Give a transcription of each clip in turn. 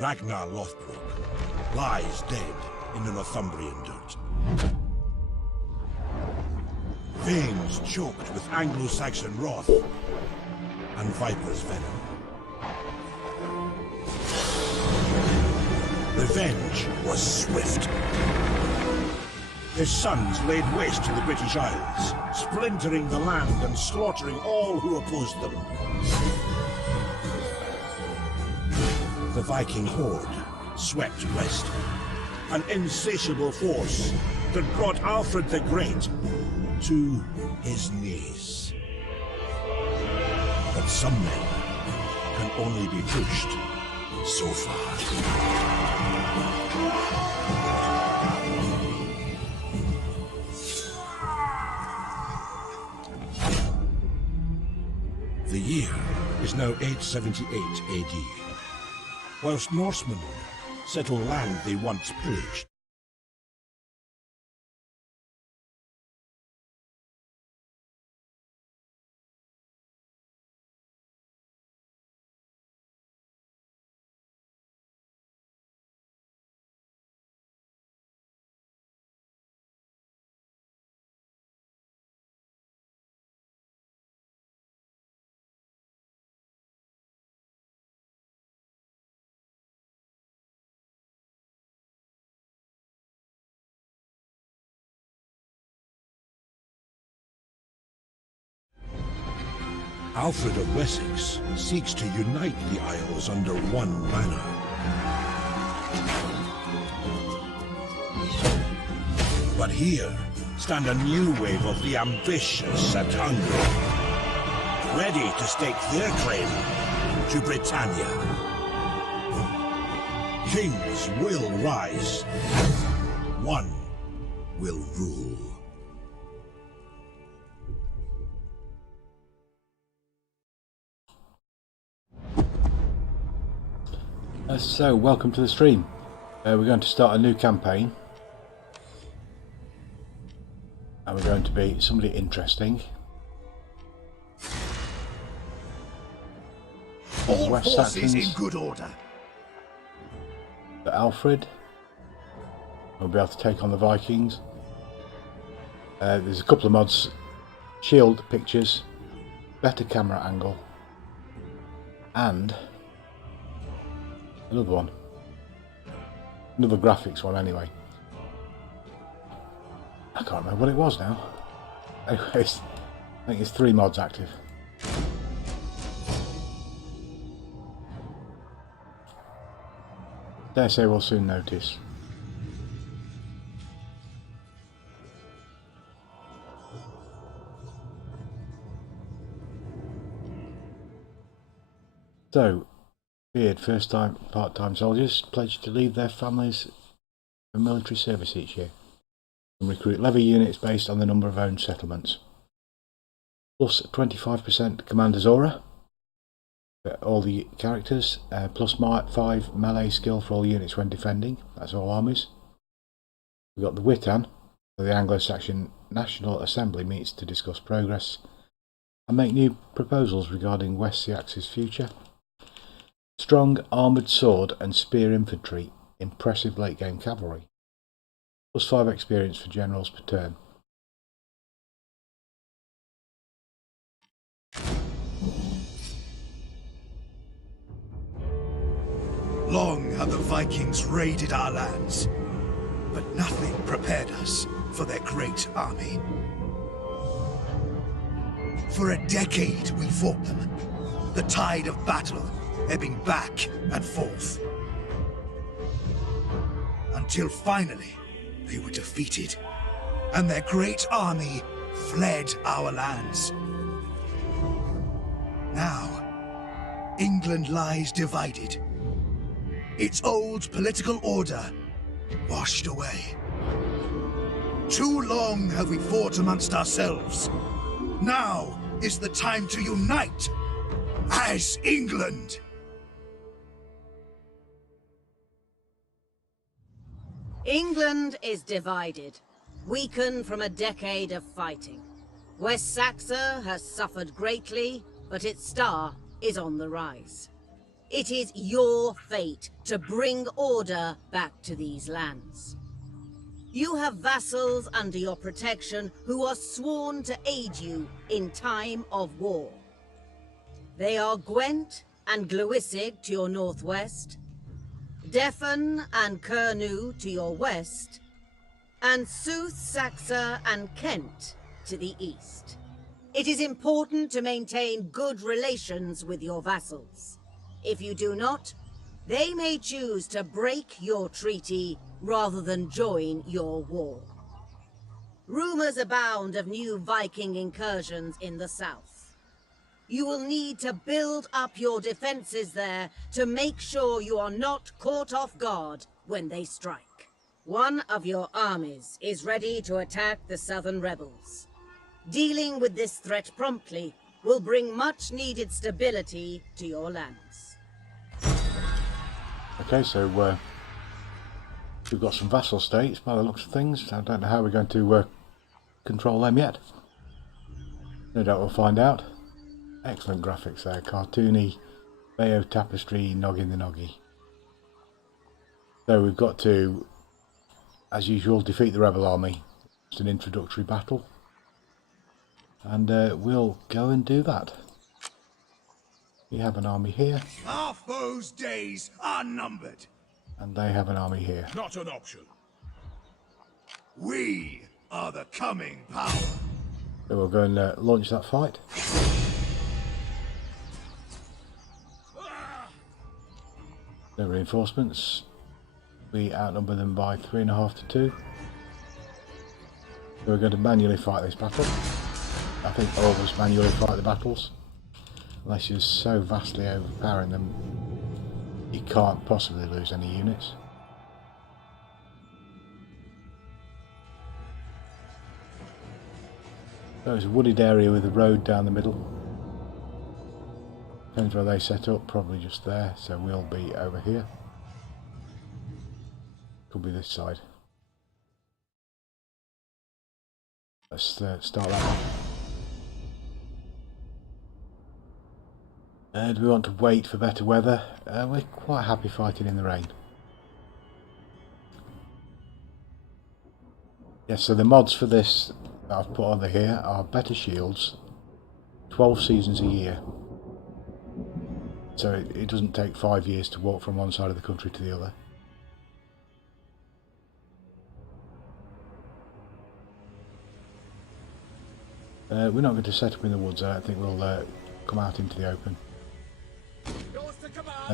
Ragnar Lothbrok lies dead in the Northumbrian dirt. Veins choked with Anglo-Saxon wrath and viper's venom. Revenge was swift. His sons laid waste to the British Isles, splintering the land and slaughtering all who opposed them. The Viking horde swept west, an insatiable force that brought Alfred the Great to his knees. But some men can only be pushed so far. The year is now 878 AD, whilst Norsemen settle land they once pillaged. Alfred of Wessex seeks to unite the Isles under one banner. But here stand a new wave of the ambitious and hungry, ready to stake their claim to Britannia. Kings will rise. One will rule. So, welcome to the stream. We're going to start a new campaign. And we're going to be somebody interesting. All West forces Saxons. in good order. The Alfred. We'll be able to take on the Vikings. There's a couple of mods. Shield pictures. Better camera angle. And another one. Another graphics one anyway. I can't remember what it was now. Anyways, I think it's 3 mods active. Dare say we'll soon notice. So, Beard, first-time part-time soldiers pledge to leave their families for military service each year and recruit levy units based on the number of owned settlements. Plus 25% commander's aura for all the characters, plus 5 melee skill for all units when defending, that's all armies. We've got the Witan, where the Anglo-Saxon National Assembly meets to discuss progress and make new proposals regarding West Sax's future. Strong armoured sword and spear infantry, impressive late game cavalry. Plus 5 experience for generals per turn. Long have the Vikings raided our lands, but nothing prepared us for their great army. For a decade we fought them, the tide of battle ebbing back and forth. Until finally, they were defeated, and their great army fled our lands. Now, England lies divided. Its old political order washed away. Too long have we fought amongst ourselves. Now is the time to unite as England. England is divided, weakened from a decade of fighting. West Saxa has suffered greatly, but its star is on the rise. It is your fate to bring order back to these lands. You have vassals under your protection who are sworn to aid you in time of war. They are Gwent and Gluissig to your northwest, Defan and Kernu to your west, and Sooth, Saxa and Kent to the east. It is important to maintain good relations with your vassals. If you do not, they may choose to break your treaty rather than join your war. Rumors abound of new Viking incursions in the south. You will need to build up your defenses there to make sure you are not caught off guard when they strike. One of your armies is ready to attack the southern rebels. Dealing with this threat promptly will bring much needed stability to your lands. Okay, so we've got some vassal states by the looks of things. I don't know how we're going to control them yet. No doubt we'll find out. Excellent graphics there, cartoony, Bayo tapestry, Noggin the Noggy. So we've got to, as usual, defeat the rebel army. It's an introductory battle. And we'll go and do that. We have an army here. Our foes' days are numbered. And they have an army here. Not an option. We are the coming power. So we'll go and launch that fight. No reinforcements. We outnumber them by 3.5 to 2. So we're going to manually fight this battle. I think all of us manually fight the battles. Unless you're so vastly overpowering them, you can't possibly lose any units. So it's a wooded area with a road down the middle. Depends where they set up, probably just there, so we'll be over here. Could be this side. Let's start that one. Do we want to wait for better weather? We're quite happy fighting in the rain. Yes, so the mods for this that I've put on here are better shields, 12 seasons a year. So it doesn't take 5 years to walk from one side of the country to the other. We're not going to set up in the woods. I don't think we'll come out into the open.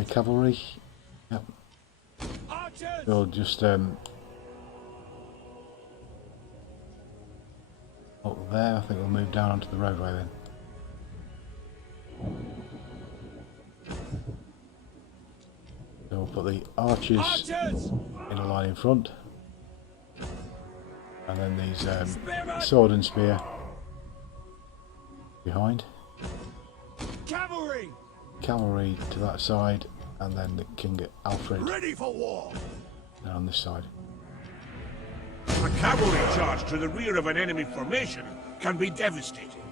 Cavalry. Yep. We'll just up there. I think we'll move down onto the roadway then. So we'll put the archers in a line in front, and then these sword and spear behind. Cavalry to that side, and then the King Alfred ready for war on this side. A cavalry charge to the rear of an enemy formation can be devastating.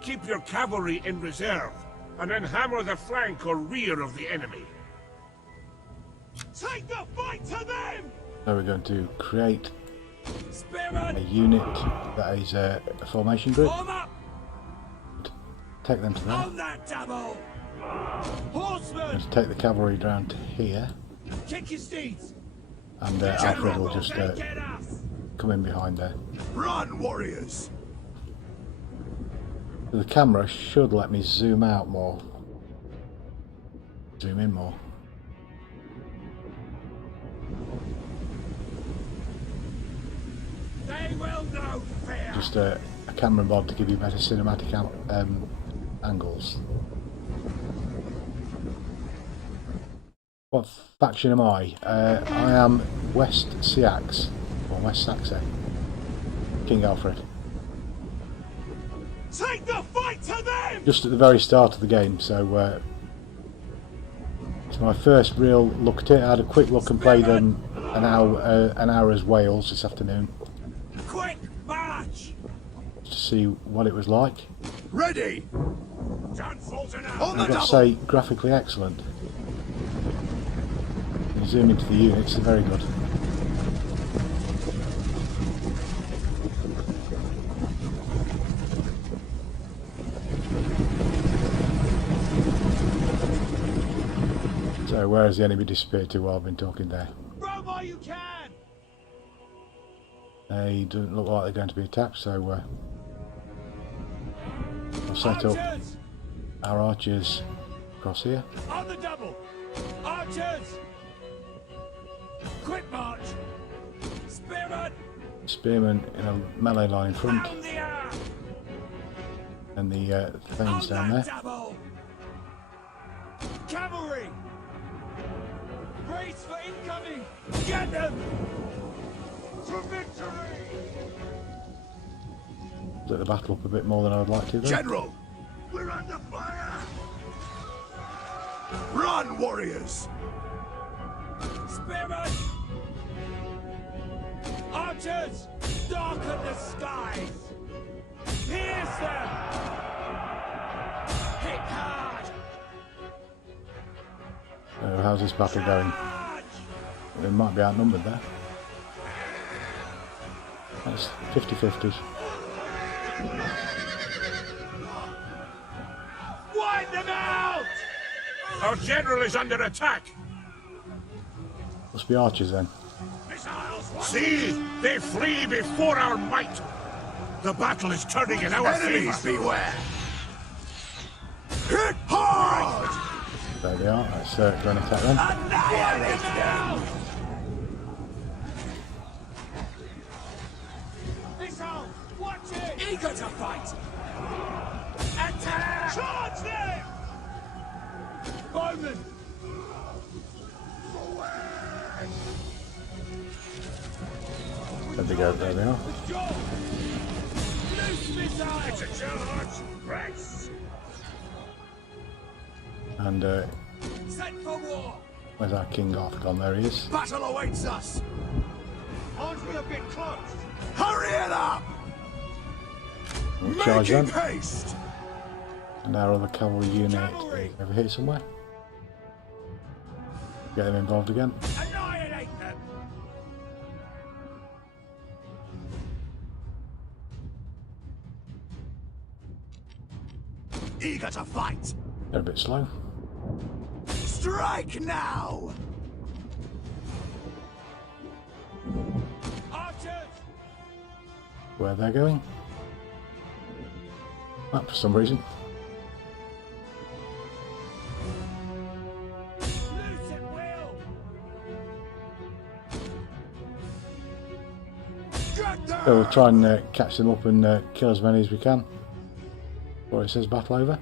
Keep your cavalry in reserve, and then hammer the flank or rear of the enemy. Take the fight to them! So we're going to create a unit that is a formation group. Take them to there. On that double! Horsemen! Let's take the cavalry down to here. Kick your steeds! And Alfred will just come in behind there. Run, warriors! So the camera should let me zoom out more. Zoom in more. They will know fear! Just a camera mod to give you better cinematic angles. What faction am I? I am West Sax, or West Saxa. King Alfred. Take the fight to them! Just at the very start of the game, so it's my first real look at it. I had a quick look and played an hour as Wales this afternoon. Quick march! To see what it was like. Ready! I've got to say, graphically excellent. zoom into the units, they're very good. So where has the enemy disappeared to while I've been talking there? Run while you can! They don't look like they're going to be attacked, so I'll set up our archers across here. On the double! Archers! Quick march! Spearmen! Spearmen in a melee line in front, Down the air! and the things down there. Double! Cavalry! Brace for incoming! Get them! To victory! Split the battle up a bit more than I would like to, though. General! We're under fire! Run, warriors! Spearmen! Archers! Darken the skies! Pierce them! Hit hard! How's this battle going? We might be outnumbered there. That's 50-50. Wipe them out! Our general is under attack! Must be archers then. See! They flee before our might! The battle is turning in our favor! Beware! Hit hard! There they are. Let's go and attack them. Annihilate them! Missile! Watch it! Eager to fight! Attack! Charge them! Bowman! There they go. There they are. Loose missile! It's a charge! Press! And Set for war! where's our King Arthur gone? There he is. Battle awaits us! Aren't we a bit close? Hurry it up! We'll charge them. Making haste! And our other cavalry unit is over here somewhere. Get them involved again. Annihilate them! Eager to fight! They're a bit slow. Strike now! Archers! Where they're going? Up for some reason. Loose at will! Get them! So we'll try and catch them up and kill as many as we can. Before it says battle over.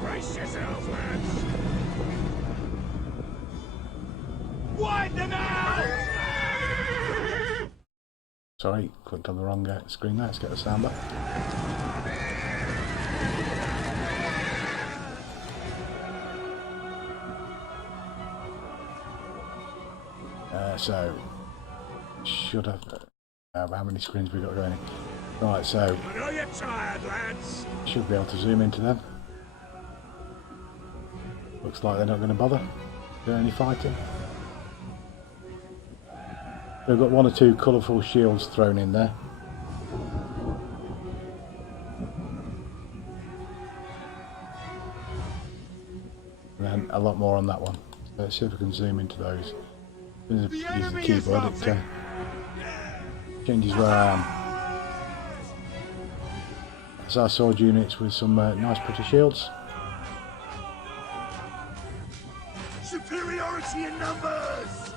Brace yourselves, lads! Wipe them out! Sorry, clicked on the wrong screen there. Let's get the sound back. So, should have... how many screens we got going? Right, so... I know you're tired, lads! Should be able to zoom into them. Looks like they're not going to bother doing any fighting. We've got one or two colourful shields thrown in there. And then a lot more on that one. Let's see if we can zoom into those. Use the keyboard, it changes where I am. That's our sword units with some nice pretty shields. Superiority in numbers!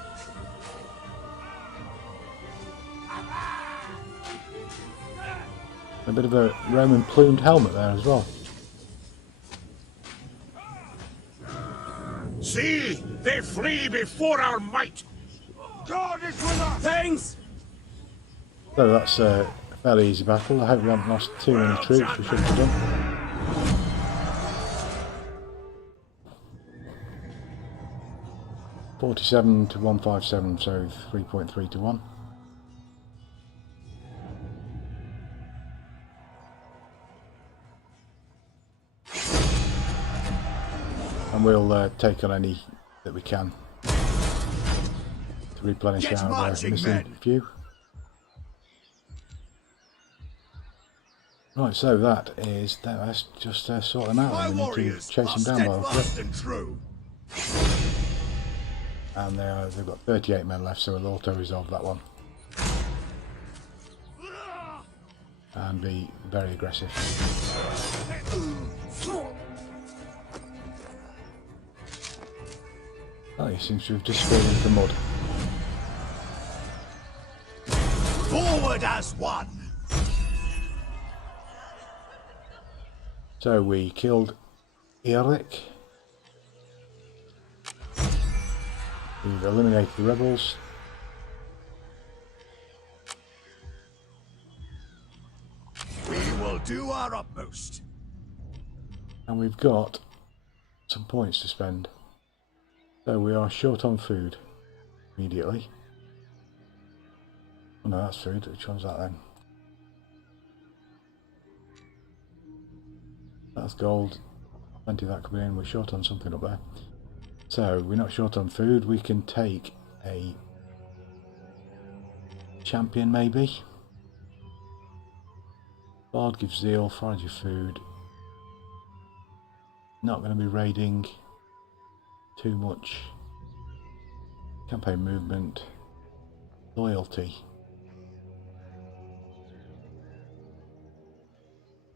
A bit of a Roman plumed helmet there as well. See! They flee before our might! God is with us! Things! So that's a fairly easy battle. I hope we haven't lost too many troops. We shouldn't have done. $47 to 157, so 3.3 to 1. And we'll take on any that we can to replenish Get our marching, missing men. few. Right, so that is that. Let's just sort them out. My And we need to warriors chase are them down by the looks of steadfast and true. it. And they've got 38 men left, so we'll auto-resolve that one. And be very aggressive. Oh, he seems to have disappeared into the mud. Forward as one. So we killed Eric. We've eliminated the rebels. We will do our utmost. And we've got some points to spend. So we are short on food immediately. Oh no, that's food. Which one's that then? That's gold. Plenty of that coming in. We're short on something up there. So we're not short on food. We can take a champion maybe. Bard gives zeal, forager food. Not going to be raiding too much. Campaign movement. Loyalty.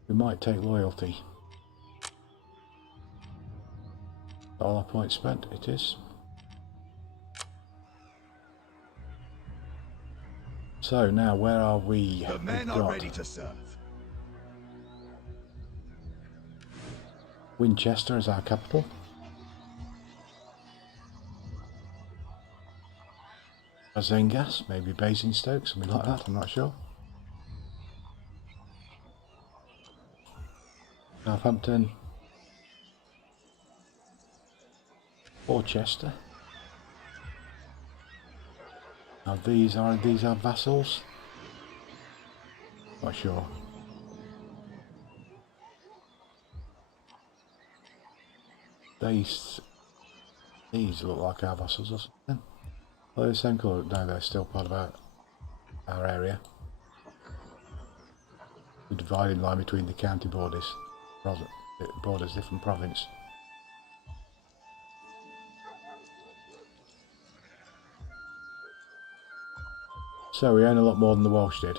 We might take loyalty. All our points spent, it is. So now where are we? The men are ready to serve. Winchester is our capital. Zengas, maybe Basingstoke, something like that, I'm not sure. Southampton. Worcester. Now these are vassals? Not sure. These look like our vassals or something. Are they the same colour? No, they're still part of our area. The dividing line between the county borders, different province. So we own a lot more than the Welsh did.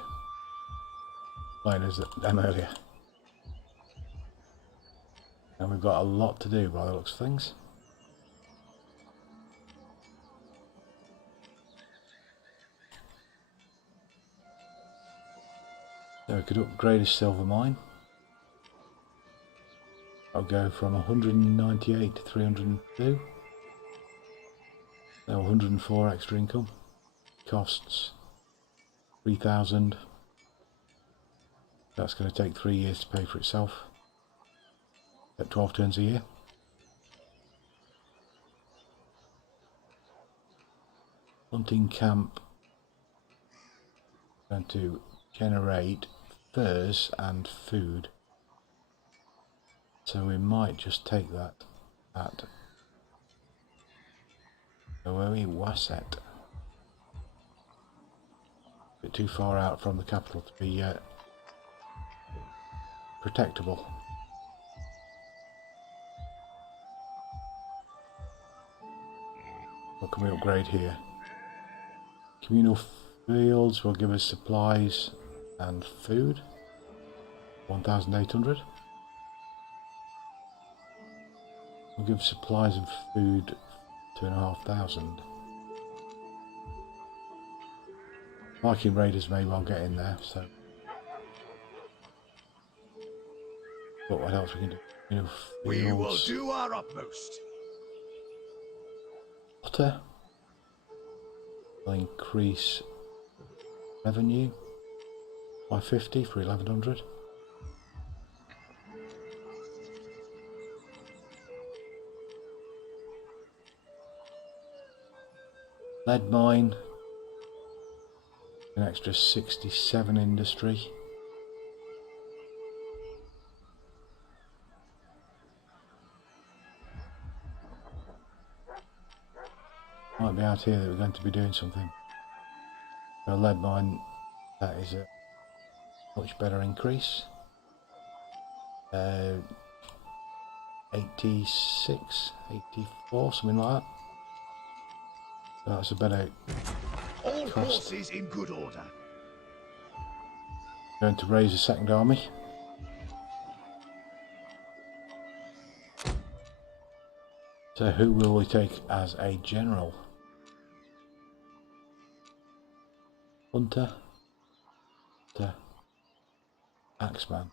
Playing as them earlier. And we've got a lot to do by the looks of things. So we could upgrade a silver mine. I'll go from 198 to 302. So 104 extra income. Costs 3,000. That's going to take 3 years to pay for itself. At 12 turns a year. Hunting camp. Going to generate furs and food. So we might just take that at Wasset. A bit too far out from the capital to be protectable. What can we upgrade here? Communal fields will give us supplies and food. 1,800. We'll give supplies and food 2,500. Viking raiders may well get in there, so. But what else we can do? We will do our utmost. Water will increase revenue by 50 for 1,100. Lead mine, an extra 67 industry. Might be out here that we're going to be doing something. A lead mine, that is a much better increase. 86, 84, something like that. So that's a better All cost. forces in good order. Going to raise a second army. So who will we take as a general? Hunter, Axeman.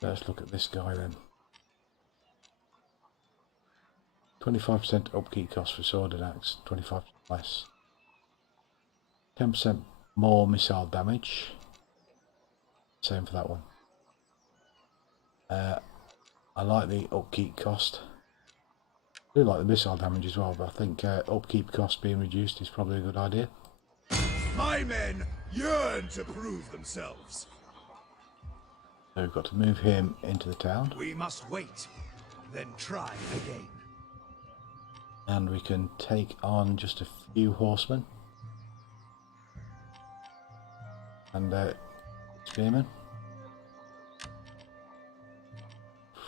Let's look at this guy then. 25% upkeep cost for sword and axe, 25% less. 10% more missile damage. Same for that one. I like the upkeep cost. I do like the missile damage as well, but I think upkeep cost being reduced is probably a good idea. My men yearn to prove themselves. So we've got to move him into the town. We must wait, then try again. And we can take on just a few horsemen. And spearmen.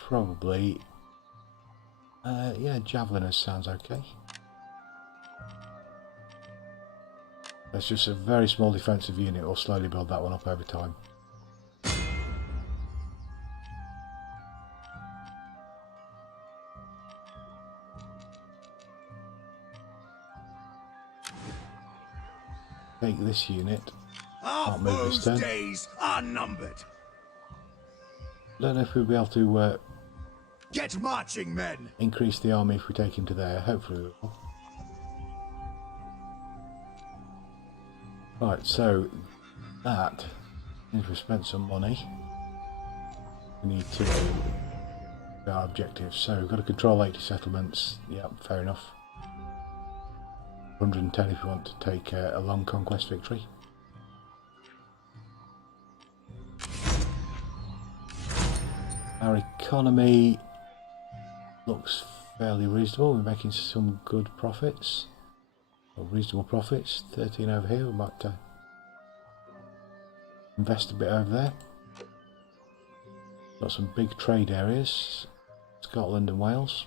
Probably, yeah, javeliners sounds okay. That's just a very small defensive unit. We'll slowly build that one up over time. Take this unit. Our Can't move this foes' turn. days are numbered. Don't know if we'll be able to Get marching, men. increase the army if we take him to there. Hopefully we will. Right, so that means we've spent some money. We need to do our objectives. So we've got to control 80 settlements. Yep, fair enough. 110 if we want to take a long conquest victory. Our economy looks fairly reasonable. We're making some good profits. Or reasonable profits. 13 over here. We might invest a bit over there. Got some big trade areas. Scotland and Wales.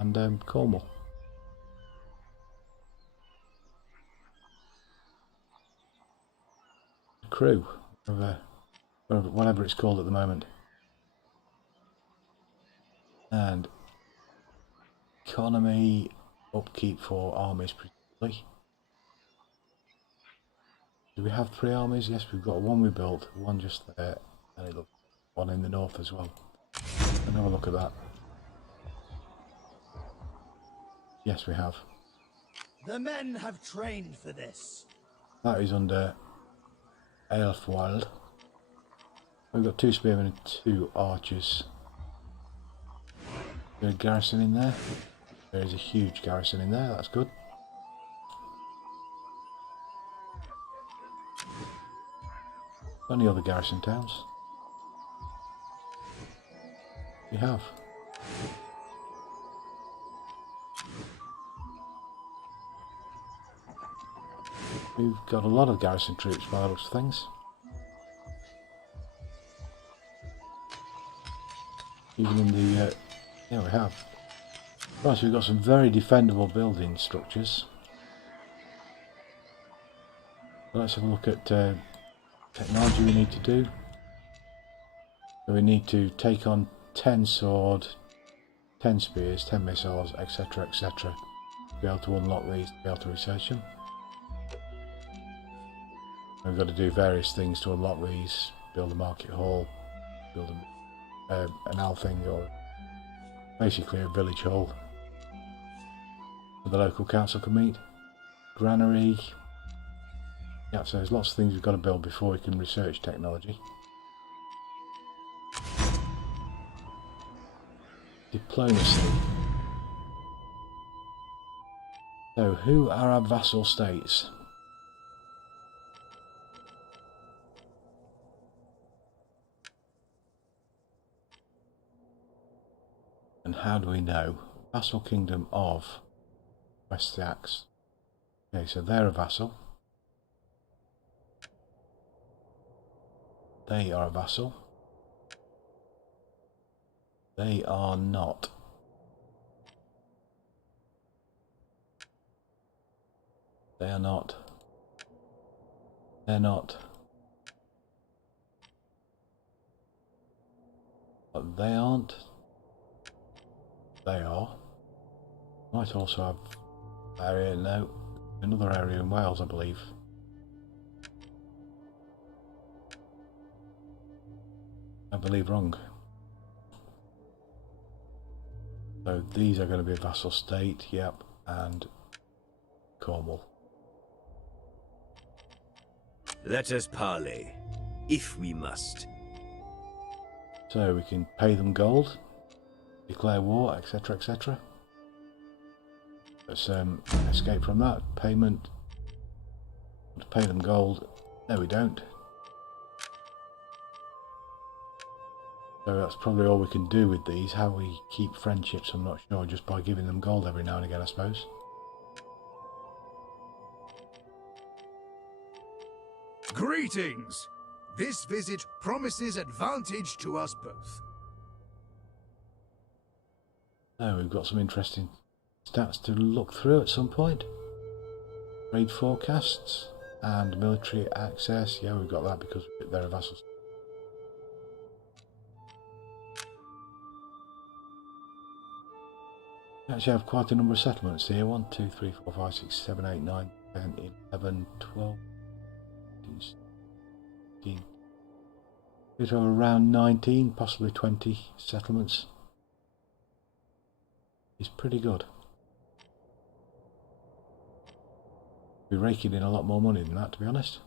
And Cornwall. Crew. Whatever it's called at the moment. And economy, upkeep for armies presumably. Do we have 3 armies? Yes, we've got one we built, one just there, and it looks one in the north as well. And have a look at that. Yes, we have. The men have trained for this. That is under Aelfwild. We've got 2 spearmen and 2 archers. Got a garrison in there. There is a huge garrison in there, that's good. Any other garrison towns? We have. We've got a lot of garrison troops by the looks of things. Even in the... yeah, we have. Right, so we've got some very defendable building structures. Let's have a look at technology we need to do. So we need to take on 10 sword, 10 spears, 10 missiles, etc, etc. To be able to unlock these, to be able to research them. We've got to do various things to unlock these. Build a market hall, build an althing, or basically a village hall where the local council can meet. Granary. Yeah, so there's lots of things we've got to build before we can research technology. Diplomacy. So, who are our vassal states? how do we know? Vassal Kingdom of West Sax. Okay, so they're a vassal. They are a vassal. They are not. They are not. They're not. But they aren't. They are. Might also have area, no, another area in Wales, I believe. I believe wrong. So these are going to be a vassal state, yep, and Cornwall. Let us parley, if we must. So we can pay them gold, declare war, etc., etc. Let's escape from that. Payment. Let's pay them gold. No, we don't. So that's probably all we can do with these. How we keep friendships, I'm not sure. Just by giving them gold every now and again, I suppose. Greetings! This visit promises advantage to us both. So we've got some interesting stats to look through at some point. Trade forecasts and military access. Yeah, we've got that because they're a vassal. We actually have quite a number of settlements here. 1, 2, 3, 4, 5, 6, 7, 8, 9, 10, 11, 12, 15. We have around 19, possibly 20 settlements. It's pretty good. We're raking in a lot more money than that, to be honest.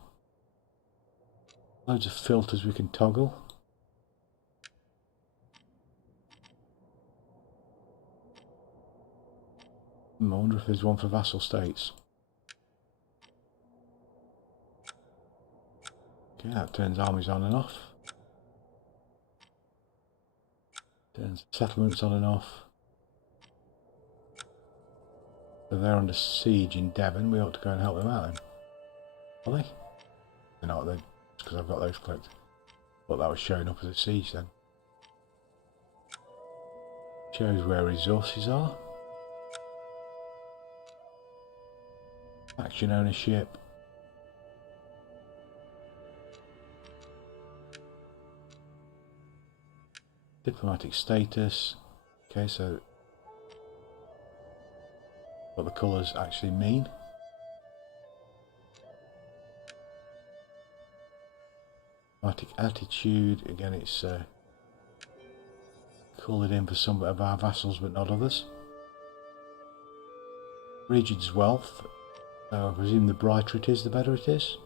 Loads of filters we can toggle. I wonder if there's one for vassal states. Okay, that turns armies on and off. Turns settlements on and off. So they're under siege in Devon. We ought to go and help them out then. Are they? They're not, just because I've got those clicked. But that was showing up as a siege then. Shows where resources are. Faction ownership. Diplomatic status. Okay, so what the colours actually mean. Diplomatic attitude. Again, it's coloured in for some of our vassals but not others. Region's wealth. I presume the brighter it is, the better it is.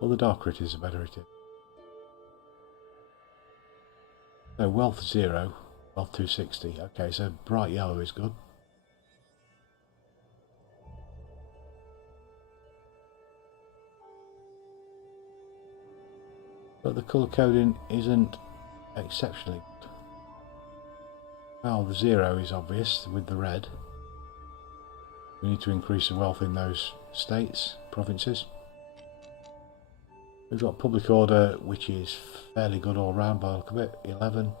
Or the darker it is, the better it is. So wealth 0, wealth 260. Okay, so bright yellow is good. But the colour coding isn't exceptionally good. Well, the 0 is obvious with the red. We need to increase the wealth in those states, provinces. We've got public order, which is fairly good all round by the look of it, 11.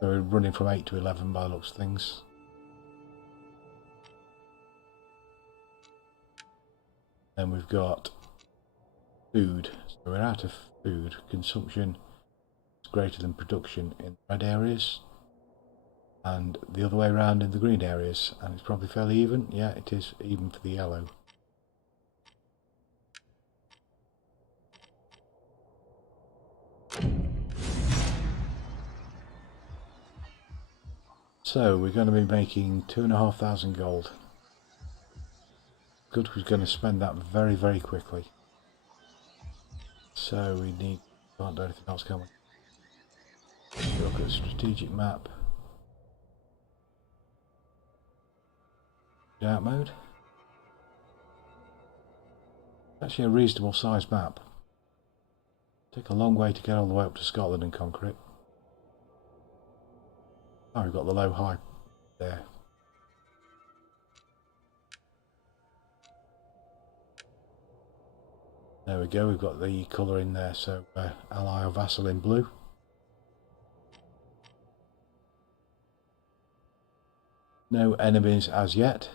So we're running from 8 to 11 by the looks of things. Then we've got food. So we're out of food. Consumption is greater than production in red areas. And the other way around in the green areas, and it's probably fairly even. Yeah, it is even for the yellow. So we're going to be making 2,500 gold. Good, we're going to spend that very, very quickly. So we need, can't do anything else, can we? Look at the strategic map. Dark mode. Actually a reasonable sized map. Take a long way to get all the way up to Scotland and conquer it. Oh, we've got the low high there. There we go, we've got the colour in there, so ally or vassal in blue. No enemies as yet.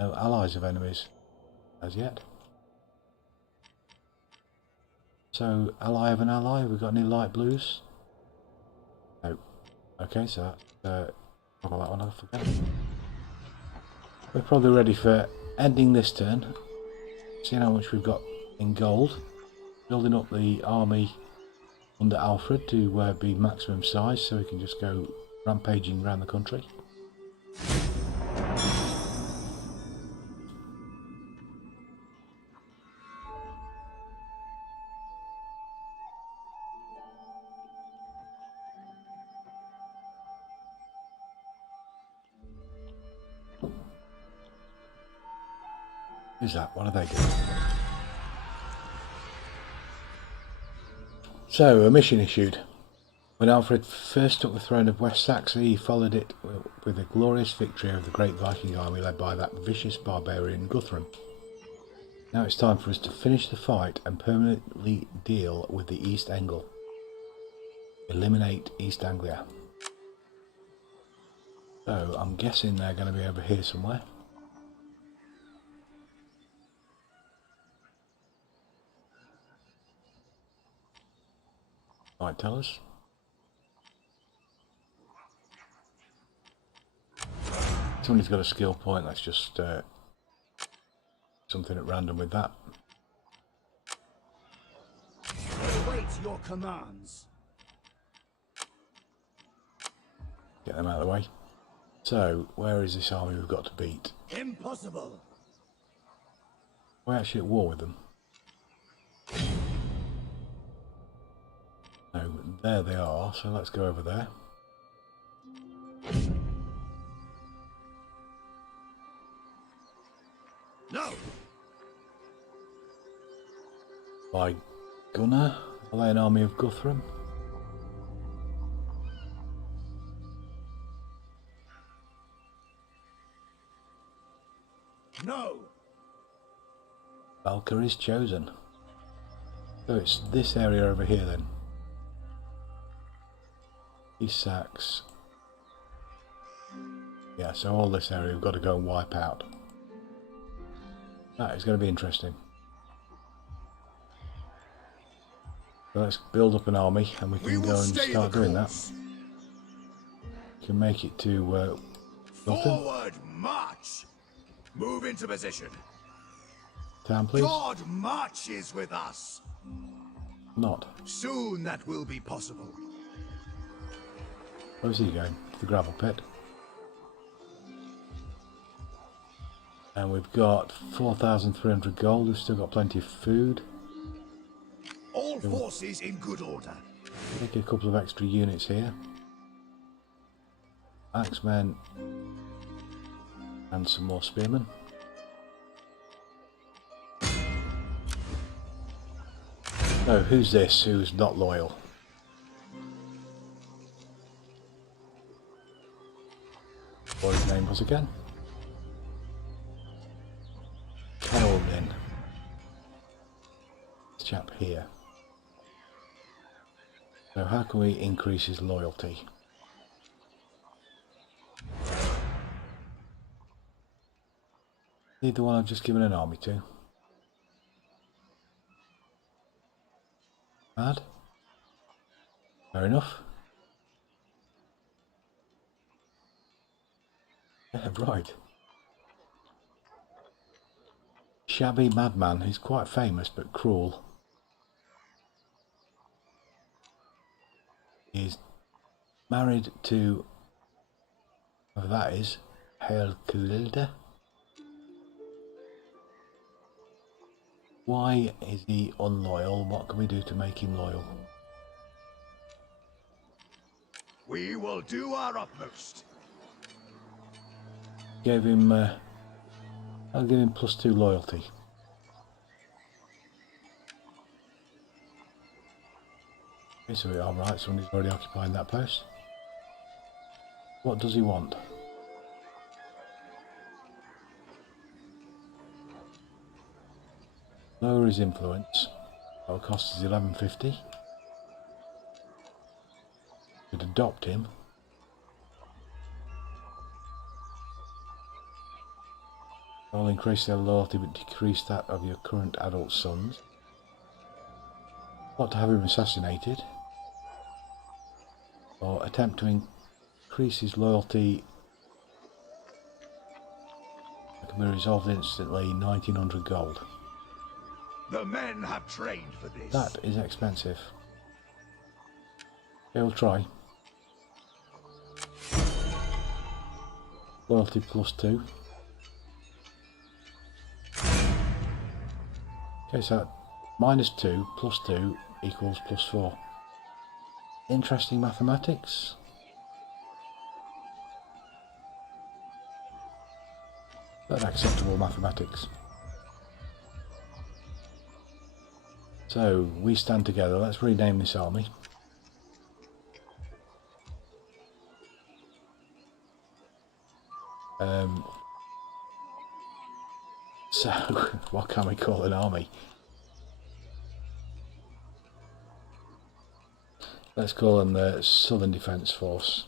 No allies of enemies as yet. So, ally of an ally, have we got any light blues? No. Okay, so that's probably that one I forget. We're probably ready for ending this turn. Seeing how much we've got in gold. Building up the army under Alfred to be maximum size so we can just go rampaging around the country. Who's that? What are they doing? So, a mission issued. When Alfred first took the throne of West Saxony, he followed it with a glorious victory over the great Viking army led by that vicious barbarian Guthrum. Now it's time for us to finish the fight and permanently deal with the East Angle. Eliminate East Anglia. So, I'm guessing they're going to be over here somewhere. Might tell us. Somebody's got a skill point, let's just something at random with that. Await your commands. Get them out of the way. So, where is this army we've got to beat? Impossible. We're actually at war with them. No, there they are, so let's go over there. No. By Gunnar, are they an army of Guthrum? No. Valkyrie's chosen. So it's this area over here then. East Sax. Yeah, so all this area we've got to go and wipe out. That is going to be interesting. So let's build up an army and we can go and start doing that. We can make it to Gotham. Forward march. Move into position. Town, please. God marches with us. Not. Soon that will be possible. Where's he going? The gravel pit. And we've got 4,300 gold. We've still got plenty of food. All forces in good order. Take a couple of extra units here. Axemen. And some more spearmen. So, who's this who's not loyal? What his name was again? Kelvin. This chap here. So how can we increase his loyalty? Need the one I've just given an army to. Bad? Fair enough. Yeah, right. Shabby madman who's quite famous but cruel. He's married to, whoever that is, Helkulilde. Why is he unloyal? What can we do to make him loyal? We will do our utmost. Gave him, I'll give him +2 loyalty. Okay, so we're alright, somebody's already occupying that post. What does he want? Lower his influence. That will cost us 1150. Could adopt him. Will increase their loyalty but decrease that of your current adult sons. Not to have him assassinated. Or attempt to increase his loyalty. It can be resolved instantly, 1900 gold. The men have trained for this. That is expensive. Okay, we'll try. Loyalty +2. Okay, so -2 +2 equals +4. Interesting mathematics. But acceptable mathematics. So, we stand together. Let's rename this army. So, what can we call an army? Let's call them the Southern Defence Force.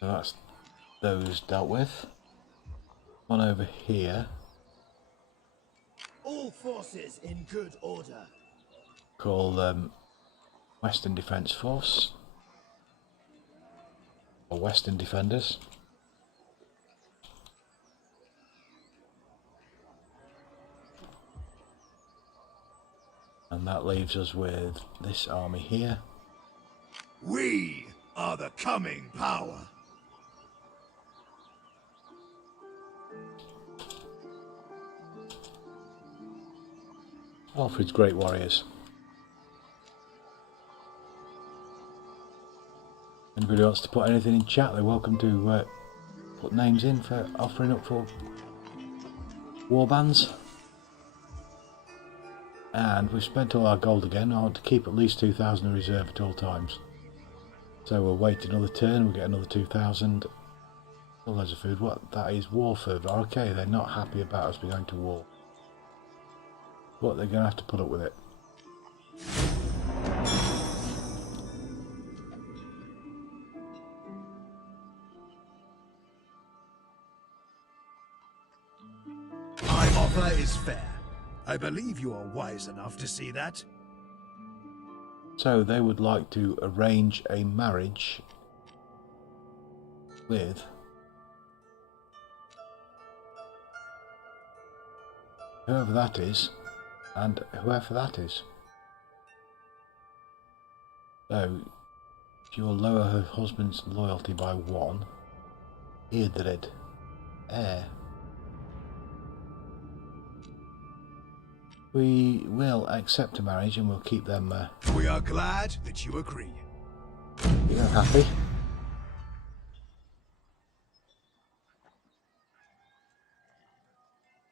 So that's those dealt with. One over here. All forces in good order. Call them Western Defence Force. Or Western Defenders. And that leaves us with this army here. We are the coming power. Alfred's great warriors. Anybody wants to put anything in chat, they're welcome to put names in for offering up for war bands. And we've spent all our gold again. I want to keep at least 2,000 in reserve at all times. So we'll wait another turn, we'll get another 2,000. Still loads of food. What? That is war food. Okay, they're not happy about us going to war. But they're going to have to put up with it. My offer is fair. I believe you are wise enough to see that. So they would like to arrange a marriage with whoever that is and whoever that is. So if you'll lower her husband's loyalty by 1, Eardred, heir. We will accept a marriage and we'll keep them. We are glad that you agree. You're happy.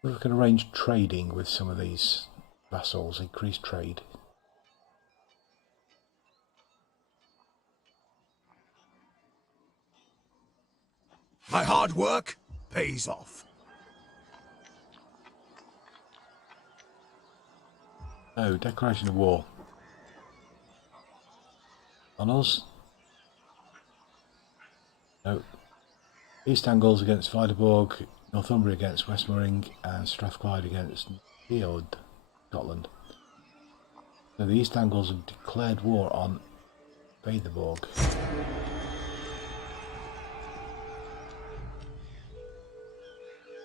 We can arrange trading with some of these vassals, increase trade. My hard work pays off. Oh, declaration of war. On us? No. East Angles against Viderborg, Northumbria against Westmoreland, and Strathclyde against Field, Scotland. So the East Angles have declared war on Viderborg.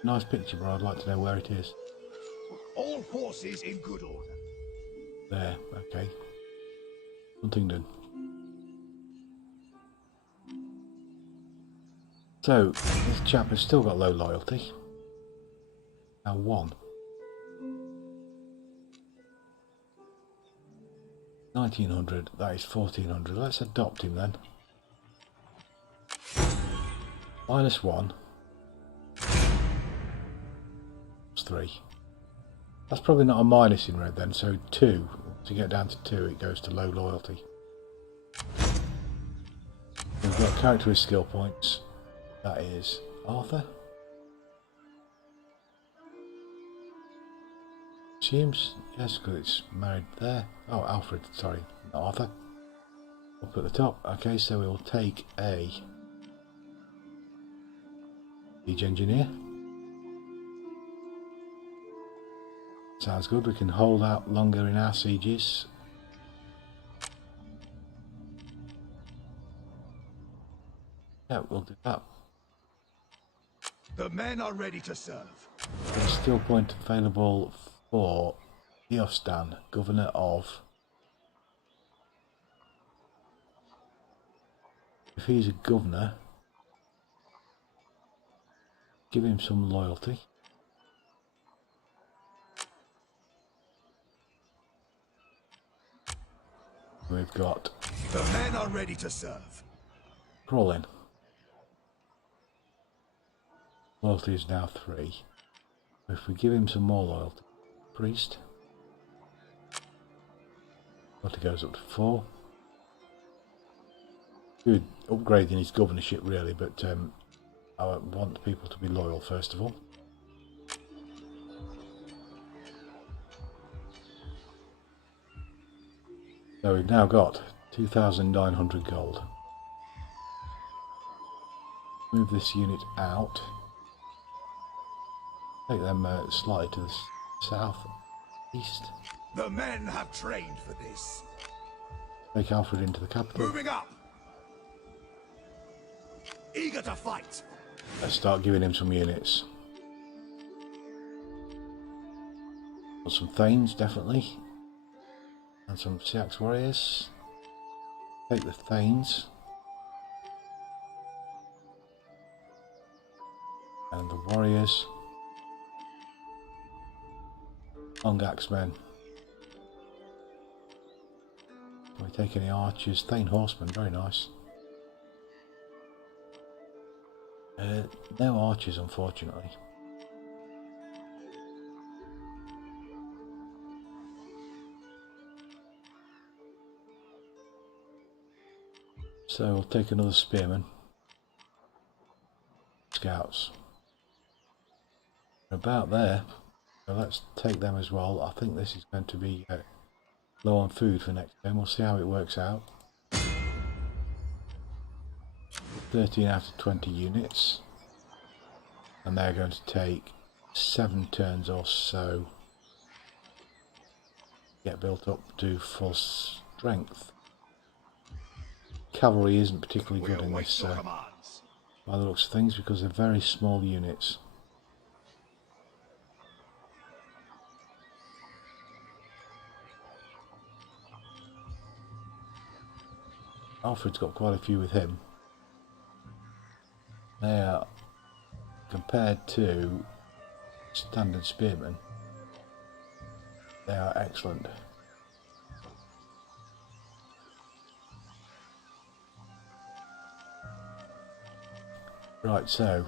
Nice picture, but I'd like to know where it is. All forces in good order. There, okay. Huntingdon. So, this chap has still got low loyalty. Now 1. 1900, that is 1400. Let's adopt him then. -1. +3. That's probably not a minus in red then, so 2. To get down to 2 it goes to low loyalty. We've got character with skill points. That is Arthur. Assumes, yes, because it's married there. Oh, Alfred, sorry, not Arthur. Up at the top. Okay, so we'll take a siege engineer. Sounds good, we can hold out longer in our sieges. Yeah, we'll do that. The men are ready to serve. There's still point available for Eostan, governor of... If he's a governor, give him some loyalty. We've got... The men are ready to serve. Crawling. Loyalty is now 3. If we give him some more loyalty, priest, loyalty goes up to 4. Good upgrading his governorship really, but I want people to be loyal first of all. So we've now got 2,900 gold. Move this unit out. Take them slightly to the south east. The men have trained for this. Take Alfred into the capital. Moving up. Eager to fight. Let's start giving him some units. Got some Thanes, definitely. And some Siax warriors. Take the Thanes. And the warriors. Long axemen. Can we take any archers? Thane horsemen, very nice. No archers, unfortunately. So we'll take another spearman. Scouts. About there. So let's take them as well. I think this is going to be low on food for next time. We'll see how it works out. 13 out of 20 units. And they're going to take 7 turns or so. Get built up to full strength. Cavalry isn't particularly good in this by the looks of things because they're very small units. Alfred's got quite a few with him. They are, compared to standard spearmen, they are excellent. Right, so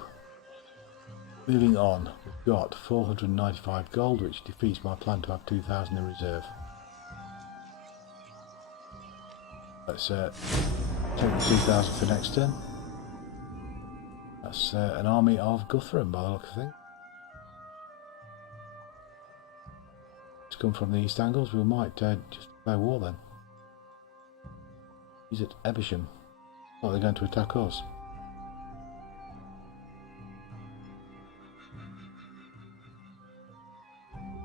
moving on, we've got 495 gold, which defeats my plan to have 2,000 in reserve. Let's take the 2,000 for next turn. That's an army of Guthrum by the look of things. It's come from the East Angles, we might just declare war then. He's at Evesham. Oh, they're going to attack us.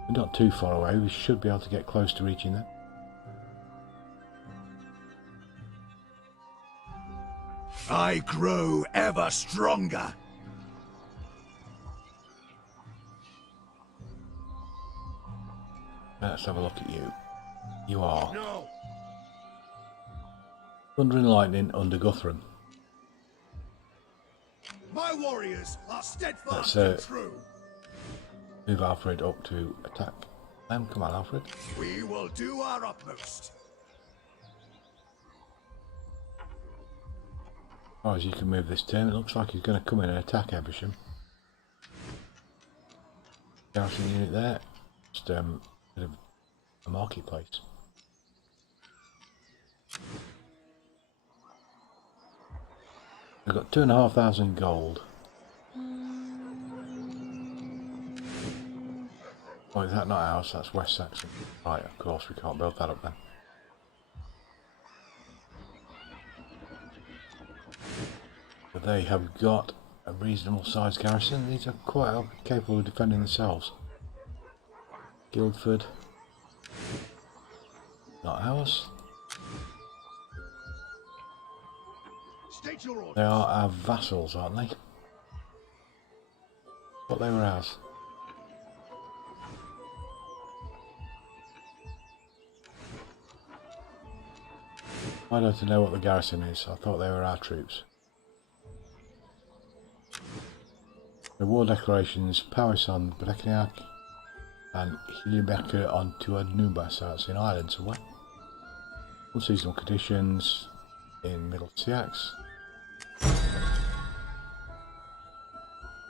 We're not too far away, we should be able to get close to reaching them. I grow ever stronger. Let's have a look at you. You are No. Thunder and Lightning under Guthrum. My warriors are steadfast and true. Move Alfred up to attack them. Come on, Alfred. We will do our utmost. As far as you can move this turn, it looks like he's going to come in and attack Evesham. Garrison unit there. Just bit of a marketplace. We've got 2,500 gold. Oh, is that not ours? That's West Saxon. Right, of course, we can't build that up then. But they have got a reasonable sized garrison. These are quite capable of defending themselves. Guildford. Not ours. State your orders. They are our vassals, aren't they? But they were ours. I don't know what the garrison is. I thought they were our troops. The war decorations, Paris on Britannia and Hilibeka on Tuanuba, so it's in Ireland somewhere. Unseasonal conditions in Middle Siax.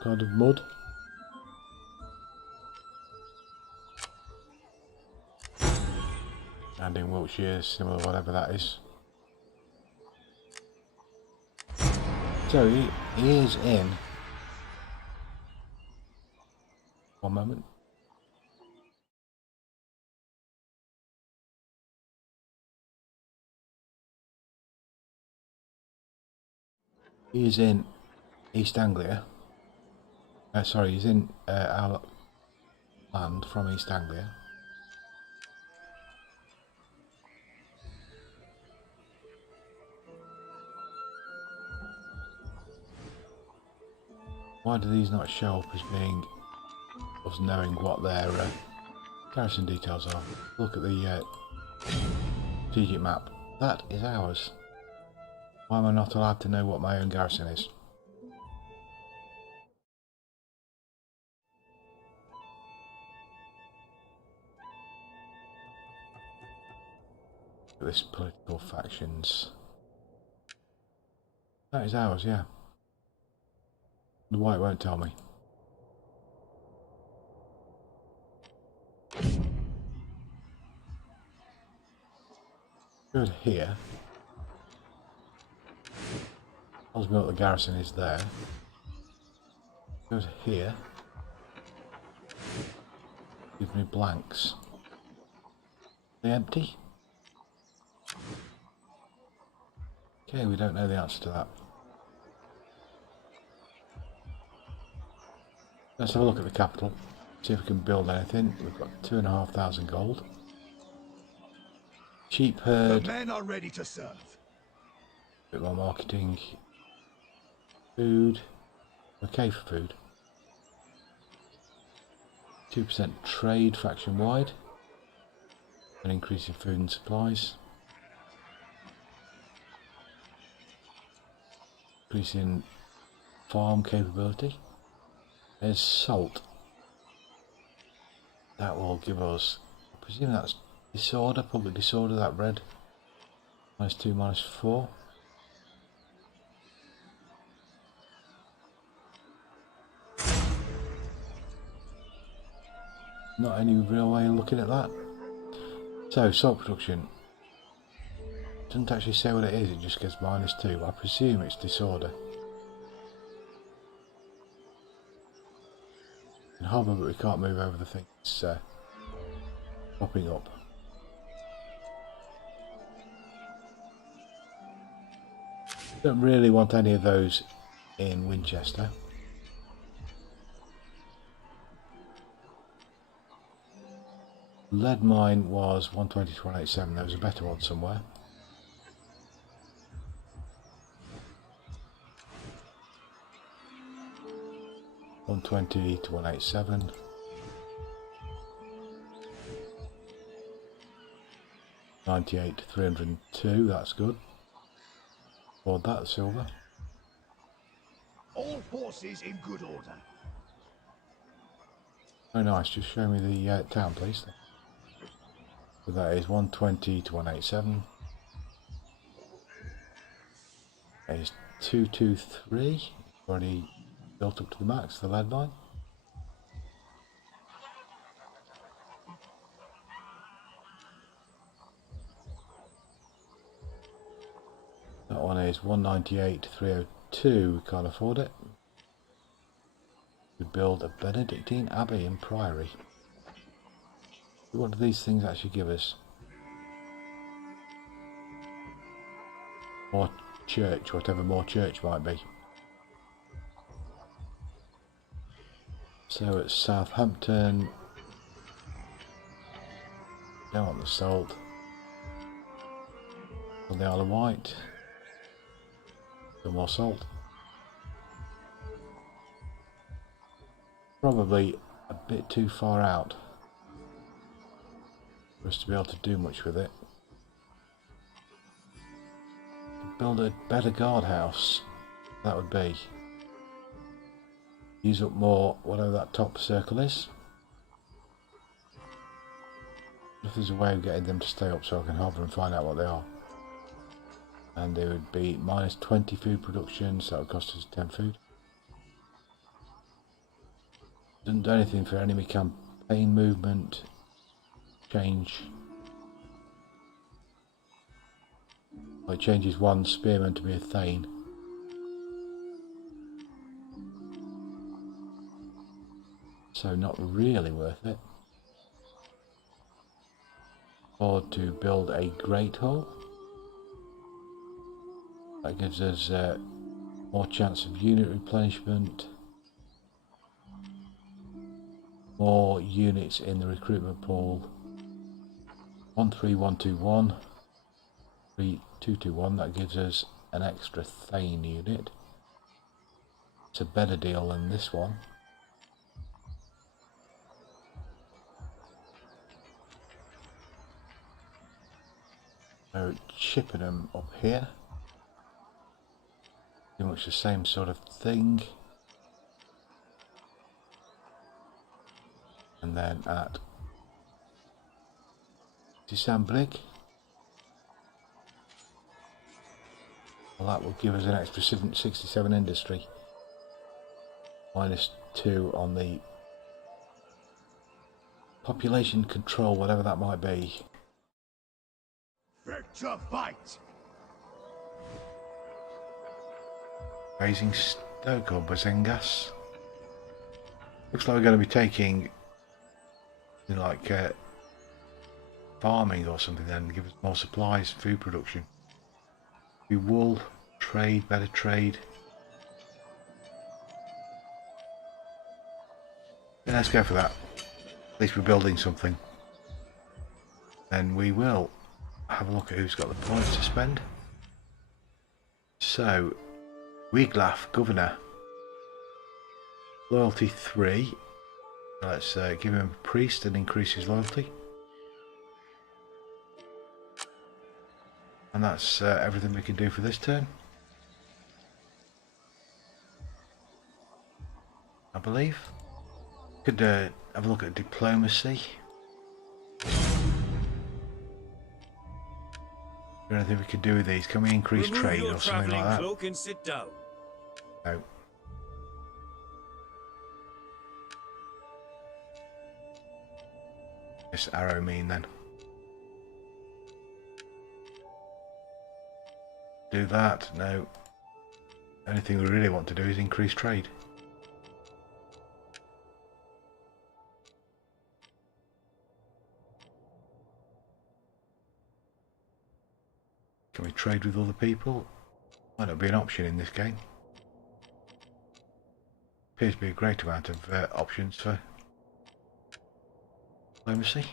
God of Mud. And in Wiltshire, similar whatever that is. So he is in. One moment. He is in East Anglia. Sorry, he's in our land from East Anglia. Why do these not show up as being us knowing what their garrison details are? Look at the strategic map. That is ours. Why am I not allowed to know what my own garrison is? Look at this political factions. That is ours, yeah. Why it won't tell me. Good here. Tells me what the garrison is there. Good here. Give me blanks. Are they empty? Okay, we don't know the answer to that. Let's have a look at the capital. See if we can build anything. We've got 2,500 gold. Sheep herd. The men are ready to serve. Bit more marketing. Food. Okay for food. 2% trade faction wide. An increase in food and supplies. Increase in farm capability. There's salt. That will give us, I presume that's disorder, public disorder, that red. -2, -4. Not any real way of looking at that. So, salt production. Doesn't actually say what it is, it just gets -2. I presume it's disorder. In harbour, but we can't move over the thing. It's popping up. Don't really want any of those in Winchester. Lead mine was 120 to 187. There was a better one somewhere. $120 to 187. $98 to 302. That's good. Afford that silver. All forces in good order. Very nice. Just show me the town, please. So that is 120 to 187. That is 223. Already built up to the max, the lead mine. money is 198 to 302. We can't afford it. We build a Benedictine Abbey and Priory. What do these things actually give us? More church, whatever more church might be. So it's Southampton. Don't want the salt. On the Isle of Wight. Some more salt. Probably a bit too far out for us to be able to do much with it. Build a better guardhouse. That would be. Use up more, whatever that top circle is. If there's a way of getting them to stay up so I can hover and find out what they are. And they would be minus 20 food production, so that would cost us 10 food. Doesn't do anything for enemy campaign movement. Change. Well, it changes one spearman to be a thane. So not really worth it. Or to build a great hall. That gives us more chance of unit replenishment. More units in the recruitment pool. 13121. 3221. That gives us an extra Thane unit. It's a better deal than this one. So Chippenham up here. Pretty much the same sort of thing. And then at Disambrig. Well, that will give us an extra 67 industry. Minus 2 on the population control, whatever that might be. Victor fight! Raising Stoke or Bazengas. Looks like we're going to be taking like farming or something then, give us more supplies, food production. Be wool, trade, better trade. Yeah, let's go for that. At least we're building something. Then we will have a look at who's got the points to spend. So, Wiglaf, Governor. Loyalty 3. Let's give him a priest and increase his loyalty. And that's everything we can do for this turn, I believe. Could have a look at diplomacy. Is there anything we could do with these? Can we increase trade or something like that? Cloak and sit down. No. This arrow mean then? Do that? No. Anything we really want to do is increase trade. Can we trade with other people? Might not be an option in this game. Appears to be a great amount of options for diplomacy.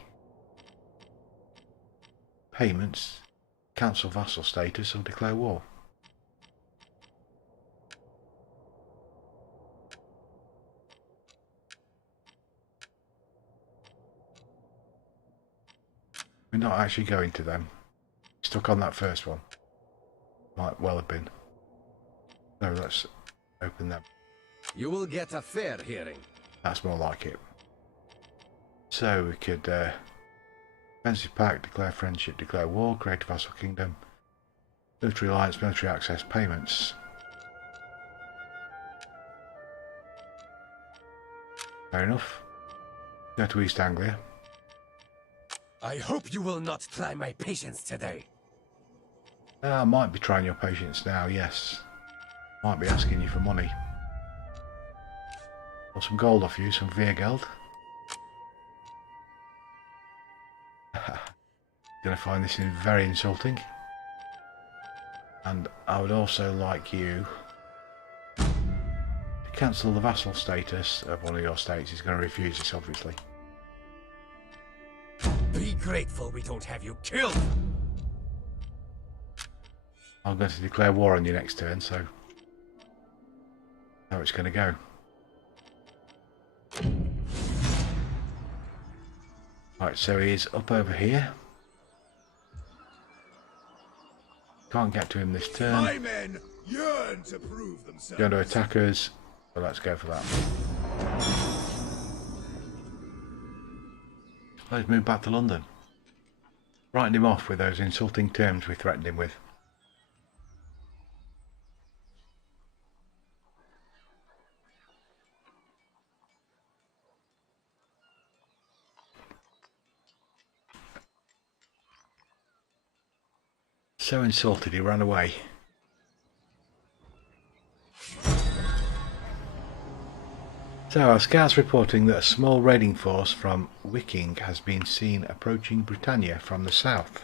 Payments. Cancel vassal status or declare war. We're not actually going to them. Stuck on that first one. Might well have been. No, let's open them. You will get a fair hearing. That's more like it. So we could defensive pact, declare friendship, declare war, create a vassal kingdom, military alliance, military access, payments. Fair enough. Go to East Anglia. I hope you will not try my patience today. I might be trying your patience now, yes. Might be asking you for money. Or some gold off you, some Veergeld. Gonna find this very insulting. And I would also like you to cancel the vassal status of one of your states. He's going to refuse this, obviously. Be grateful we don't have you killed. I'm going to declare war on you next turn, so how it's going to go. Right, so he is up over here. Can't get to him this turn. My men yearn to prove themselves. Going to attack us, so let's go for that. Let's move back to London. Writing him off with those insulting terms we threatened him with. So insulted he ran away. So our scouts reporting that a small raiding force from Wiking has been seen approaching Britannia from the south.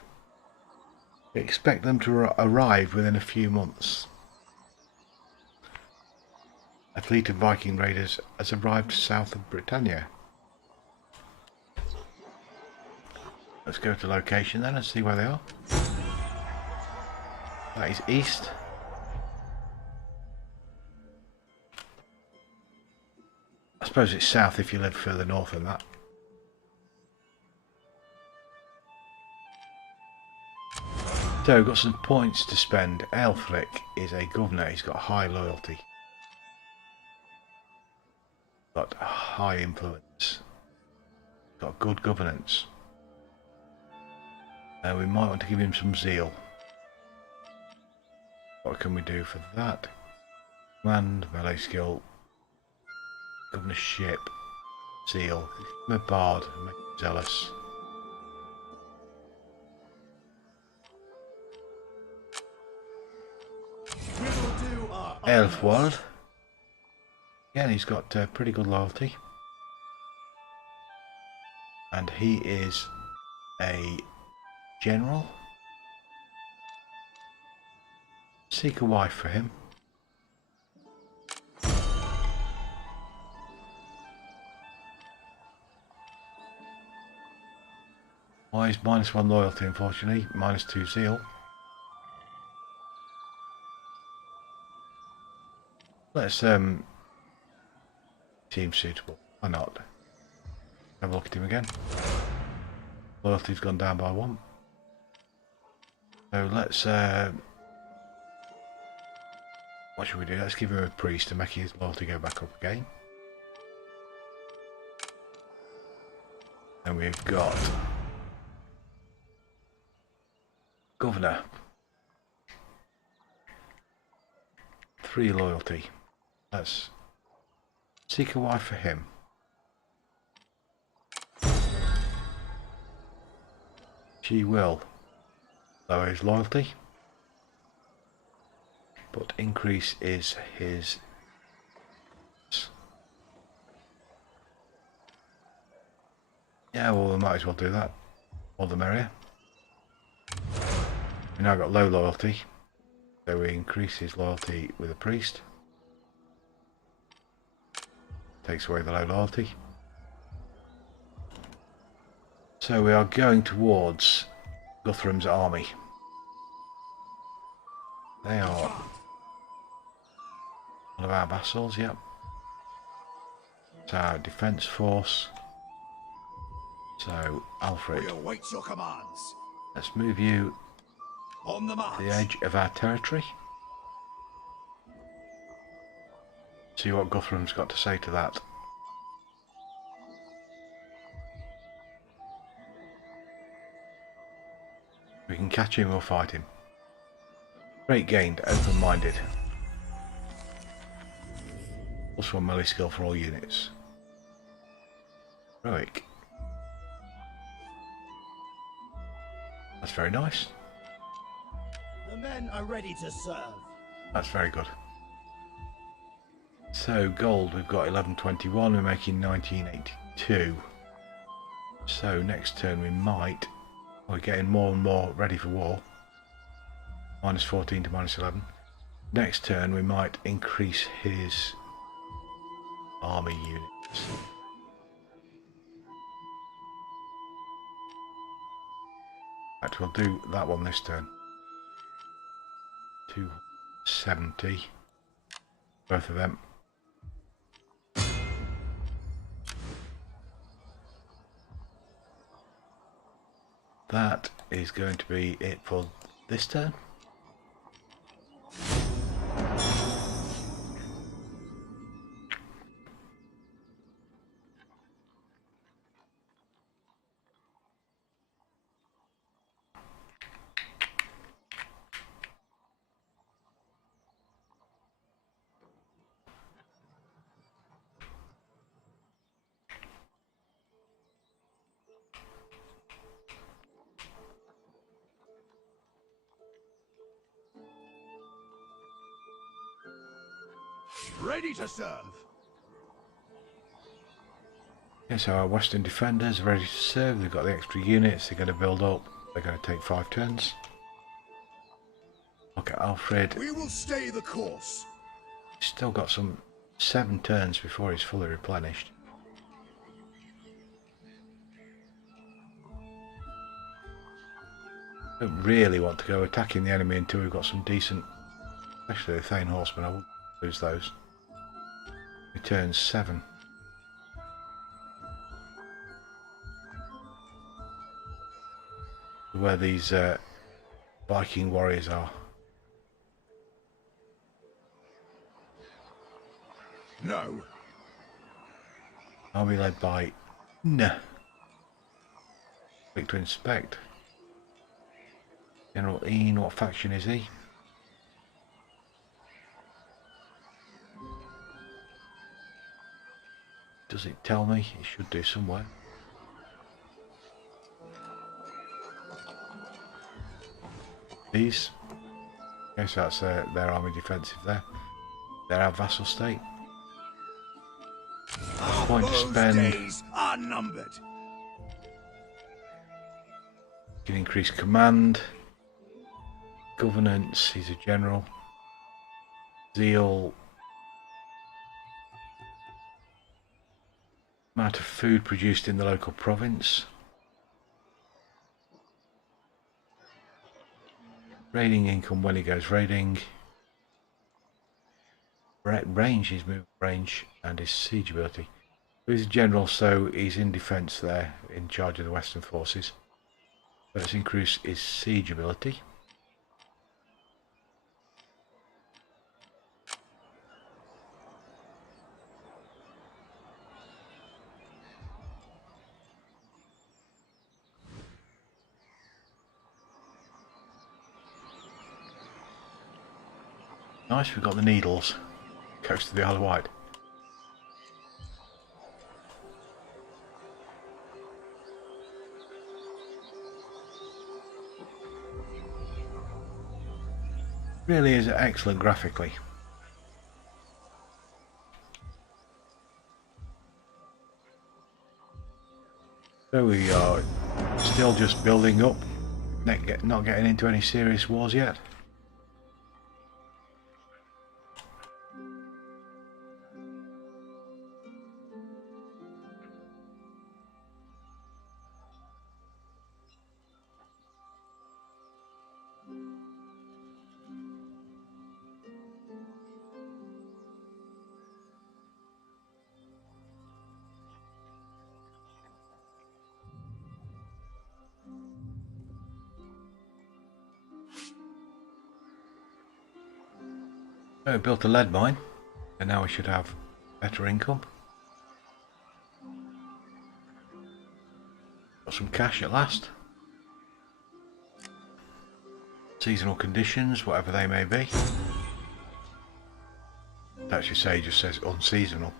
We expect them to arrive within a few months. A fleet of Viking raiders has arrived south of Britannia. Let's go to location then and see where they are. That is east. I suppose it's south if you live further north than that. So we've got some points to spend. Aelfric is a governor. He's got high loyalty. Got high influence. Got good governance. We might want to give him some zeal. What can we do for that? Command, melee skill, governorship, zeal. I'm a bard, make him zealous. Elfwald. Again, he's got pretty good loyalty. And he is a general. Seek a wife for him. Why is -1 loyalty, unfortunately, -2 zeal. Let's seem suitable. Why not? Have a look at him again. Loyalty's gone down by 1. So let's what should we do? Let's give him a priest to make his loyalty go back up again. And we've got governor. 3 loyalty. Let's seek a wife for him. She will lower his loyalty, but increase is his. Yeah, well, we might as well do that. All the merrier. We now got low loyalty, so we increase his loyalty with a priest. Takes away the low loyalty. So we are going towards Guthrum's army. They are one of our vassals, yep. It's our defence force. So, Alfred, We await your commands. let's move you On the march. to the edge of our territory. See what Guthrum's got to say to that. We can catch him or fight him. Great gained, open-minded. +1 melee skill for all units. Heroic. That's very nice. The men are ready to serve. That's very good. So gold, we've got 1121, we're making 1982. So next turn we might, we're getting more and more ready for war. -14 to -11. Next turn we might increase his army units. In fact, we'll do that one this turn. 270. Both of them. That is going to be it for this turn. Ready to serve. Okay, so our Western defenders are ready to serve. They've got the extra units. They're going to build up. They're going to take 5 turns. Look at Alfred. We will stay the course. He's still got some 7 turns before he's fully replenished. Don't really want to go attacking the enemy until we've got some decent, especially the Thane horsemen. I wouldn't lose those. Returns 7. Where these Viking warriors are. No. Army led by Nah. Click to inspect. General Ian, what faction is he? Does it tell me? It should do somewhere. These. Okay, so that's their army defensive there. They're our vassal state. Point to spend. Days are numbered. Can increase command. Governance, he's a general. Zeal. Amount of food produced in the local province. Raiding income when he goes raiding. Range, his move range and his siege ability. He's a general, so he's in defence there, in charge of the Western forces. Let's increase his siege ability. Nice, we've got the needles. Coast of the Isle of Wight. Really is excellent graphically. So we are still just building up, not getting into any serious wars yet. So we built a lead mine, and now we should have better income. Got some cash at last. Seasonal conditions, whatever they may be. It actually say, just says unseasonal.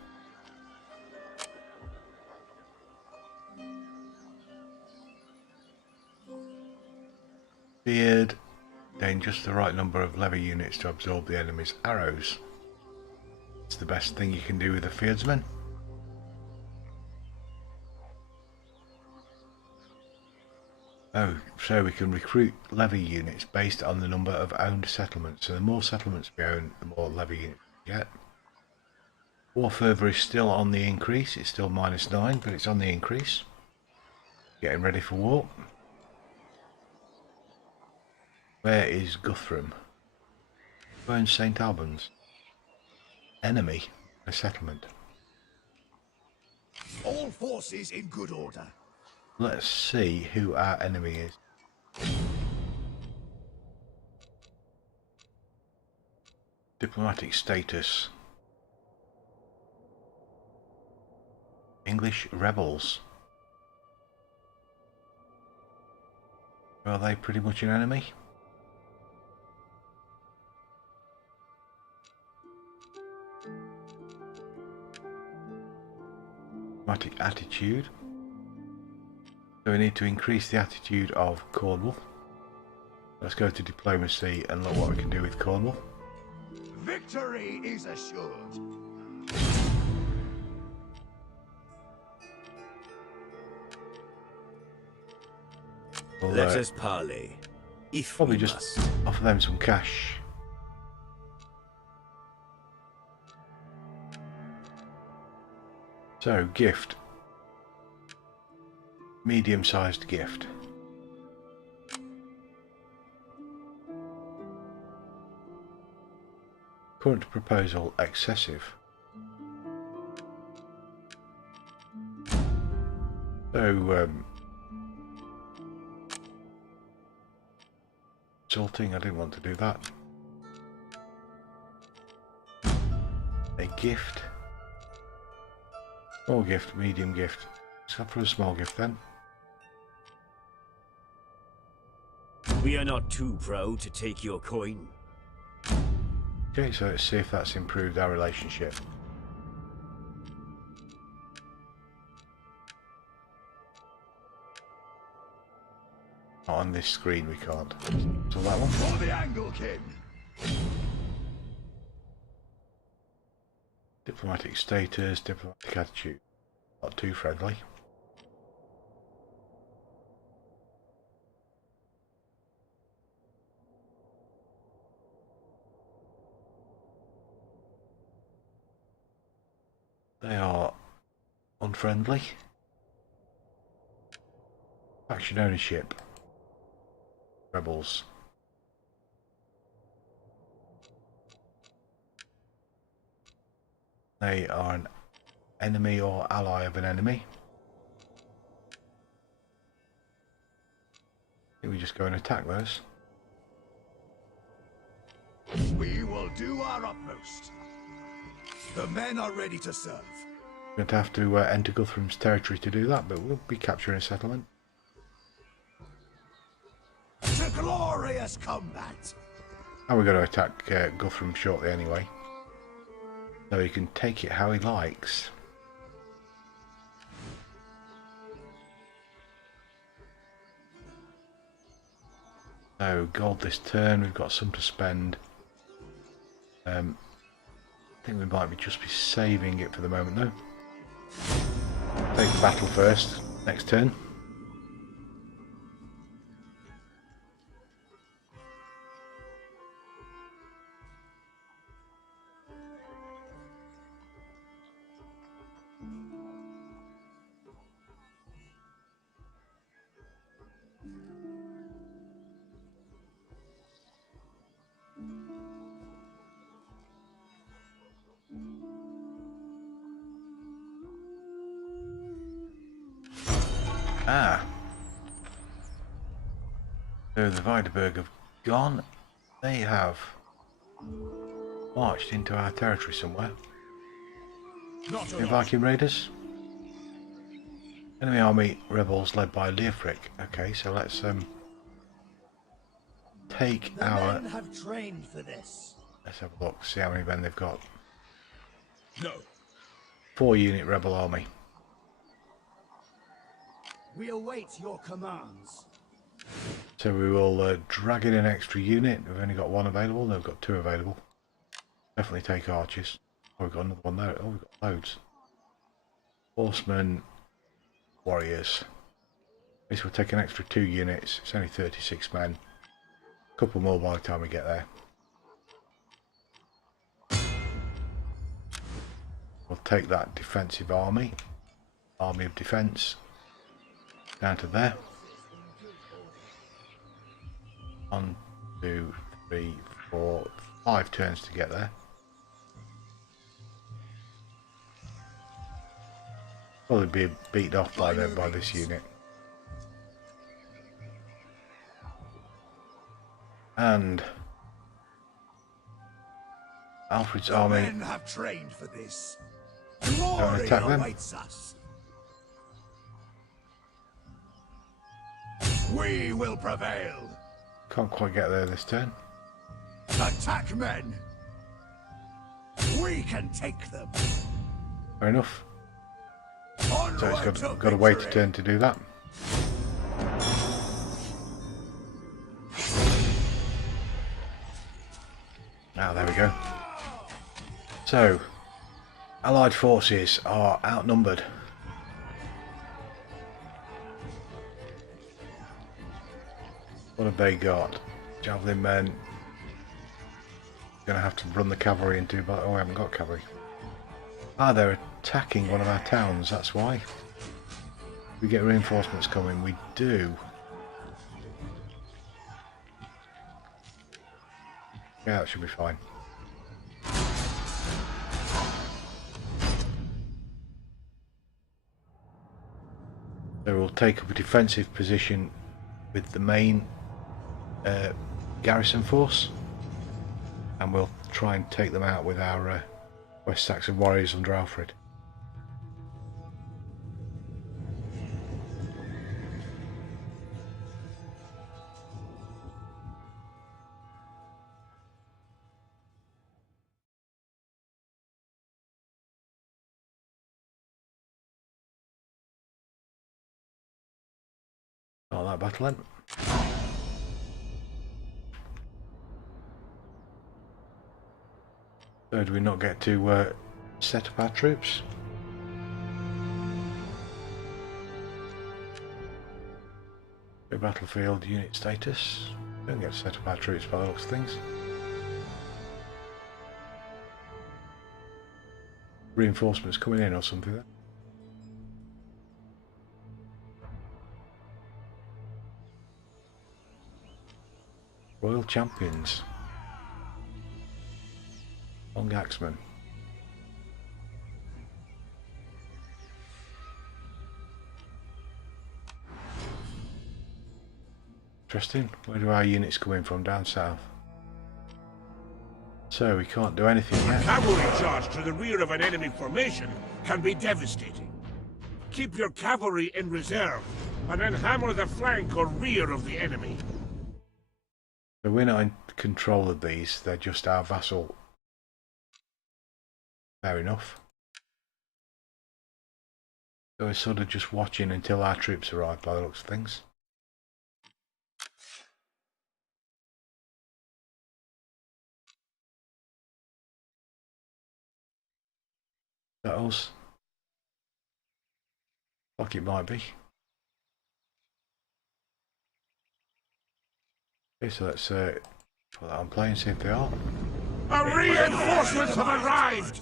Beard, danger. just the right number of lever units to absorb the enemy's arrows. It's the best thing you can do with a Fieldsman. Oh, so we can recruit lever units based on the number of owned settlements. So the more settlements we own, the more lever units we get. War fervour is still on the increase. It's still -9, but it's on the increase. Getting ready for war. Where is Guthrum? Who owns St. Albans? Enemy. A settlement. All forces in good order. Let's see who our enemy is. Diplomatic status. English rebels. Are they pretty much an enemy? Diplomatic attitude. So we need to increase the attitude of Cornwall. Let's go to diplomacy and look what we can do with Cornwall. Victory is assured. We'll, Let us parley. If probably we just must. offer them some cash. So, gift. Medium-sized gift. Current proposal excessive. So, insulting, I didn't want to do that. A gift. Small gift, medium gift. Let's go for a small gift then. We are not too proud to take your coin. Okay, so let's see if that's improved our relationship. Not on this screen we can't. So that one. For the Anglekin. Diplomatic status, diplomatic attitude. Not too friendly. They are unfriendly. Faction ownership. Rebels. They are an enemy or ally of an enemy. I think we just go and attack those. We will do our utmost. The men are ready to serve. We're going to have to enter Guthrum's territory to do that, but we'll be capturing a settlement. To glorious combat! And we're going to attack Guthrum shortly anyway. So he can take it how he likes. So gold this turn, we've got some to spend. I think we might just be saving it for the moment though. Take the battle first, next turn. Ah. So the Weideberg have gone. They have marched into our territory somewhere. The Viking raiders. Enemy army rebels led by Leofric. Okay, so let's take our. Men have trained for this. Let's have a look. See how many men they've got. No. 4-unit rebel army. We await your commands. So we will drag in an extra unit. We've only got one available. No, we've got two available. Definitely take archers. Oh, we've got another one there. Oh, we've got loads. Horsemen, warriors. This will take an extra 2 units. It's only 36 men. A couple more by the time we get there. We'll take that defensive army of defence, down to there. 1, 2, 3, 4, 5 turns to get there. Probably be beaten off by this unit. And Alfred's army. Men have trained for this. Don't Glory attack them. awaits us. We will prevail. Can't quite get there this turn. Attack, men. We can take them. Fair enough. Onward So it's to got to wait a victory. turn to do that. Now there we go. So, Allied forces are outnumbered. What have they got? Javelin men. Gonna have to run the cavalry into, but oh, we haven't got cavalry. Ah, they're attacking one of our towns, that's why. We get reinforcements coming, we do. Yeah, that should be fine. So we'll take up a defensive position with the main garrison force, and we'll try and take them out with our West Saxon warriors under Alfred. Not that battle then. So do we not get to set up our troops? Go battlefield unit status. Don't get to set up our troops by the looks of things. Reinforcements coming in or something there. Royal Champions. Long Axeman. Interesting. Where do our units come in from? Down south. So we can't do anything A yet. cavalry charge to the rear of an enemy formation can be devastating. Keep your cavalry in reserve, and then hammer the flank or rear of the enemy. So we're not in control of these, they're just our vassal. Fair enough. So we're sort of just watching until our troops arrive by the looks of things. That us? Like it might be. Okay, so let's put that on play and see if they are. Our reinforcements have arrived!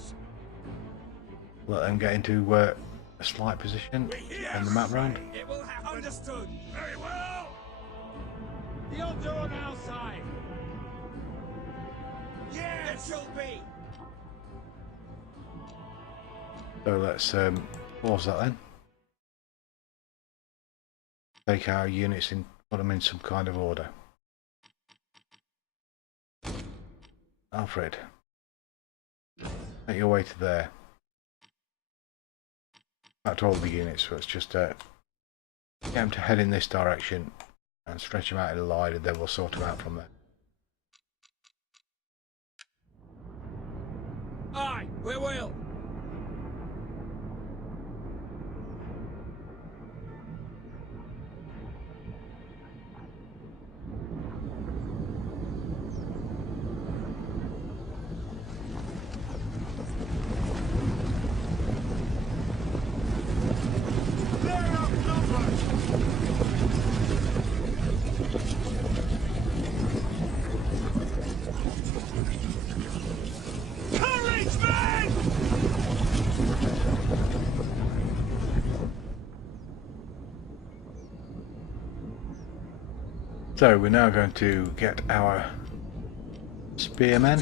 Let them get into a slight position on the map round. It will happen. Understood. Very well! The odds are on our side. Yes, it shall be. So let's pause that then. Take our units and put them in some kind of order. Alfred, make your way to there. Back to all the units, so it's just get them to head in this direction and stretch them out in a line, and then we'll sort them out from there. Aye, we will. So we're now going to get our spearmen.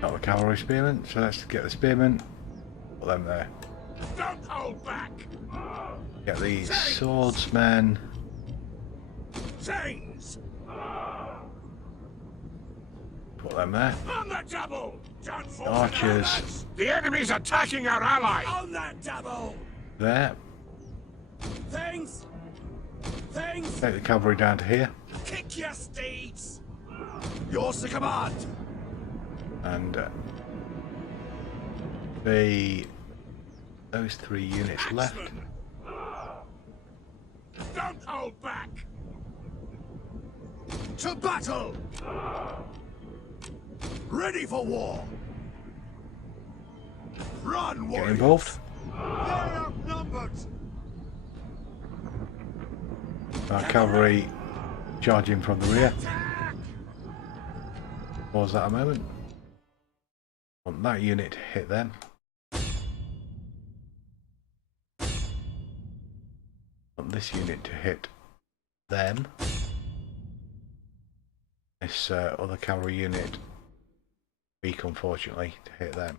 Not the cavalry spearmen, so let's get the spearmen. Put them there. Don't hold back. Get the swordsmen. Chains. Put them there. On the double. Don't fall. Archers. The enemy's attacking our ally. On that double. There. Things. Take the cavalry down to here. Kick your steeds. Yours to command. And those 3 units left. Don't hold back. To battle. Ready for war. Run, warriors. Get involved. They're outnumbered. Our cavalry charging from the rear. Pause that a moment. Want that unit to hit them. Want this unit to hit them. This other cavalry unit weak, unfortunately, to hit them.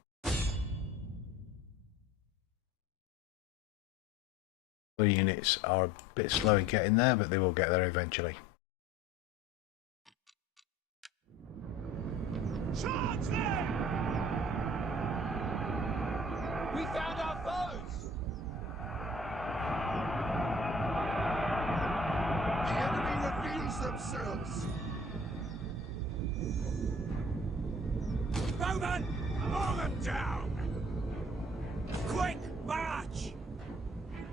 The units are a bit slow in getting there, but they will get there eventually. Charge them! We found our foes! The enemy reveals themselves. Bowman! Mow them down! Quick march!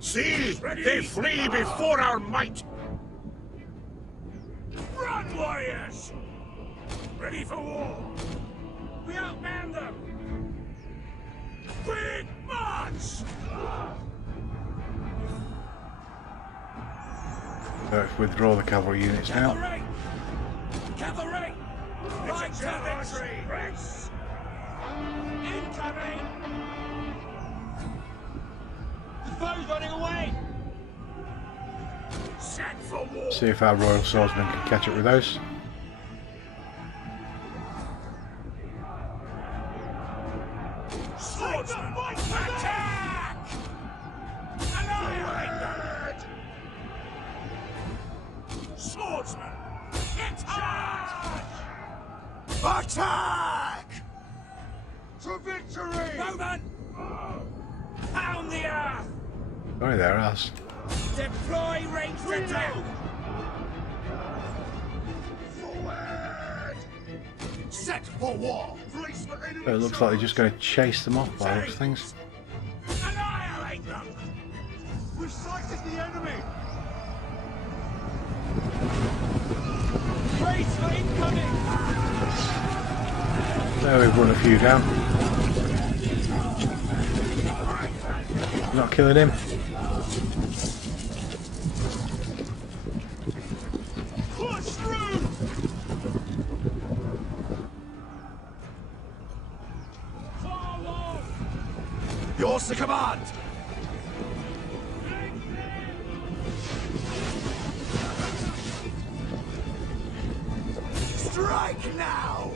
See! They flee before our might! Run, warriors! Ready for war! We outman them! Quick march! Let's withdraw the cavalry units now. Cavalry! Cavalry! Right to victory! Press! Incoming! The foe's running away! Set for war! See if our royal swordsmen can catch up with those. Swordsman! Attack! Annihilate them! Swordsman! Attack! Attack! To victory! Bowman! Pound the earth! Sorry there, us. Deploy ranged attack! Forward! Set for war! Brace for enemy. It looks like they're just going to chase them off by those things. Annihilate them! We've sighted the enemy! Brace for incoming! There, we've run a few down. Not killing him. Push through! Forward! Yours to command! Strike now!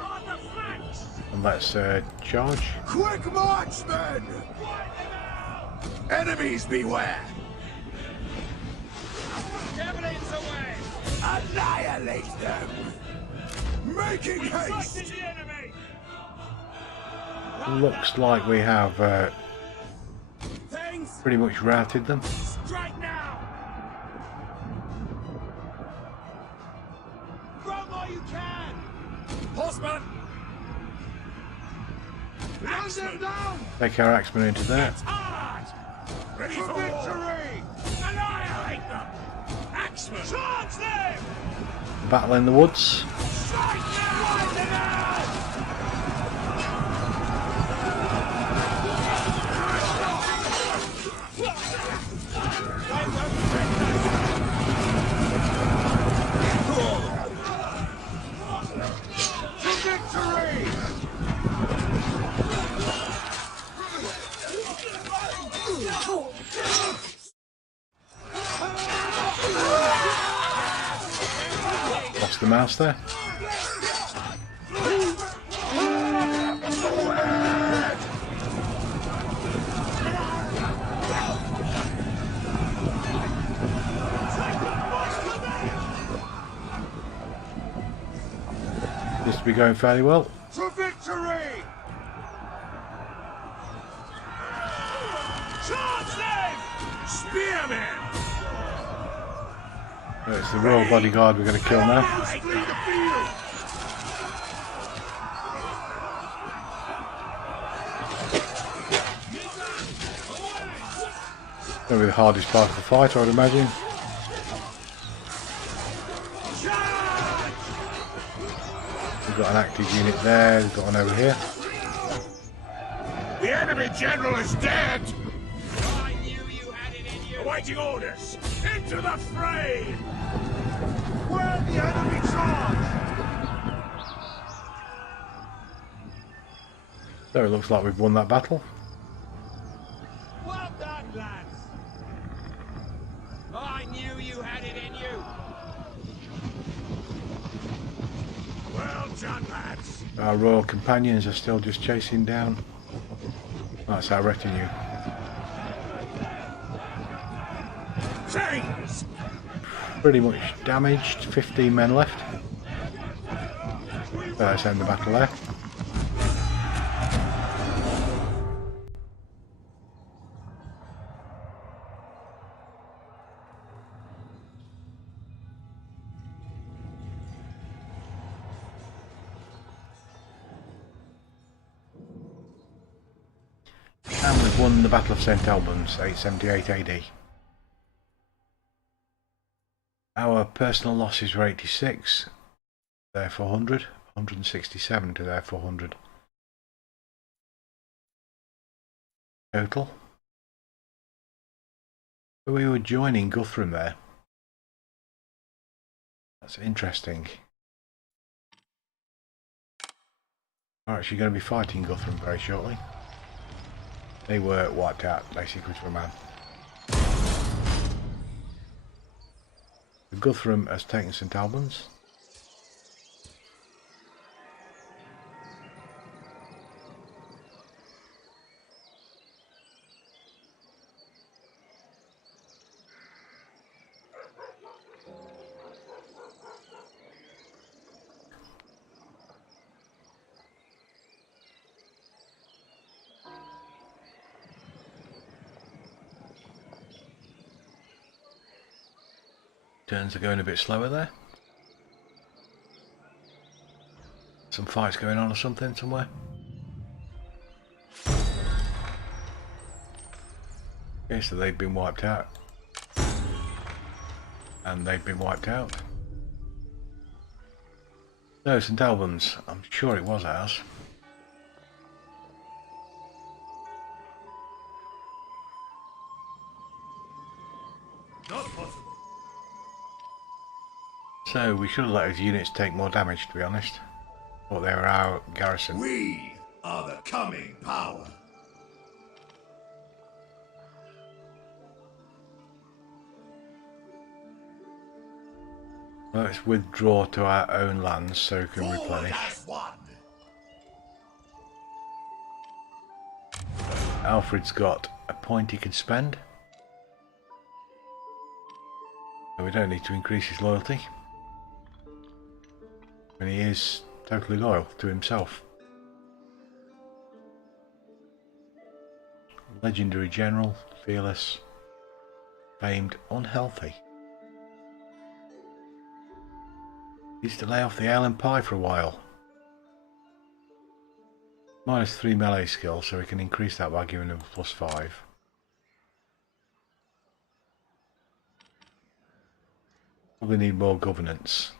On the flanks! And let's charge. Quick marksmen! Wipe them out! Enemies beware! Javelins away! Annihilate them! Making We've haste! sighted the enemy! Looks like we have Things! pretty much routed them. Strike now! Run while you can! Horseman! Run them down! Take our axemen into there. Hard! Ready For for war! victory! Annihilate them! Axemen! Charge them! Battle in the woods. Strike now! Wipe them out! To victory! the mouse there. Seems to be going fairly well. To victory! Charge them! Spearmen! It's the royal bodyguard we're going to kill now. Going to be the hardest part of the fight, I would imagine. We've got an active unit there, we've got one over here. The enemy general is dead! I knew you had it in you! Awaiting orders! Into the fray! Where the enemy charge! So it looks like we've won that battle. Well done, lads! I knew you had it in you! Well done, lads! Our royal companions are still just chasing down. That's our retinue. Chains! Pretty much damaged, 15 men left. So let's end the battle there. And we've won the Battle of St. Albans, 878 AD. Our personal losses were 86, their 400, 167 to their 400. Total. So we were joining Guthrum there. That's interesting. We're actually going to be fighting Guthrum very shortly. They were wiped out basically to a man. Guthrum has taken St. Albans. Turns are going a bit slower there. Some fights going on or something somewhere. Okay, so they've been wiped out. And they've been wiped out. No, St. Albans. I'm sure it was ours. Not possible. So we should have let his units take more damage, to be honest. Thought they were our garrison. We are the coming power. Let's withdraw to our own lands so we can replenish. As one. Alfred's got a point he can spend. So we don't need to increase his loyalty. And he is totally loyal to himself. Legendary general, fearless, famed, unhealthy. Needs to lay off the ale and pie for a while. -3 melee skill, so we can increase that by giving him a +5. Probably need more governance.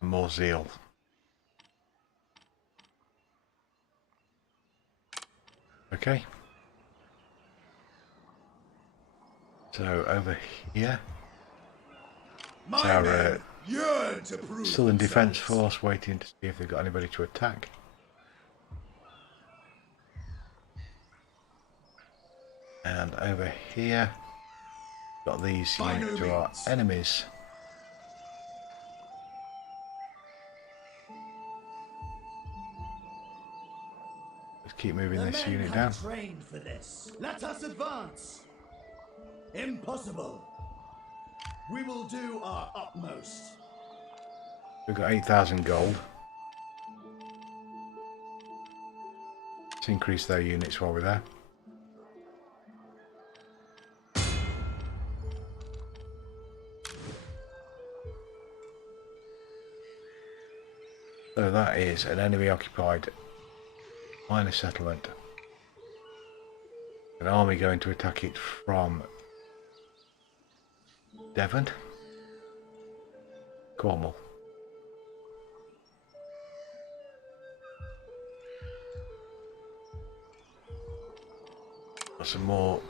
And more zeal. Okay. So over here, it's our still in defence force, waiting to see if they've got anybody to attack. And over here, Got these By units no to our means. enemies. Let's keep moving The this men unit have down. trained for this. Let us advance. Impossible. We will do our utmost. We've got 8,000 gold. Let's increase their units while we're there. So that is an enemy occupied minor settlement. An army going to attack it from Devon, Cornwall. Got some more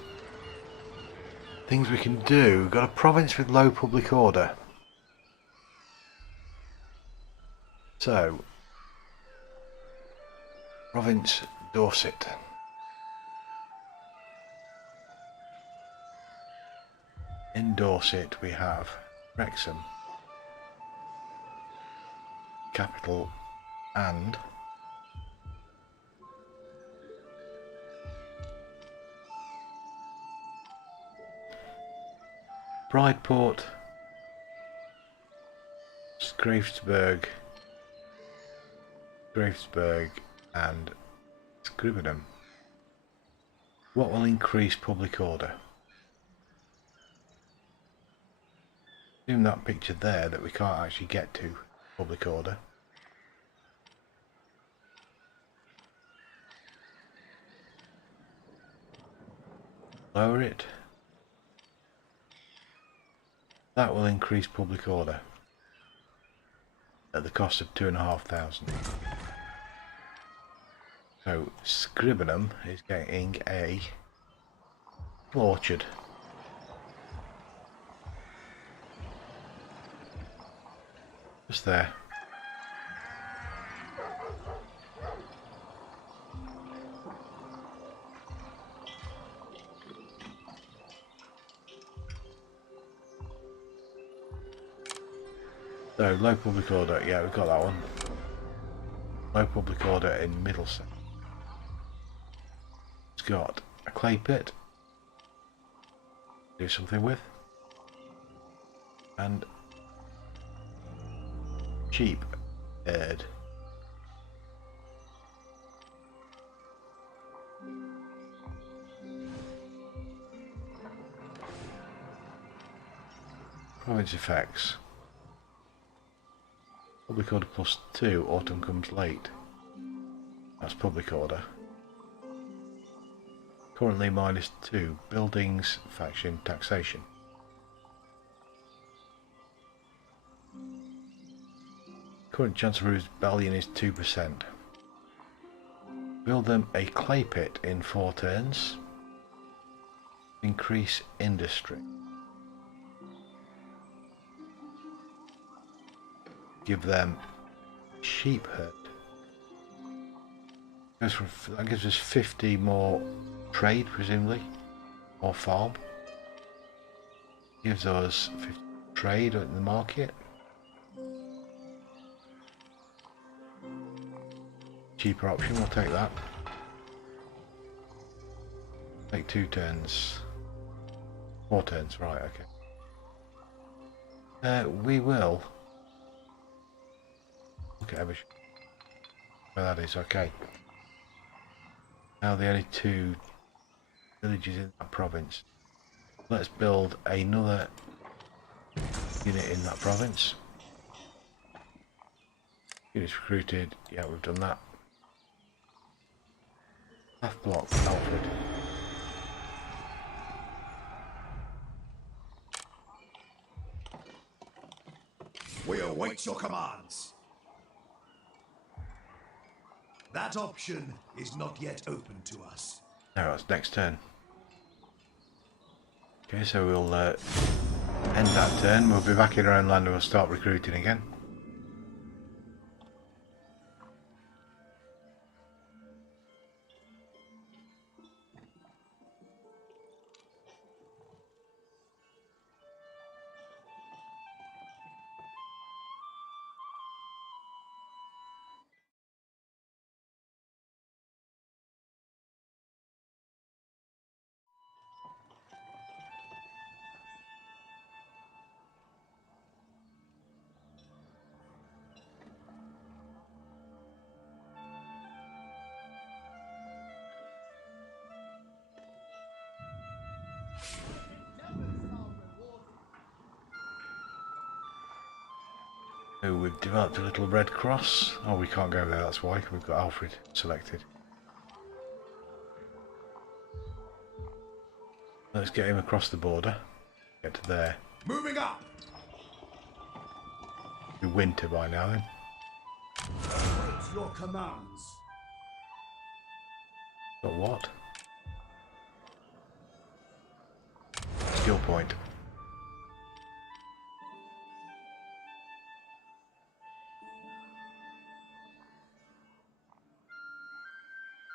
things we can do. We've got a province with low public order. So, province Dorset. In Dorset we have Wrexham, capital, and Brideport, Gravesburg, and Scrivenham. What will increase public order? Assume that picture there that we can't actually get to public order. Lower it. That will increase public order at the cost of 2,500. So Scrivenham is getting a orchard. Just there. So low public order, yeah, we've got that one. Low public order in Middlesex. It's got a clay pit. Do something with. And sheep herd. Province effects. Public order +2, autumn comes late. That's public order. Currently -2, buildings, faction, taxation. Current chance of rebellion is 2%. Build them a clay pit in 4 turns. Increase industry. Give them sheep herd. That gives us 50 more trade, presumably, or farm. Gives us 50 trade in the market. Cheaper option, we'll take that. Take 2 turns. 4 turns, right, okay. We will look at everything. Well, that is okay. Now the only 2 villages in that province. Let's build another unit in that province. Units recruited, yeah, we've done that. Half block, Alfred. We await your commands. That option is not yet open to us. No, that's next turn. Okay, so we'll end that turn. We'll be back in our own land and we'll start recruiting again. So we've developed a little red cross. Oh, we can't go there, that's why. We've got Alfred selected. Let's get him across the border. Get to there. Moving up. It'll be winter by now then. Wait your commands. Got what? Skill point.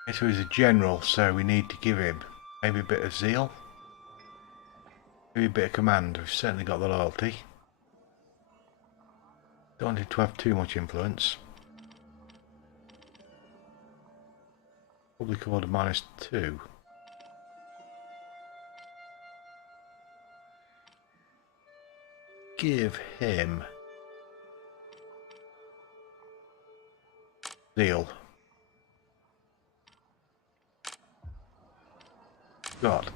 Okay, so he's a general, so we need to give him maybe a bit of zeal. Maybe a bit of command. We've certainly got the loyalty. Don't want it to have too much influence. Public order -2. Give him zeal. Got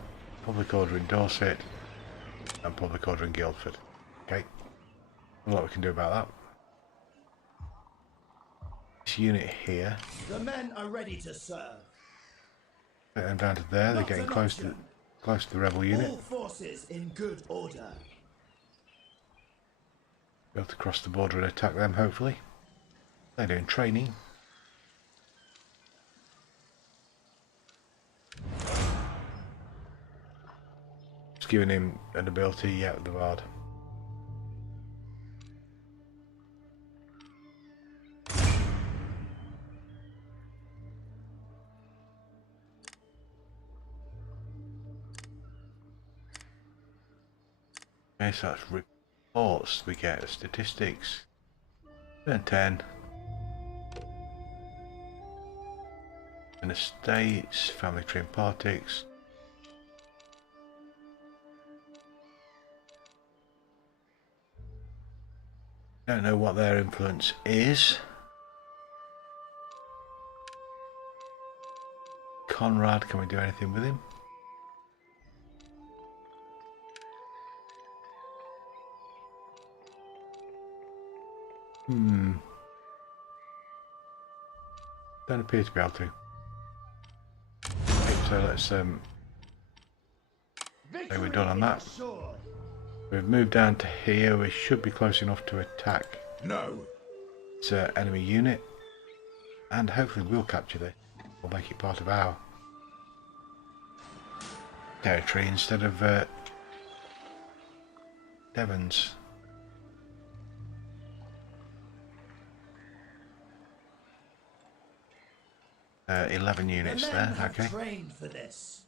public order in Dorset and public order in Guildford. Okay, a lot we can do about that. This unit here. The men are ready to serve. Get them down to there. They're getting close to the rebel unit. All forces in good order. Be able to cross the border and attack them. Hopefully, they're doing training. Just giving him an ability. Yeah, the Bard. Okay, so that's reports. We get statistics. Turn 10. And estates, family tree and politics. Don't know what their influence is. Conrad, can we do anything with him? Don't appear to be able to. Okay, so let's say we're done on that. We've moved down to here. We should be close enough to attack. No. It's an enemy unit, and hopefully we'll capture this. We'll make it part of our territory instead of Devon's. 11 units there, okay. Trained for this.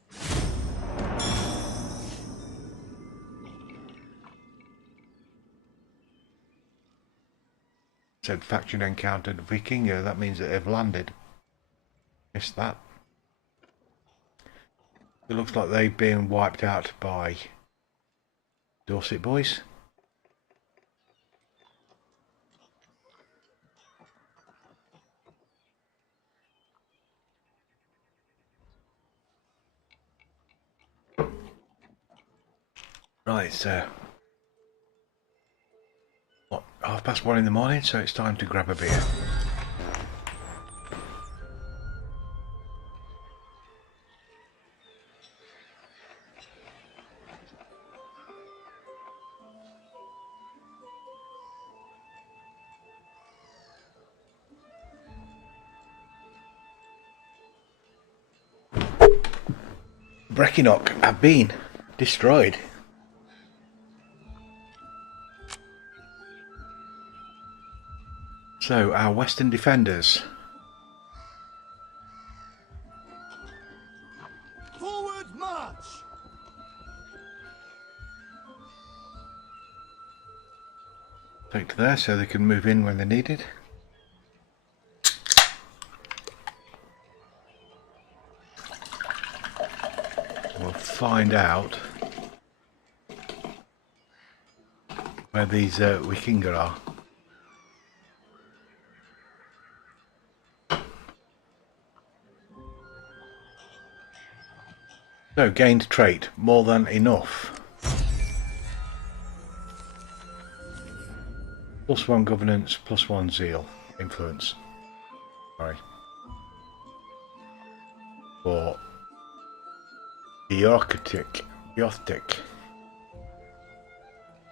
Said faction encountered Vikinger, that means that they've landed. Missed that. It looks like they've been wiped out by Dorset boys. Right, so what, 1:30 in the morning, so it's time to grab a beer. Breckinnock have been destroyed. So, our western defenders. Forward march! Take to there so they can move in when they're needed. We'll find out where these Wikinger are. So, gained trait, more than enough. +1 governance, +1 zeal. Influence. Sorry. For Biotic. Biotic.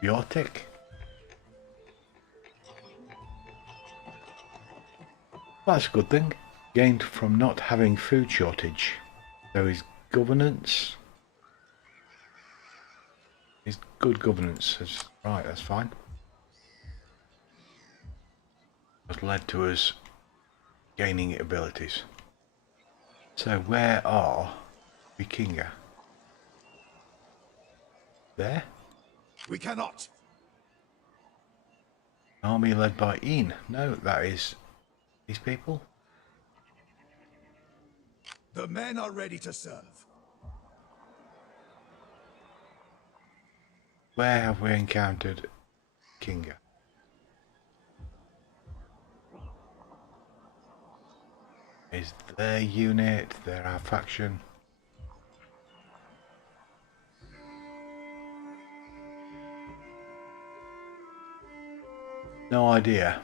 Biotic? That's a good thing. Gained from not having food shortage. So his governance is good governance. Right, that's fine. Has led to us gaining abilities. So where are Britannia? There? We cannot. Army led by Ian. No, that is these people. The men are ready to serve. Where have we encountered Kinga? Is their unit, they're our faction? No idea.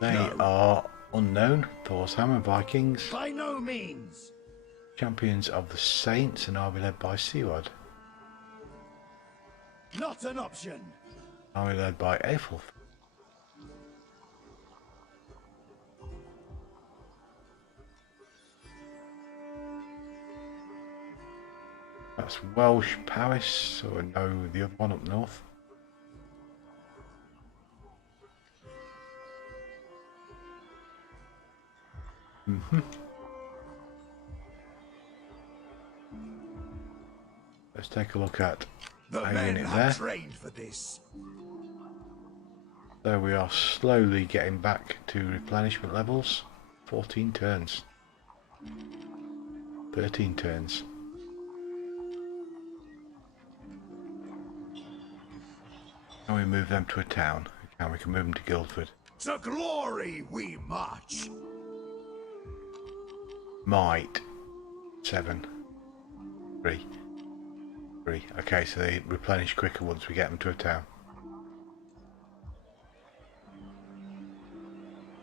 They are unknown. Thor's Hammer Vikings. By no means. Champions of the Saints and army led by Seward. Not an option. Army led by Aethelf. That's Welsh Paris, or no, the other one up north. Let's take a look at The our men unit have there. trained for this. So we are slowly getting back to replenishment levels. 14 turns. 13 turns. Can we move them to a town? We can move them to Guildford. To glory we march. Might. 7. 3. 3. Okay, so they replenish quicker once we get them to a town.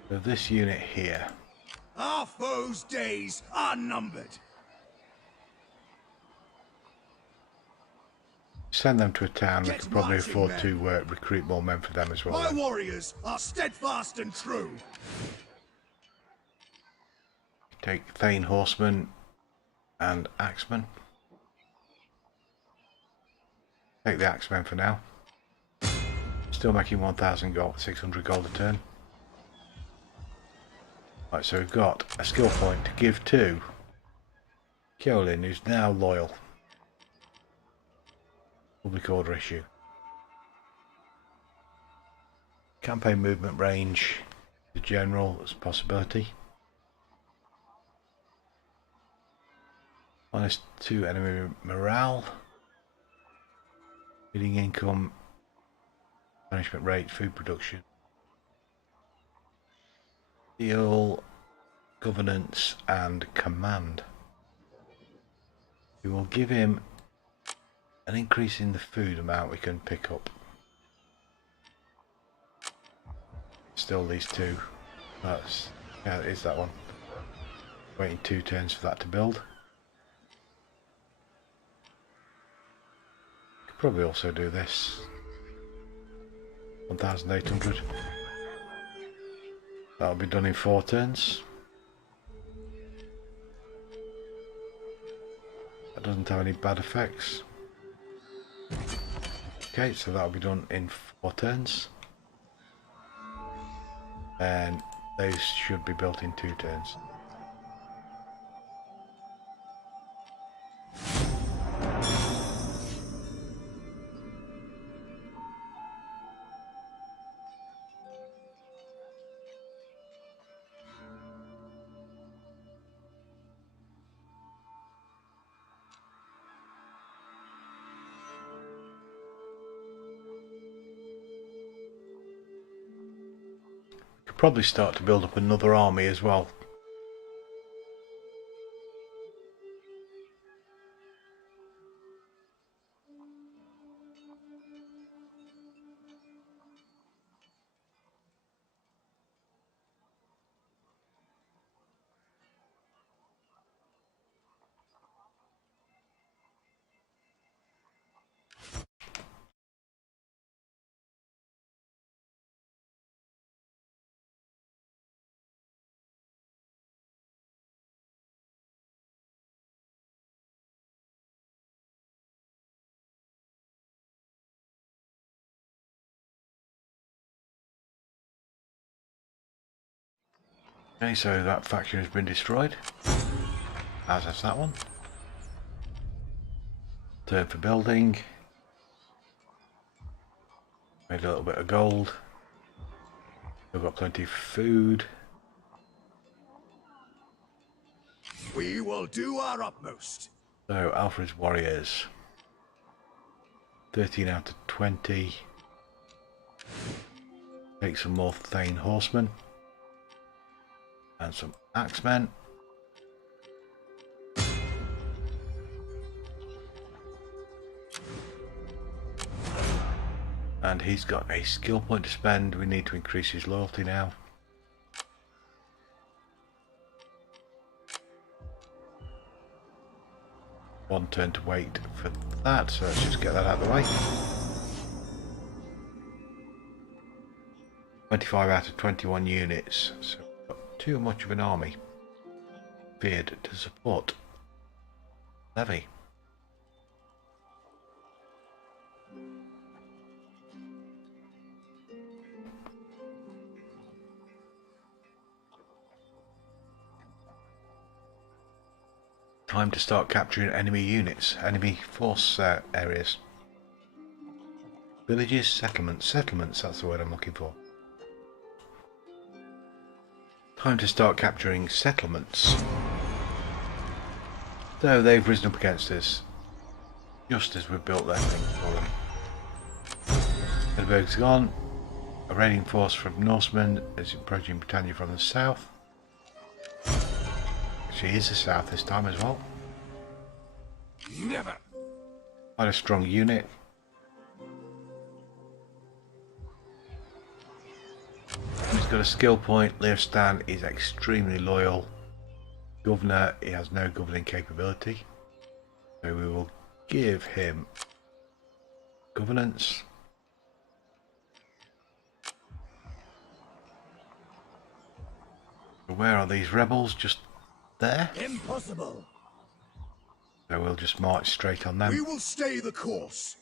So this unit here. Our foes' days are numbered. Send them to a town, we Get can probably marching, afford men. to recruit more men for them as well. My then. warriors are steadfast and true. Take Thane Horsemen and Axemen. Take the Axemen for now. Still making 1,000 gold, 600 gold a turn. Right, so we've got a skill point to give to Keolin, who's now loyal. Public order issue. Campaign movement range, the general as a possibility. -2 enemy morale. Feeding income, punishment rate, food production. Deal, governance and command. We will give him an increase in the food amount we can pick up. Still these two. That's, yeah, it is that one. Waiting 2 turns for that to build. Could probably also do this. 1,800. That'll be done in 4 turns. That doesn't have any bad effects. Okay, so that'll be done in 4 turns. And those should be built in 2 turns. Could probably start to build up another army as well. Okay, so that faction has been destroyed, as has that one. Turn for building. Made a little bit of gold. We've got plenty of food. We will do our utmost. So Alfred's warriors. 13 out of 20. Take some more Thane horsemen. And some axemen. And he's got a skill point to spend. We need to increase his loyalty now. One turn to wait for that, so let's just get that out of the way. 25 out of 21 units, so we've got too much of an army feared to support levy. Time to start capturing enemy units, enemy force areas. Villages, settlements, that's the word I'm looking for. Time to start capturing settlements. So they've risen up against us, just as we've built their thing for them. Edinburgh's gone. A raiding force from Norsemen is approaching Britannia from the south. She is the south this time as well. Never. Quite a strong unit. He's got a skill point. Leofstan is extremely loyal. Governor, he has no governing capability. So we will give him governance. Where are these rebels? Just there? Impossible. So we'll just march straight on them. We will stay the course.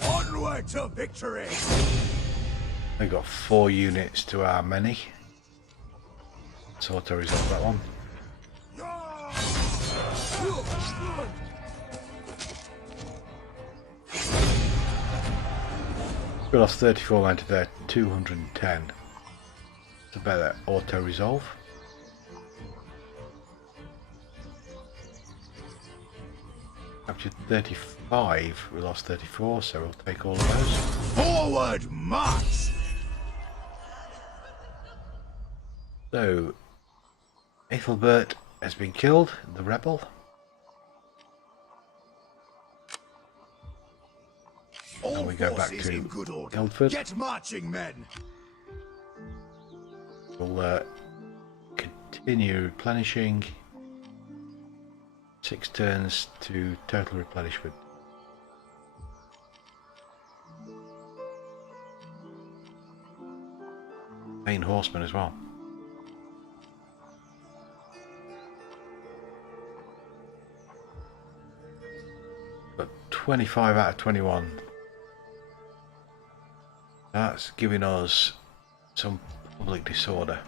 Onward to victory! They've got 4 units to our many. Let's auto resolve that one. We lost 34 men to their 210. It's a better auto resolve. Captured 35, we lost 34, so we'll take all of those. Forward march! So, Ethelbert has been killed, the rebel. All we go back forces to in good order. Guildford. Get marching, men! We'll continue replenishing. 6 turns to total replenishment. Main horseman as well. But 25 out of 21. That's giving us some public disorder.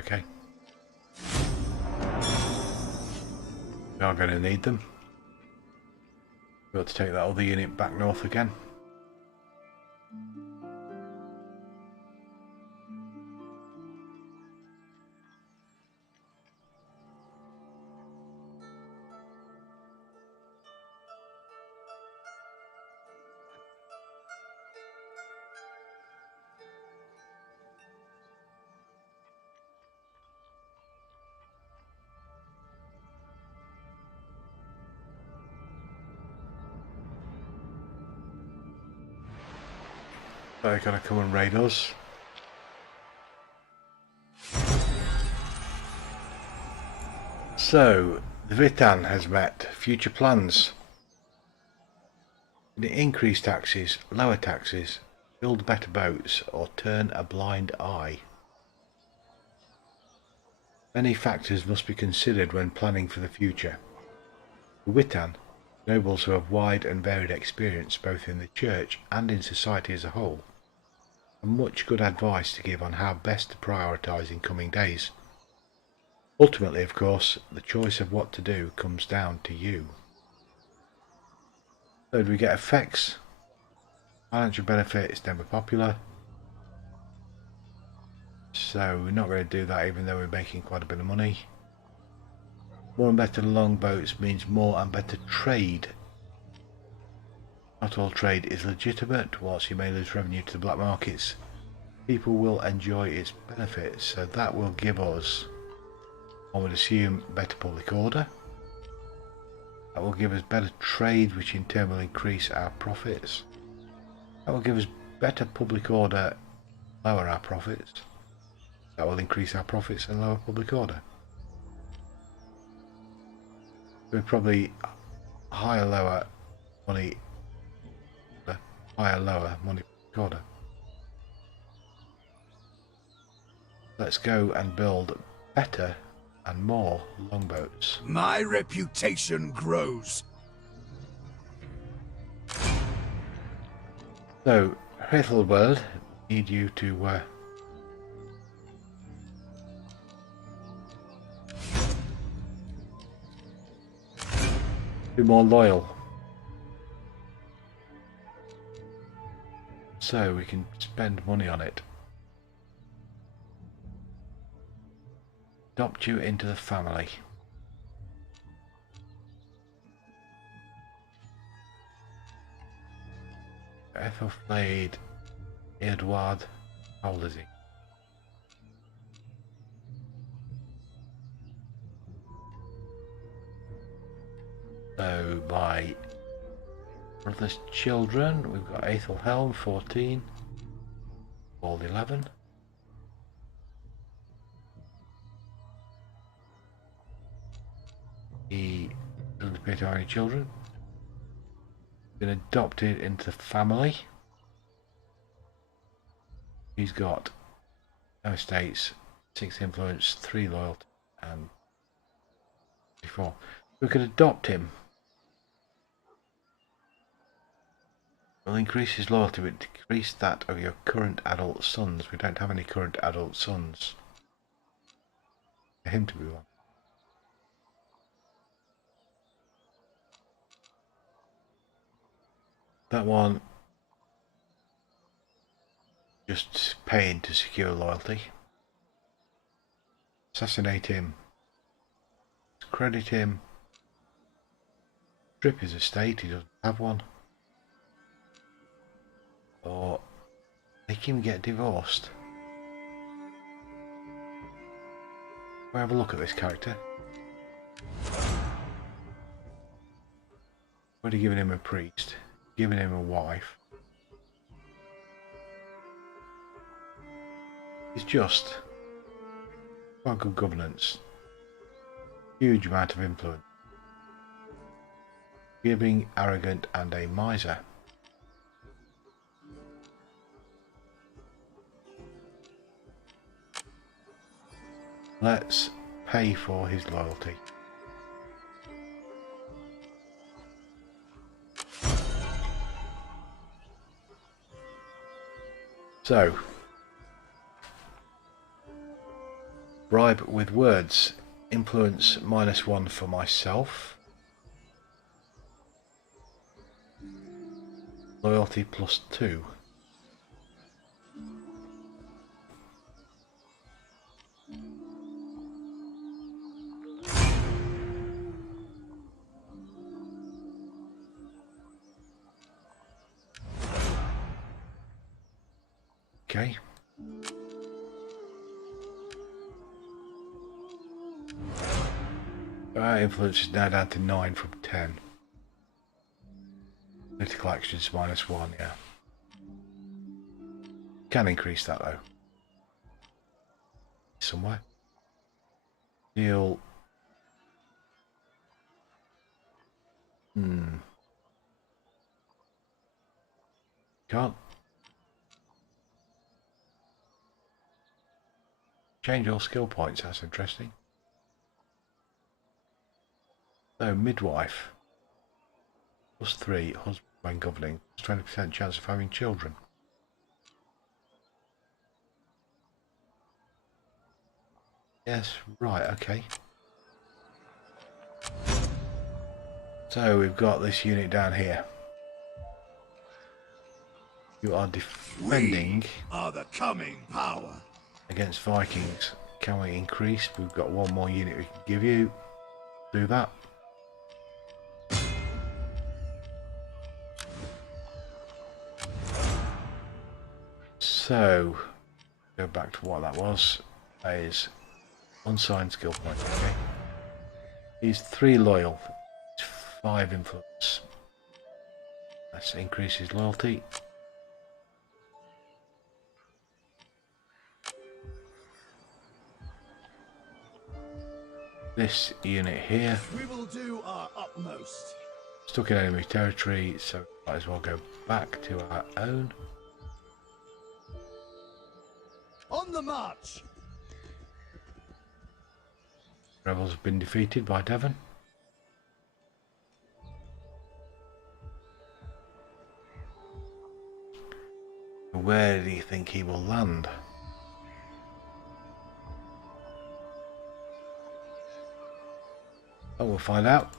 Okay. We are going to need them. We've got to take that other unit back north again. They're going to come and raid us. So, the Vitan has met future plans. Increase taxes, lower taxes, build better boats, or turn a blind eye. Many factors must be considered when planning for the future. The Witan Nobles who have wide and varied experience both in the church and in society as a whole, and much good advice to give on how best to prioritise in coming days. Ultimately, of course, the choice of what to do comes down to you. So do we get effects? Financial benefit is never popular. So we're not going to do that even though we're making quite a bit of money. More and better longboats means more and better trade. Not all trade is legitimate. Whilst you may lose revenue to the black markets, people will enjoy its benefits. So that will give us, I would assume, better public order. That will give us better trade, which in turn will increase our profits. That will give us better public order, lower our profits. That will increase our profits and lower public order. We're probably higher, lower money, higher, lower money public order. Let's go and build better and more longboats. My reputation grows. So, Hethelwald, need you to be more loyal. So we can spend money on it. Adopt you into the family. Ethelflaed, Edward, how old is he? So my brother's children, we've got Aethelhelm, 14, Bald, 11. He doesn't appear to have any children. Been adopted into the family. He's got no estates, 6 influence, 3 loyalty, and 4. We could adopt him. We'll increase his loyalty, but decrease that of your current adult sons. We don't have any current adult sons. For him to be one. That one, just paying to secure loyalty. Assassinate him. Credit him. Strip his estate, he doesn't have one. Or make him get divorced. We'll have a look at this character. Already given him a priest, given him a wife. He's just quite good governance. Huge amount of influence. Giving, arrogant, and a miser. Let's pay for his loyalty. So, bribe with words. Influence -1 for myself. Loyalty +2. Okay. Influence is now down to 9 from 10. Political actions -1, yeah. Can increase that though. Somewhere. Deal. Can't. Change all skill points, that's interesting. So, midwife. +3 husband when governing, 20% chance of having children. Yes, right, okay. So we've got this unit down here. You are defending. We are the coming power. Against Vikings. Can we increase? We've got one more unit we can give you. Do that. So, go back to what that was. That is unsigned skill point. Okay. He's 3 loyal. He's 5 influence. Let's increase his loyalty. This unit here. We will do our utmost. Stuck in enemy territory, so might as well go back to our own. On the march! Rebels have been defeated by Devon. Where do you think he will land? Oh, we'll find out.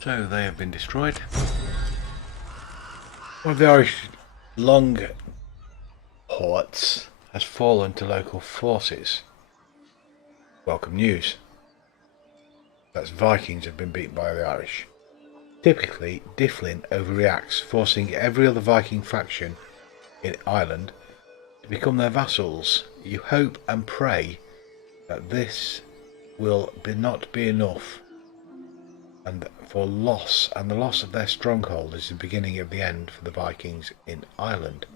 So they have been destroyed. One of the Irish long ports has fallen to local forces. Welcome news. That's Vikings have been beaten by the Irish. Typically, Difflin overreacts, forcing every other Viking faction in Ireland to become their vassals. You hope and pray that this will not be enough, and the loss of their stronghold is the beginning of the end for the Vikings in Ireland.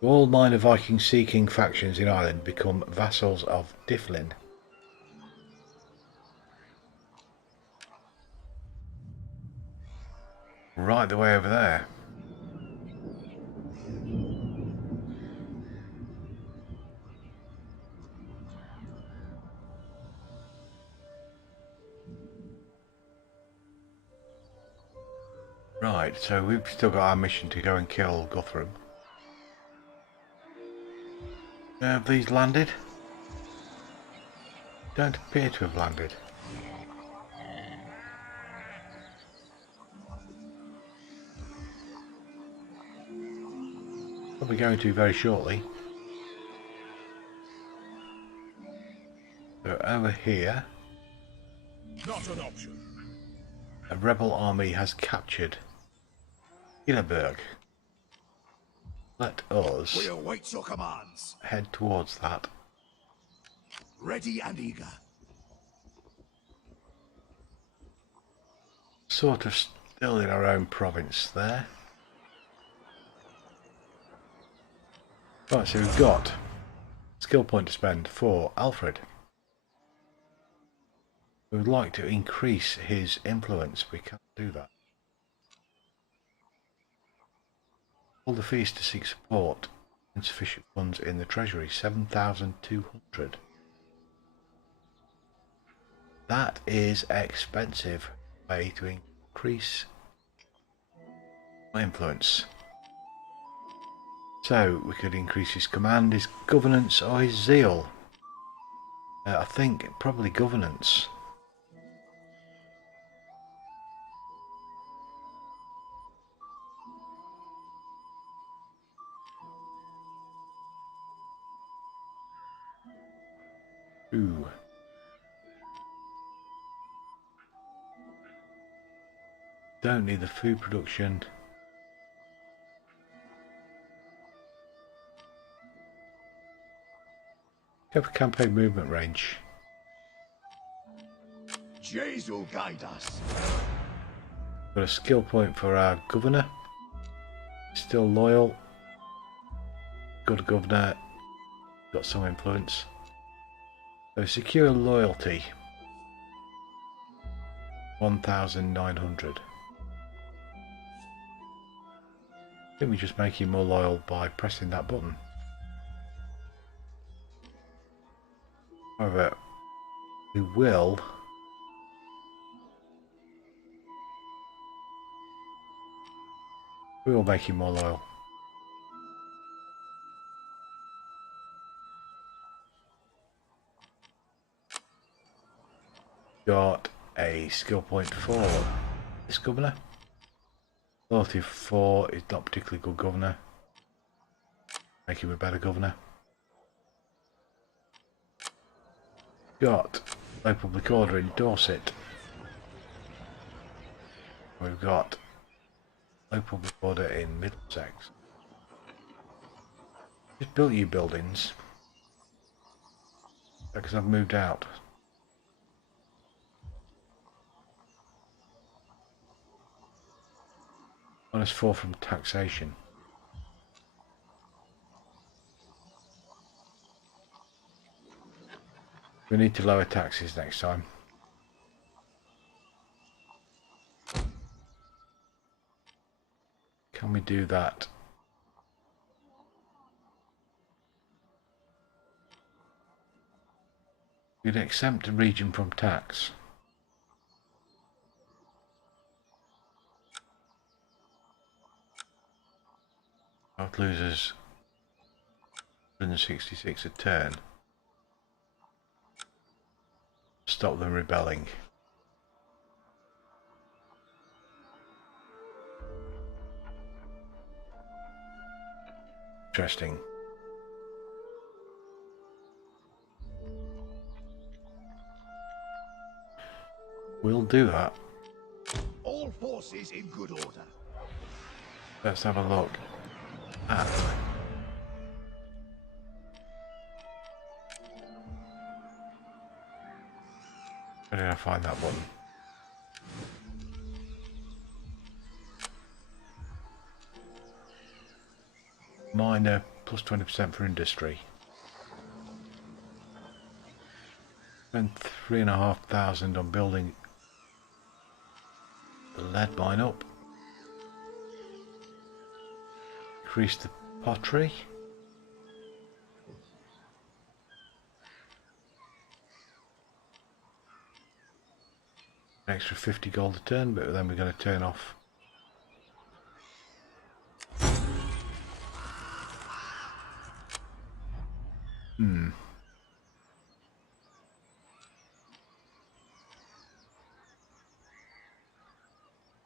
All minor Viking seeking factions in Ireland become vassals of Difflin. Right the way over there. Right, so we've still got our mission to go and kill Guthrum. Have these landed? Don't appear to have landed. Probably going to very shortly. So over here, Not an option. a rebel army has captured Hillerberg. Let us We await your commands. head towards that. Ready and eager. Sort of still in our own province there. Right, so we've got skill point to spend for Alfred. We would like to increase his influence. We can't do that. Hold the fees to seek support. Insufficient funds in the treasury. 7,200. That is expensive. Way to increase my influence. So we could increase his command, his governance, or his zeal. I think probably governance. Ooh. Don't need the food production. Go for campaign movement range. Jesus will guide us. Got a skill point for our governor. Still loyal. Good governor. Got some influence. So secure loyalty. 1,900. I think we just make him more loyal by pressing that button. However, we will make him more loyal. Got a skill point for this governor. Loyalty 4 is not particularly good governor. Make him a better governor. Got low public order in Dorset. We've got low public order in Middlesex. Just built you buildings because I've moved out. -4 from taxation. We need to lower taxes next time. Can we do that? We'd exempt a region from tax. South loses 166 a turn. Stop them rebelling. Interesting. We'll do that. All forces in good order. Let's have a look at where did I find that one? Minor plus 20% for industry. Spent 3,500 on building the lead mine up. Increase the pottery. An extra 50 gold a turn, but then we're going to turn off.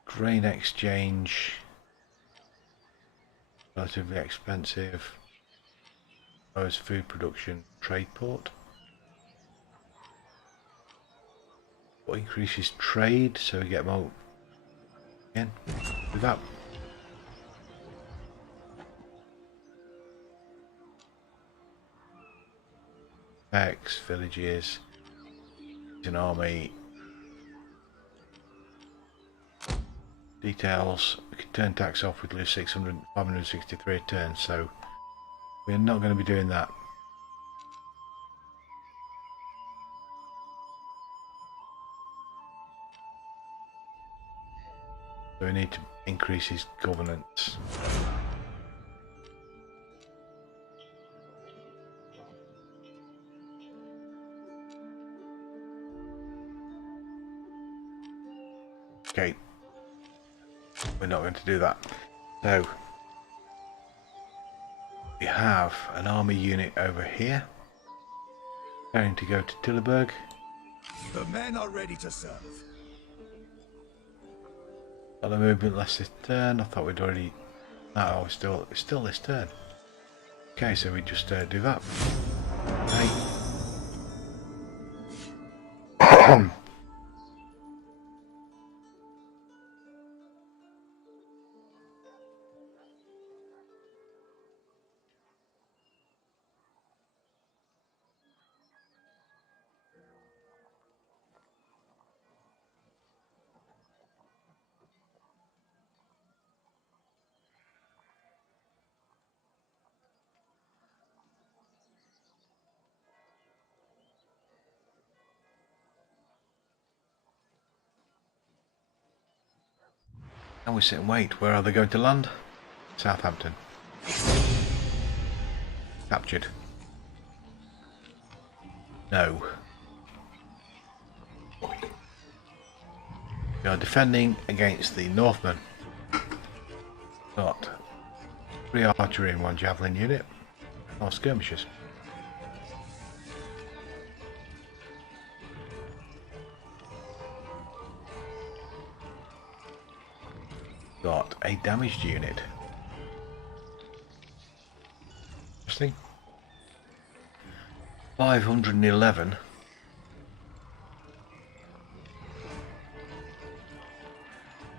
Grain exchange. Relatively expensive. Lowers food production. Trade port. What increases trade so we get more again with that. X villages. An army. Details. We can turn tax off. We'd lose 563 a turn, so we're not going to be doing that. So we need to increase his governance. Okay. We're not going to do that. So we have an army unit over here. Going to go to Tilburg. The men are ready to serve. Got a movement less this turn. I thought we'd already. No, it's still this turn. Okay, so we just do that. Okay. And we sit and wait. Where are they going to land? Southampton. Captured. No. We are defending against the Northmen. Got 3 archery and 1 javelin unit. Or skirmishers. Got a damaged unit. Interesting. 511.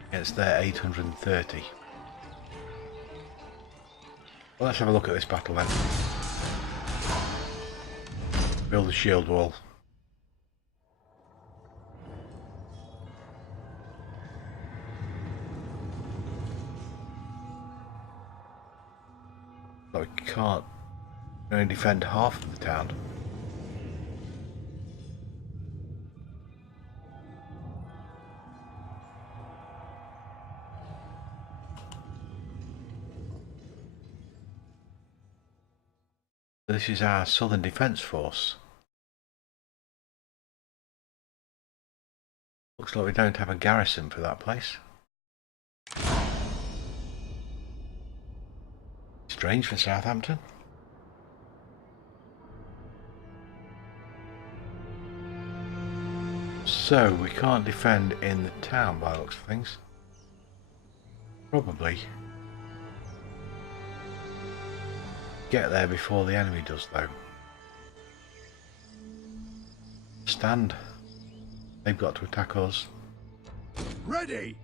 Against their 830. Well, let's have a look at this battle then. Build a shield wall. But we can't only defend half of the town. This is our Southern Defence Force. Looks like we don't have a garrison for that place. Strange for Southampton. So we can't defend in the town by the looks of things. Probably get there before the enemy does though. Stand. They've got to attack us. Ready!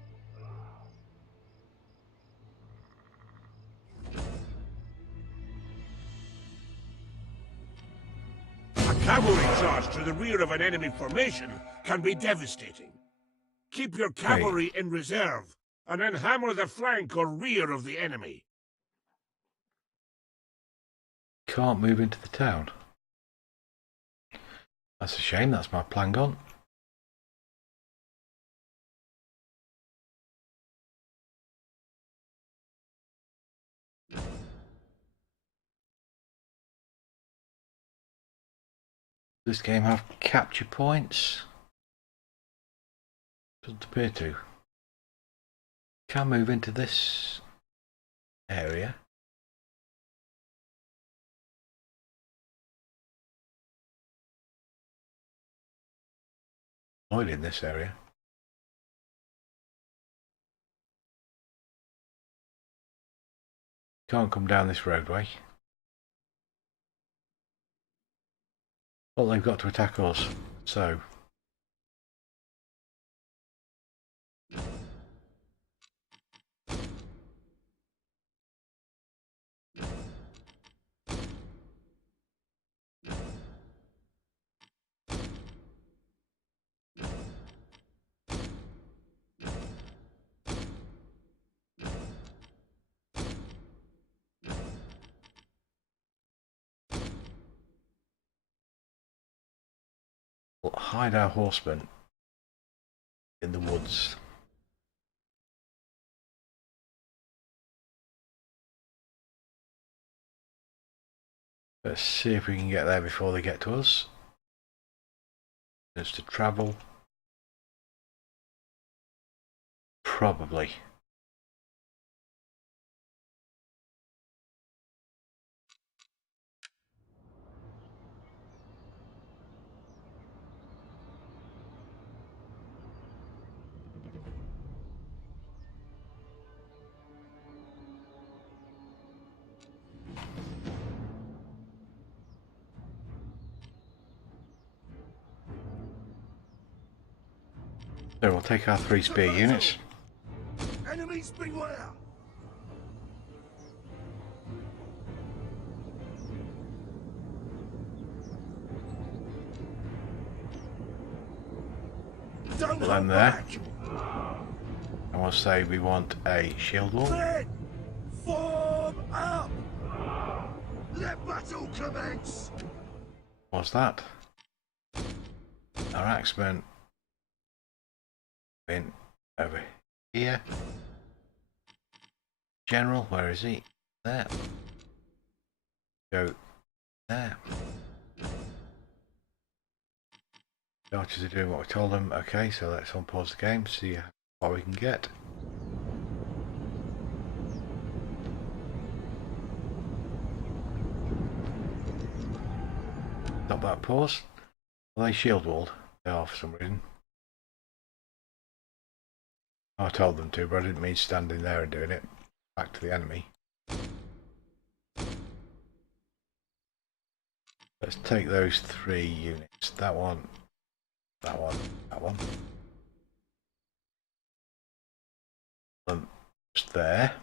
A cavalry charge to the rear of an enemy formation can be devastating. Keep your cavalry in reserve, and then hammer the flank or rear of the enemy. Can't move into the town. That's a shame, that's my plan gone. Does this game have capture points? Doesn't appear to. Can move into this area. Avoid in this area. Can't come down this roadway. Well, they've got to attack us, so we'll hide our horsemen in the woods. Let's see if we can get there before they get to us. Just to travel. Probably. So we'll take our 3 spear units. Enemies beware! Don't Put them there. And we'll say we want a shield wall. Then form up! Let battle commence! What's that? Our axemen in over here. General, where is he? There. Go there. The archers are doing what we told them. Okay, so let's unpause the game, see what we can get. Stop that pause. Are they shield walled? They are for some reason. I told them to, but I didn't mean standing there and doing it. Back to the enemy. Let's take those 3 units. That one, that one, that one. Just there.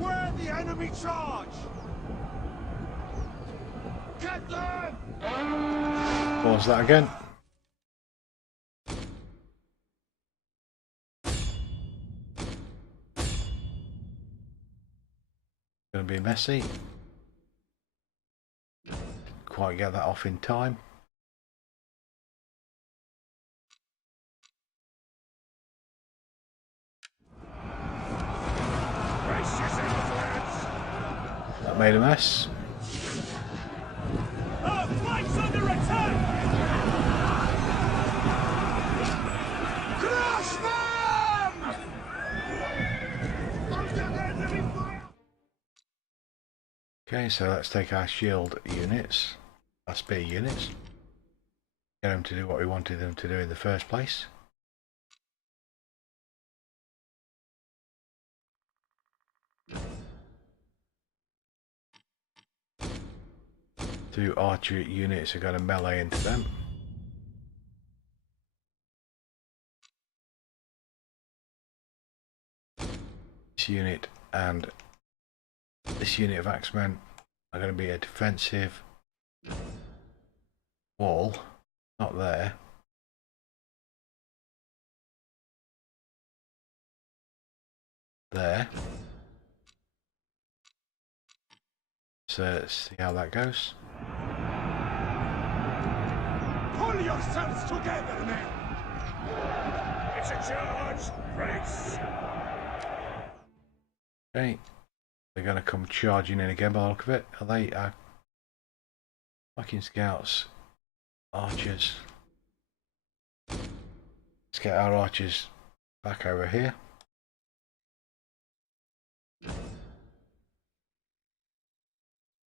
Where the enemy charge! Get them! Pause that again. Going to be messy. Didn't quite get that off in time. That made a mess. Our flank's under attack! Crush them! Okay, so let's take our shield units, our spear units, get them to do what we wanted them to do in the first place. Two archer units are going to melee into them. This unit and this unit of axemen are going to be a defensive wall, not there. There. So let's see how that goes. Pull yourselves together, men! It's a charge! Brace! Okay. They're going to come charging in again by the look of it. Are they fucking scouts? Archers. Let's get our archers back over here.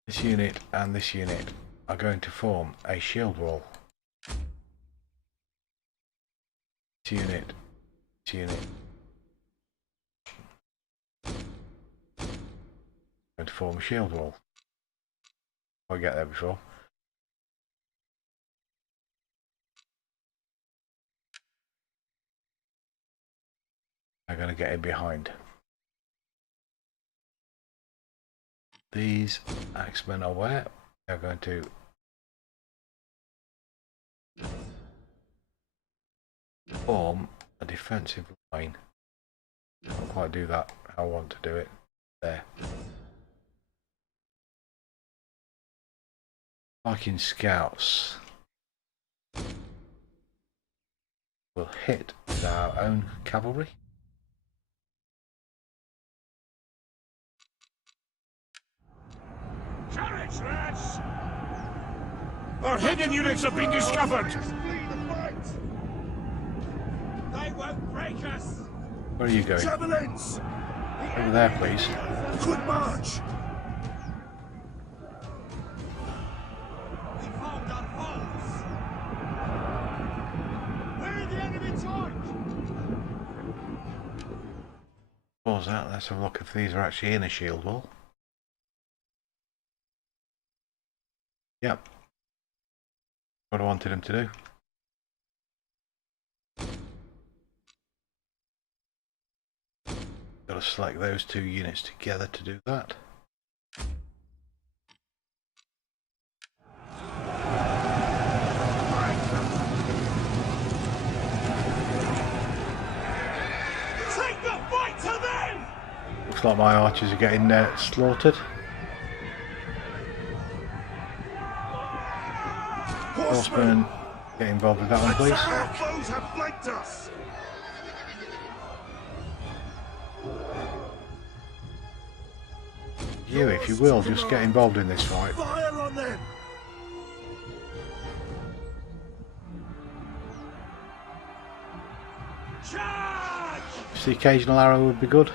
This unit and this unit are going to form a shield wall. This unit, this unit. Going to form a shield wall. I'll get there before. I'm going to get in behind. These axemen are where? They're going to form a defensive line. Can't quite do that how I want to do it. There. Viking scouts will hit with our own cavalry. Courage, lads! Our hidden units have been discovered! They won't break us! Where are you going? Javelins! Over there, please. Good march! We found our foes! Where are the enemy charge? Pause that. Let's have a look if these are actually in a shield wall. Yep. What I wanted him to do. Got to select those 2 units together to do that. Take the fight to them! Looks like my archers are getting slaughtered. Horseman, get involved with that one, please. Our foes have flanked us. You, if you will, just get involved in this fight. Fire on them! Charge! Just the occasional arrow would be good.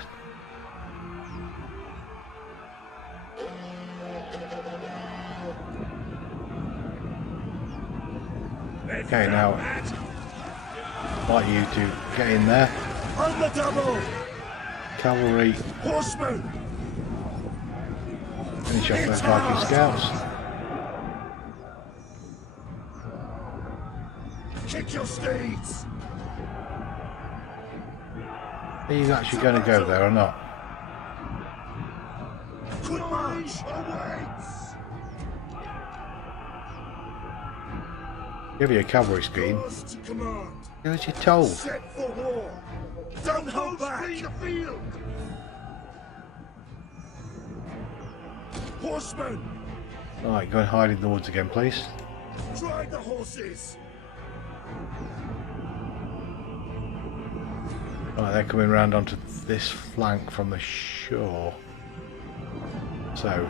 Okay, now I'd like you to get in there. On the double! Cavalry, Horsemen! finish off those Viking scouts. Kick your steeds! Are you actually going to go there or not? Good march! Awaits! Give you a cavalry scheme. Yours to command. Do as you're told. Set for war. Don't hold back! Flee the field. Horsemen! Right, go and hide in the woods again, please. Drive the horses. Right, they're coming round onto this flank from the shore. So,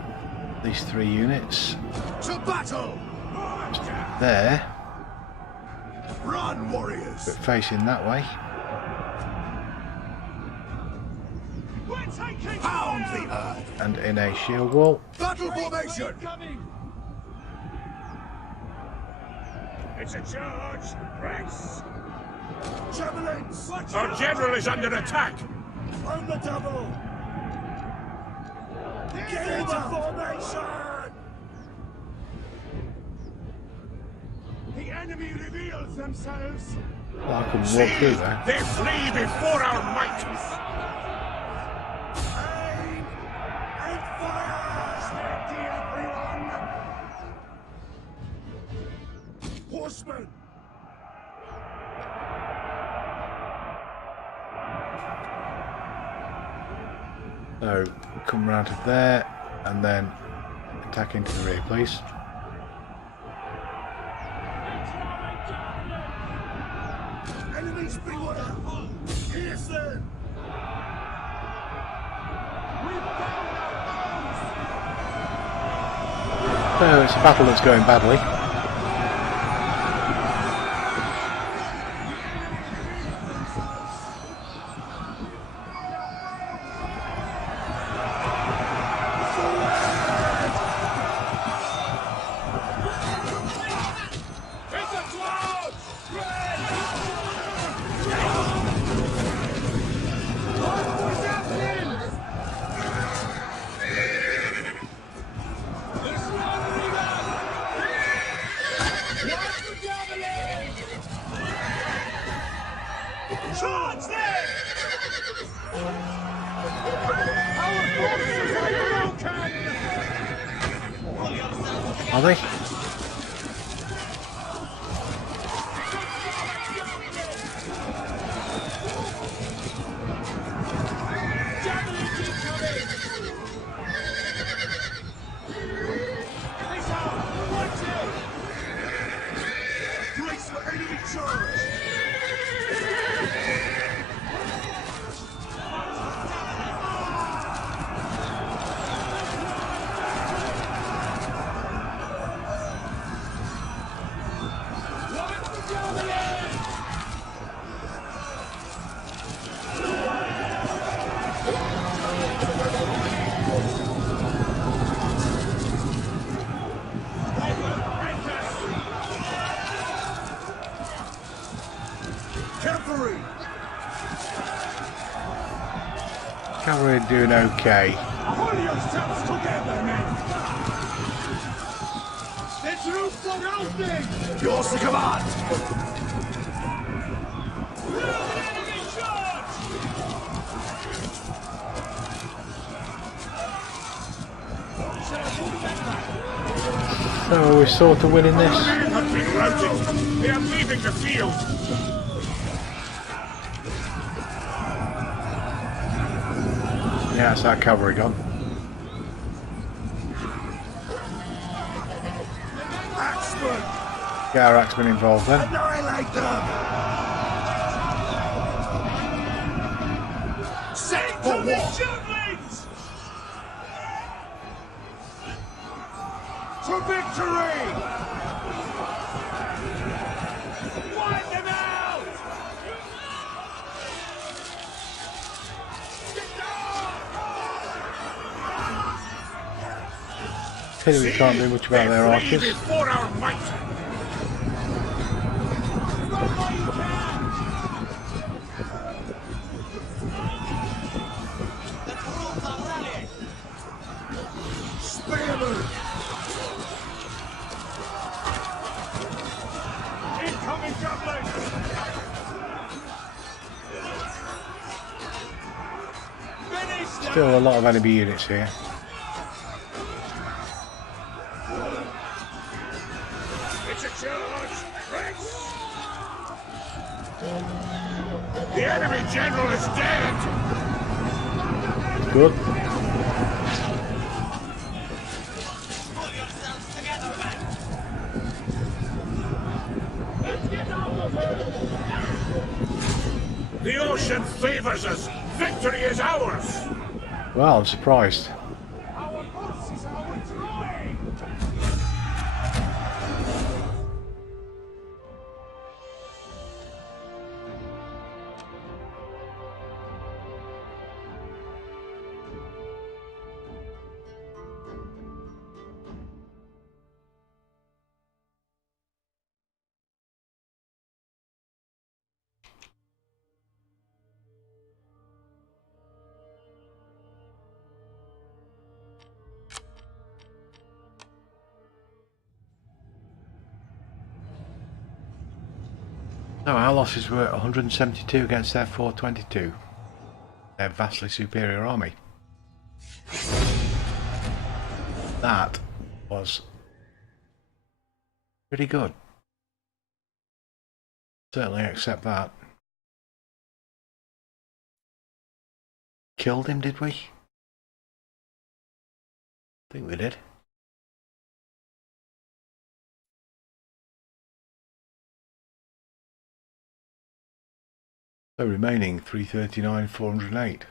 these 3 units To battle! there, Run, warriors! but facing that way. Pound the earth! And in a shield wall. Battle formation! It's a charge. Brace. Javelins! Our general is under attack. On the double! Get into formation! The enemy reveals themselves. Well, I can walk through there. They flee before our might. Aim and fire! Steady, everyone. Horsemen! So, come round to there, and then attack into the rear, please. Enemies beware! Pierce them! So, it's a battle that's going badly. Charge them! Our forces are broken! Are they? Brace for enemy charge! Cavalry! Cavalry are doing okay. Hold yourselves together, men! Let's root for routing! Yours to command! Enemy charge! So, we're sort of winning this. Men have been routed. They are leaving the field. Yeah, that's our cavalry gone. Axemen! Get our axemen involved then. Annihilate them! Set for war! To victory! Wipe them out! Pity we can't do much about their archers. Before our might. Spearmen! Incoming javelin! Still a lot of enemy units here. It's a charge! Rex! The enemy general is dead! Good. The ocean favors us! Victory is ours! Well, I'm surprised. Our forces are withdrawing! So our losses were 172 against their 422. Their vastly superior army. That was pretty good. Certainly accept that. Killed him, did we? I think we did. So remaining 339, 408.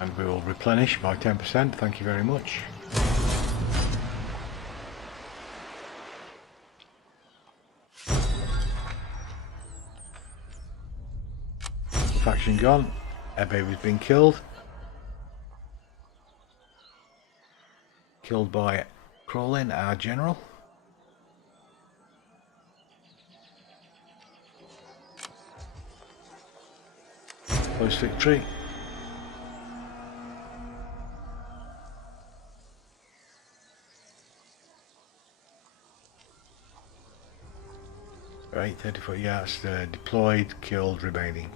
And we will replenish by 10%, thank you very much. Faction gone. Ebbe was being killed. Killed by Crawlin, our general. Close victory. Right, 34 yards deployed, killed, remaining.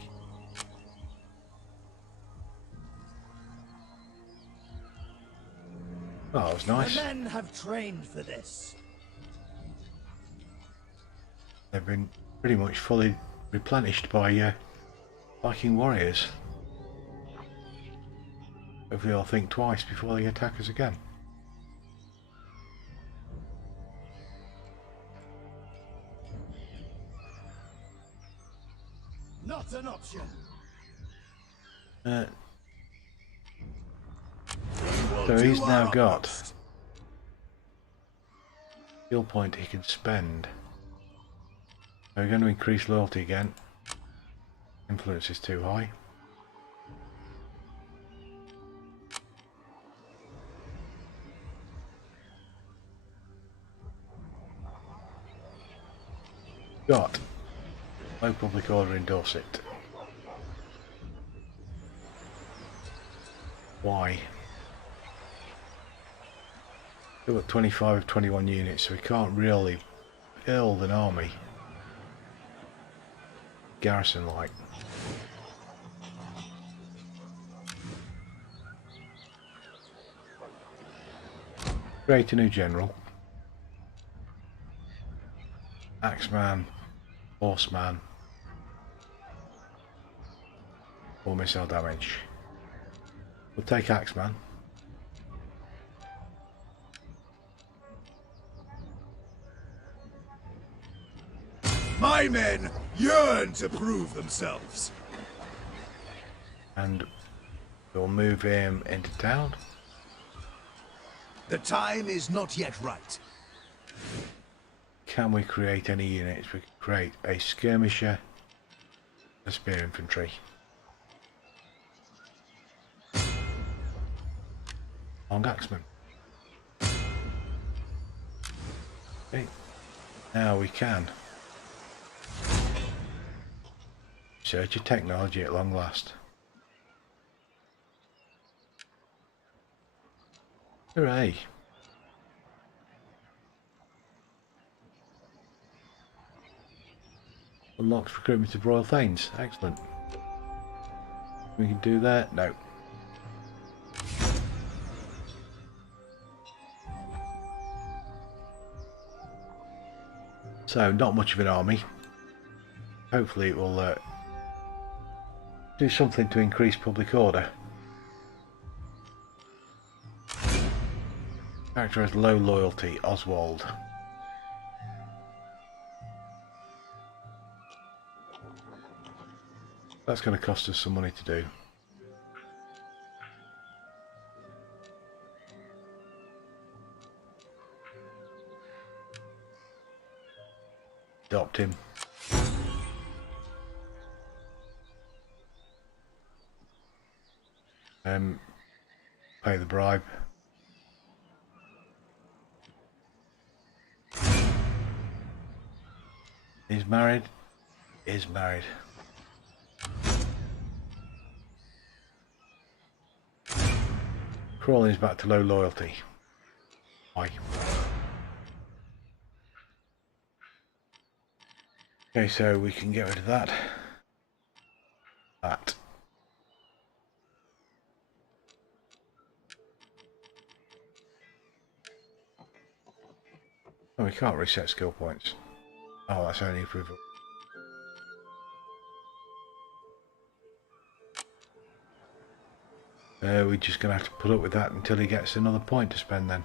Oh, that was nice. The men have trained for this. They've been pretty much fully replenished by Viking warriors. Hopefully they'll think twice before they attack us again. Not an option. So he's now got skill point he can spend. So we're going to increase loyalty again. Influence is too high. Got low public order in Dorset. Why? We've got 25 of 21 units, so we can't really build an army garrison like. Create a new general. Axeman, Horseman, or missile damage. We'll take Axeman. My men yearn to prove themselves. And we'll move him into town. The time is not yet right. Can we create any units? We can create a skirmisher, a spear infantry. Long axeman. Okay. Now we can search a technology at long last. Hooray! Unlocks recruitment of Royal Thanes. Excellent. We can do that? No. So, not much of an army. Hopefully it will do something to increase public order. Character has low loyalty, Oswald. That's going to cost us some money to do. Adopt him. Pay the bribe. He's married. Is married. Crawling is back to low loyalty. Why? Okay, so we can get rid of that. That. Oh, we can't reset skill points. Oh, that's only approval. We're just going to have to put up with that until he gets another point to spend then.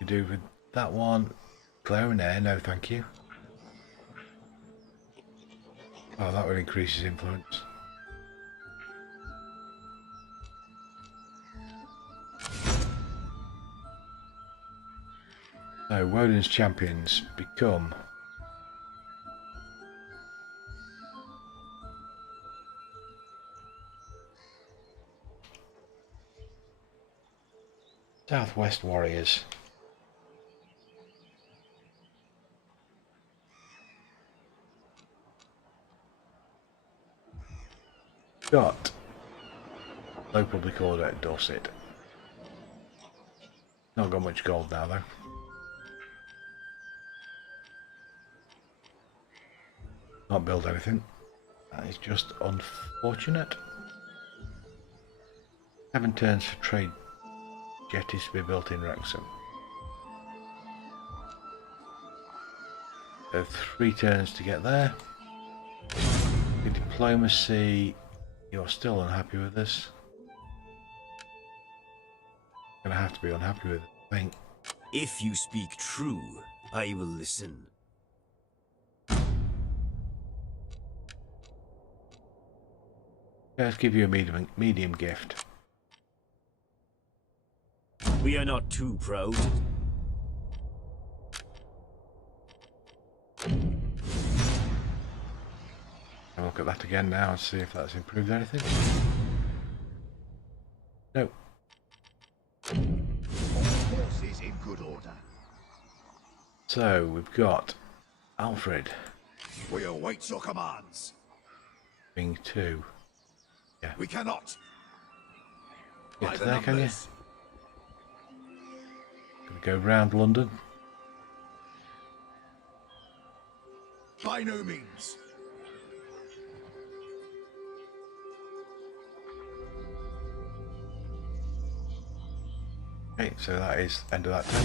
We do with that one. Glare and air, no thank you. Oh, that would increase his influence. So, Woden's champions become Southwest Warriors. Got low public order at Dorset. Not got much gold now though. Can't build anything. That is just unfortunate. 7 turns for trade jetties to be built in Wrexham. So 3 turns to get there. The diplomacy, you're still unhappy with this. Gonna have to be unhappy with it, I think. If you speak true, I will listen. Let's give you a medium gift. We are not too proud. I'll look at that again now and see if that's improved anything. No. Forces in good order. So we've got Alfred We await your commands. being 2. Yeah. We cannot. Get By to the there, can you? numbers. Gonna go round London. By no means. Okay, so that is end of that turn.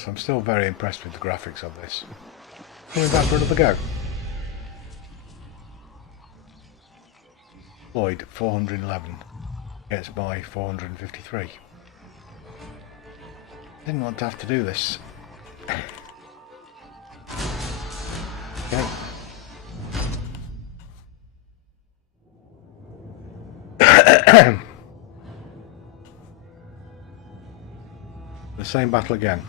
So I'm still very impressed with the graphics of this. Coming back for another go. Deployed 411 against my 453. Didn't want to have to do this. Okay. The same battle again.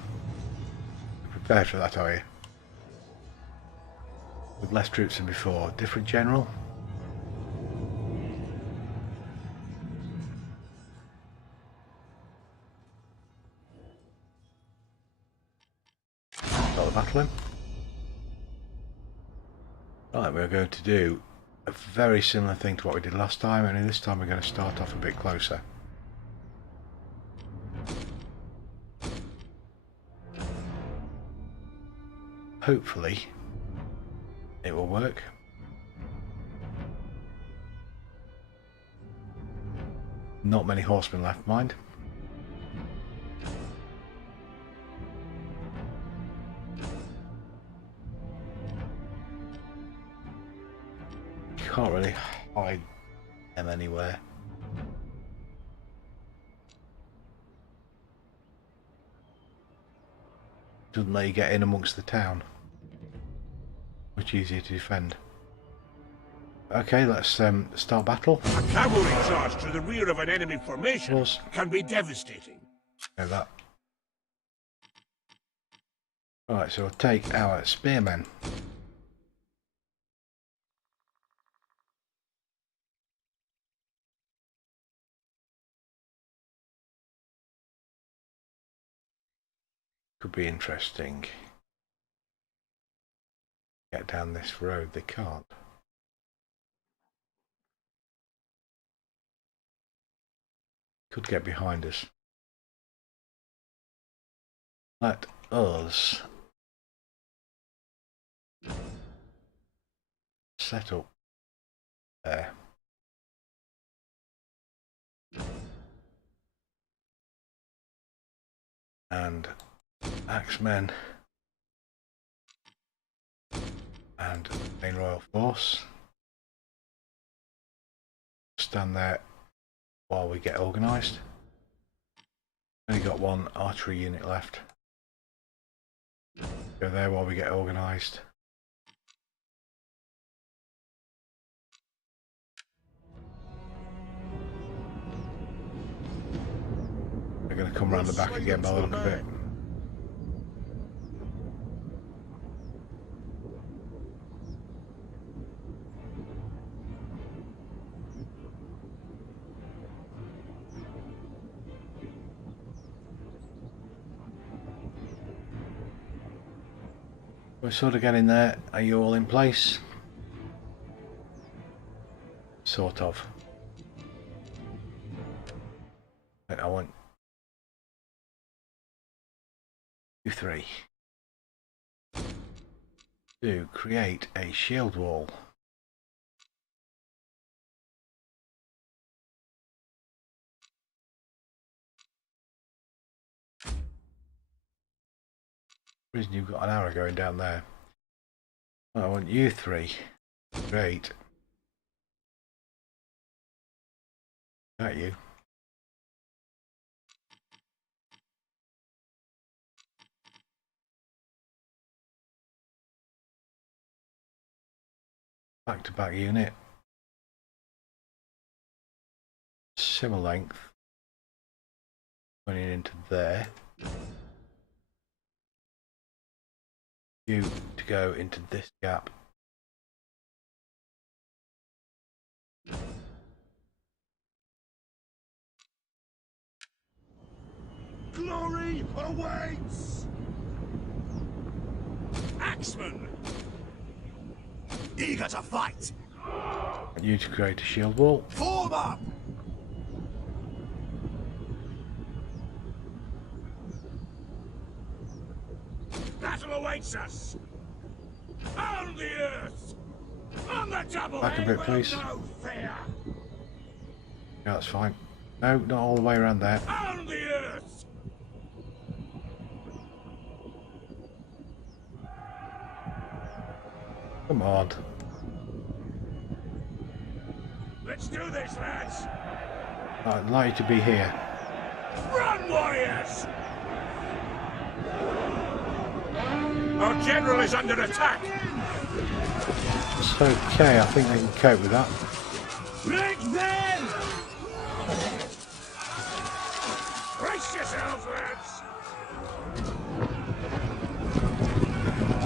Prepared for that, are you? With less troops than before. Different general. Got the battle in. Right, we're going to do a very similar thing to what we did last time, only this time we're going to start off a bit closer. Hopefully it will work. Not many horsemen left, mind. Can't really hide them anywhere. Doesn't let you get in amongst the town. Much easier to defend. Okay, let's start battle. A cavalry charge to the rear of an enemy formation can be devastating. Know that. Right, so we'll take our spearmen. Could be interesting. Get down this road, they can't. Could get behind us. Let us set up there. And axemen and main royal force stand there while we get organised. Only got one archery unit left. Go there while we get organised. They're going to come round the back again by the look of it. We're sort of getting there. Are you all in place? Sort of. I want you three to create a shield wall. Reason you've got an arrow going down there. I want you three to create. That you. Back-to-back unit. Similar length. Running into there. You to go into this gap. Glory awaits! Axeman! Eager to fight! You to create a shield wall. Form up! Battle awaits us! On the earth! On the double! Back a bit, please. No fear! Yeah, that's fine. No, not all the way around there. On the earth! Come on. Let's do this, lads! I'd like you to be here. Run, warriors! Our general is under attack! It's okay, I think they can cope with that. Break them! Brace yourselves, lads!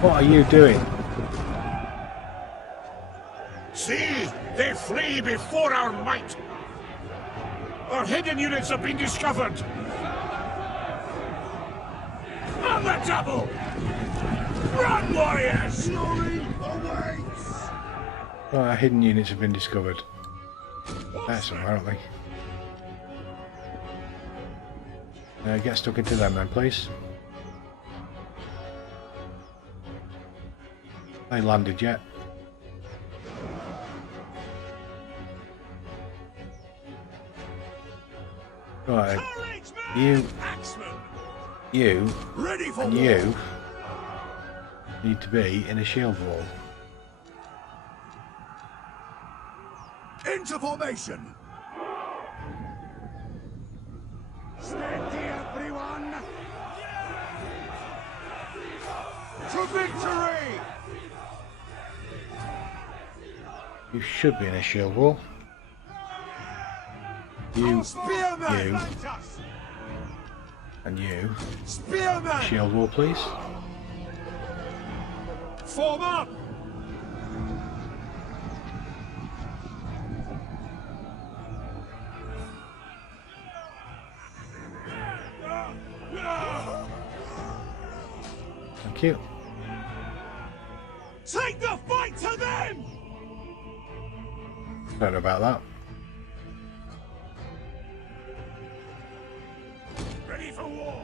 What are you doing? See! They flee before our might! Our hidden units have been discovered! On the double! Run, warriors! Glory awaits! Right, our hidden units have been discovered. There somewhere, aren't they? Get stuck into them then, please. They landed yet? Right, you and you need to be in a shield wall. Into formation! Steady, everyone! To victory! You should be in a shield wall. You, Spearman! and you. Spearman! Shield wall, please. Form up! Thank you. Take the fight to them! Don't know about that. Ready for war!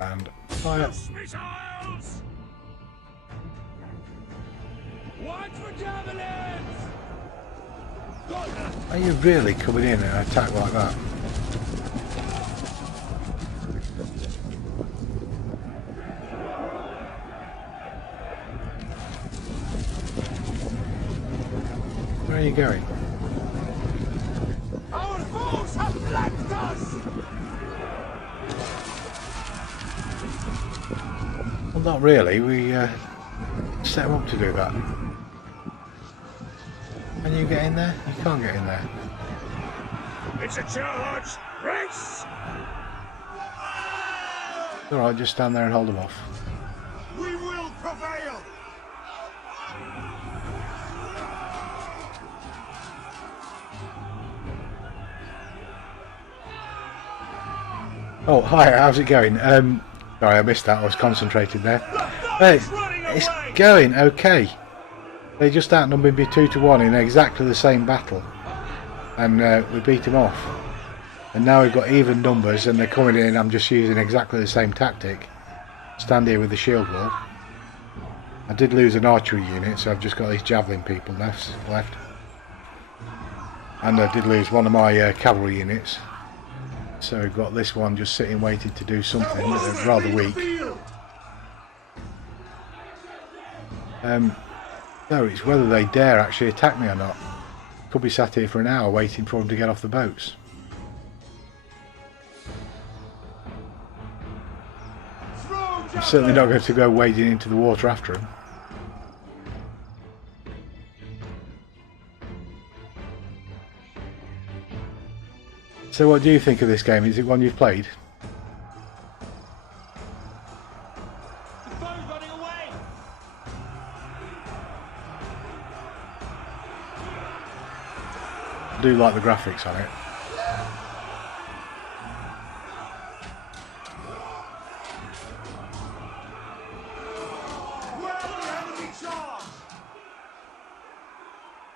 And fire. Missiles! One for javelins! Are you really coming in and attack like that? Where are you going? Our foes have flanked us! Well, not really. We set them up to do that. Can you get in there? You can't get in there. It's a charge! Race! Alright, just stand there and hold them off. We will prevail! Oh, hi, how's it going? Sorry, I missed that. I was concentrated there. Hey, it's going okay. They just outnumbered me 2-1 in exactly the same battle. And we beat them off. And now we've got even numbers and they're coming in. I'm just using exactly the same tactic. Stand here with the shield wall. I did lose an archery unit, so I've just got these javelin people left. And I did lose one of my cavalry units. So we've got this one just sitting waiting to do something, rather weak. No, it's whether they dare actually attack me or not. Could be sat here for an hour waiting for them to get off the boats. I'm certainly not going to go wading into the water after them. So what do you think of this game? Is it one you've played? The foe's running away! I do like the graphics on it.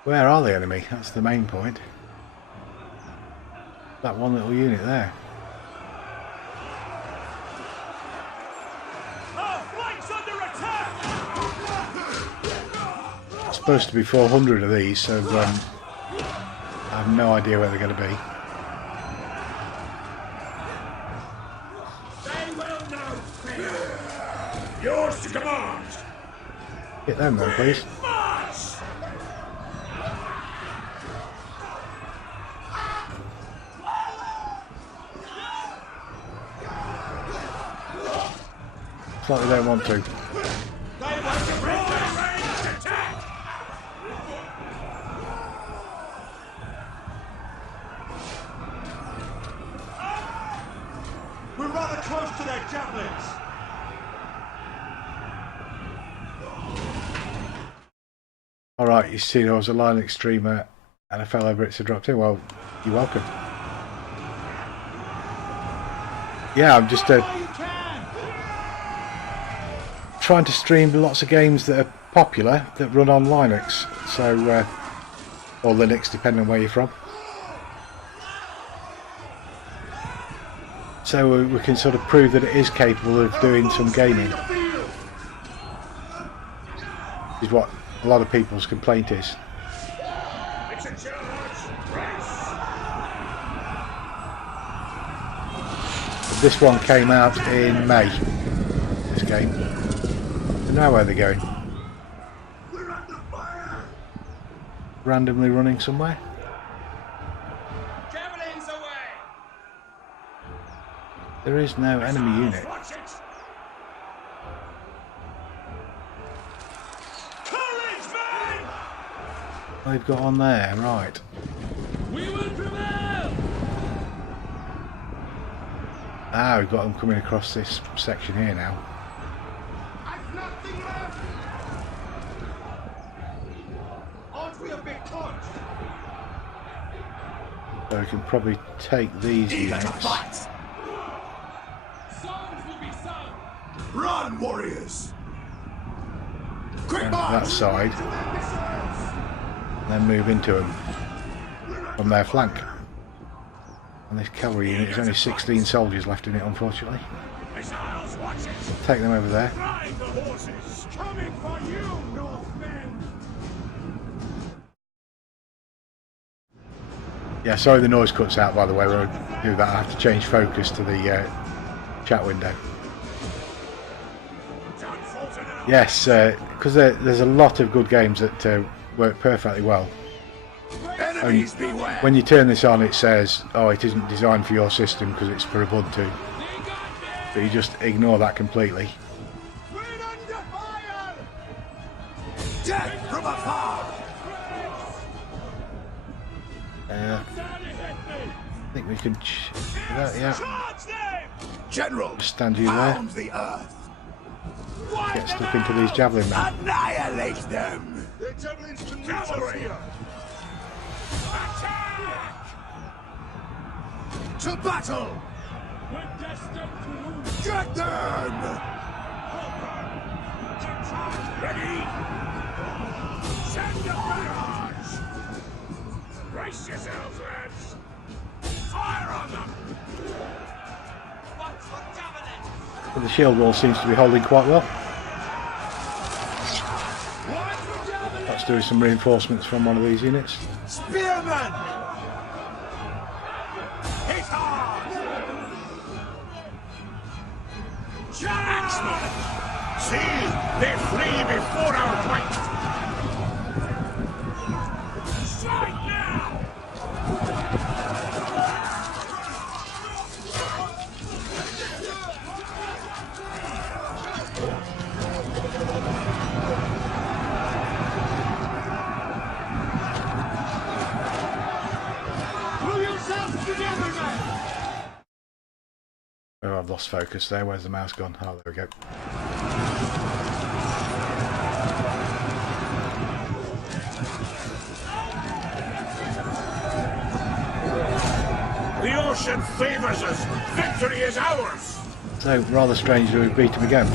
Where are the enemy? That's the main point. That one little unit there. It's supposed to be 400 of these, so I have no idea where they're going to be. Yours to command! Hit them then, please. March! It's like they don't want to. They want to break the ranged attack! We're rather close to their javelins. Alright, you see there was a line extremer and a fellow Brits had dropped in. Well, you're welcome. Yeah, I'm just trying to stream lots of games that are popular that run on Linux, so or Linux, depending on where you're from. So we can sort of prove that it is capable of doing some gaming. Is what a lot of people's complaint is. It's a charge! Race! This one came out in May, this game. And now where they're going? We're under fire! Randomly running somewhere? Javelins away! There is no enemy unit. Watch it! They've got on there, right. We will prevail! Ah, we've got them coming across this section here now. I've nothing left. Aren't we a bit close? So we can probably take these units. Songs will be sung! Run, warriors! Quick Down to that march! side, and then move into them from their flank. And this cavalry unit, there's only 16 soldiers left in it, unfortunately. Missiles, watch it! Take them over there. Ride the horses! Coming for you, Northmen! Yeah, sorry the noise cuts out, by the way. When I do that, I have to change focus to the chat window. Yes, because there's a lot of good games that work perfectly well. Enemies beware! When you turn this on, it says, oh, it isn't designed for your system because it's for Ubuntu. But you just ignore that completely. We're under fire! Death from afar! I think we can... yeah, Charge them! General, just stand you there. pound the earth! Get stuck into these javelin men. Annihilate them! The javelins can cavalry! Attack! To battle! We're destined to lose! Get them! Ready! Send the barrage! Brace yourselves, lads! Fire on them! Watch for javelins! But the shield wall seems to be holding quite well. Let's do some reinforcements from one of these units. Spearmen! Hit hard! Axemen! See! They flee before our might! Strike now! Oh, I've lost focus there. Where's the mouse gone? Oh, there we go. The ocean favors us! Victory is ours! So, rather strange that we've beat him again.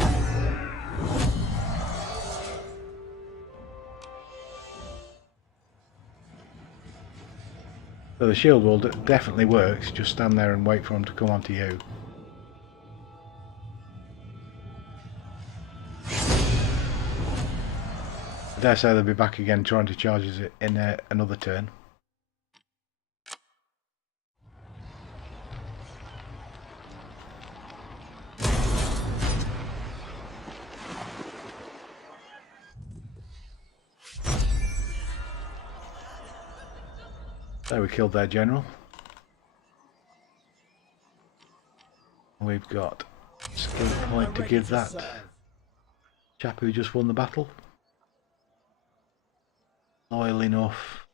So the shield wall definitely works. Just stand there and wait for them to come onto you. I dare say they'll be back again trying to charge us in another turn. So we killed their general. We've got a skill point to give that chap who just won the battle. Loyal enough.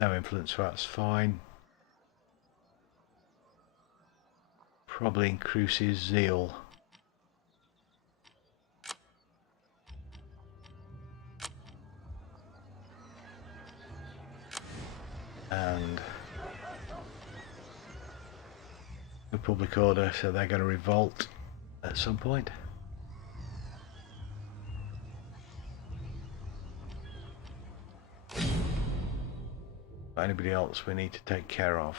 No influence, so that's fine. Probably increases zeal. And the public order, so they're going to revolt at some point. Anybody else we need to take care of?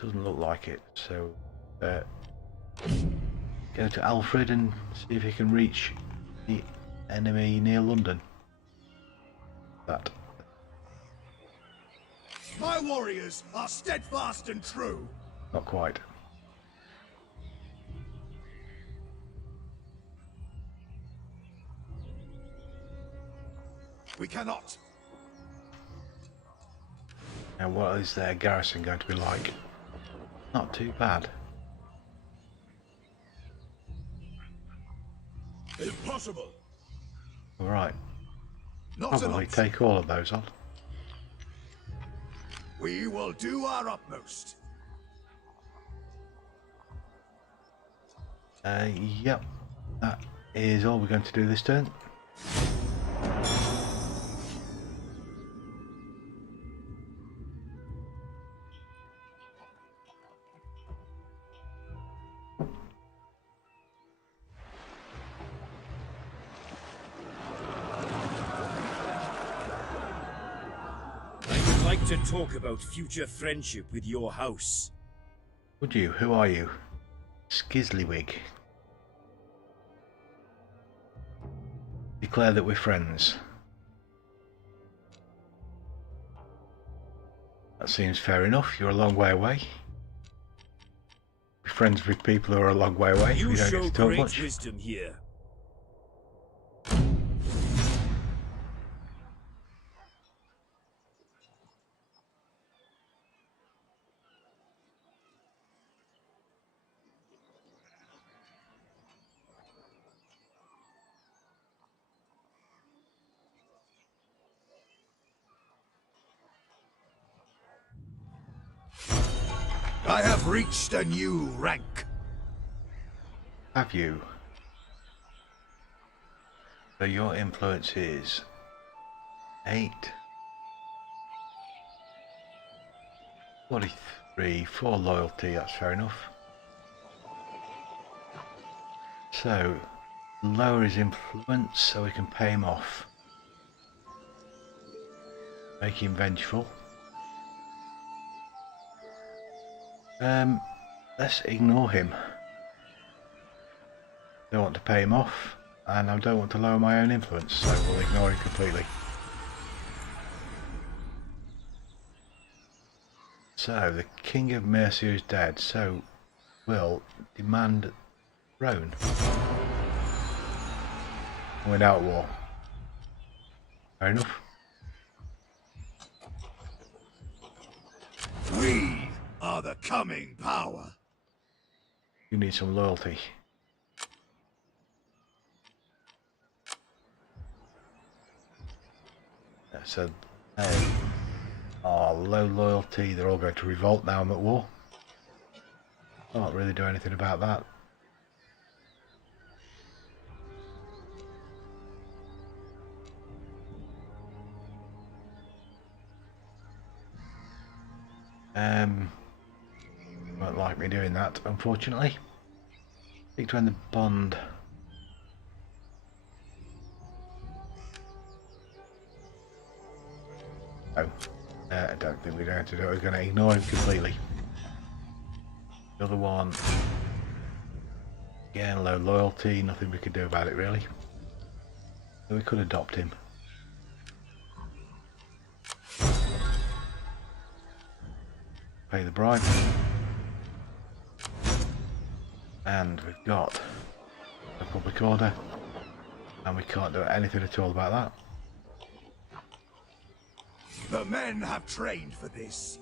Doesn't look like it, so go to Alfred and see if he can reach the enemy near London. That. My warriors are steadfast and true. Not quite. We cannot. Now what is their garrison going to be like? Not too bad. Impossible. Alright. Not Probably an take all of those on. We will do our utmost. Yep. That is all we're going to do this turn. I'd like to talk about future friendship with your house. Would you? Who are you? Skislywig. Declare that we're friends. That seems fair enough. You're a long way away. Be friends with people who are a long way away. You We don't show get to talk great much. wisdom here. I have reached a new rank. Have you? So your influence is 8, 43, 4 loyalty, that's fair enough. So, lower his influence so we can pay him off. Make him vengeful. Let's ignore him. Don't want to pay him off, and I don't want to lower my own influence, so we'll ignore him completely. So, the King of Mercia is dead, so we'll demand throne. We're now at war. Fair enough. We are the coming power. You need some loyalty. So, low loyalty, they're all going to revolt now I'm at war. Can't really do anything about that. Won't like me doing that, unfortunately. Speak to end the bond. Oh, I don't think we're going to do it. We're going to ignore him completely. The other one, again, low loyalty, nothing we could do about it really. So we could adopt him. Pay the bribe. And we've got a public order, and we can't do anything at all about that. The men have trained for this.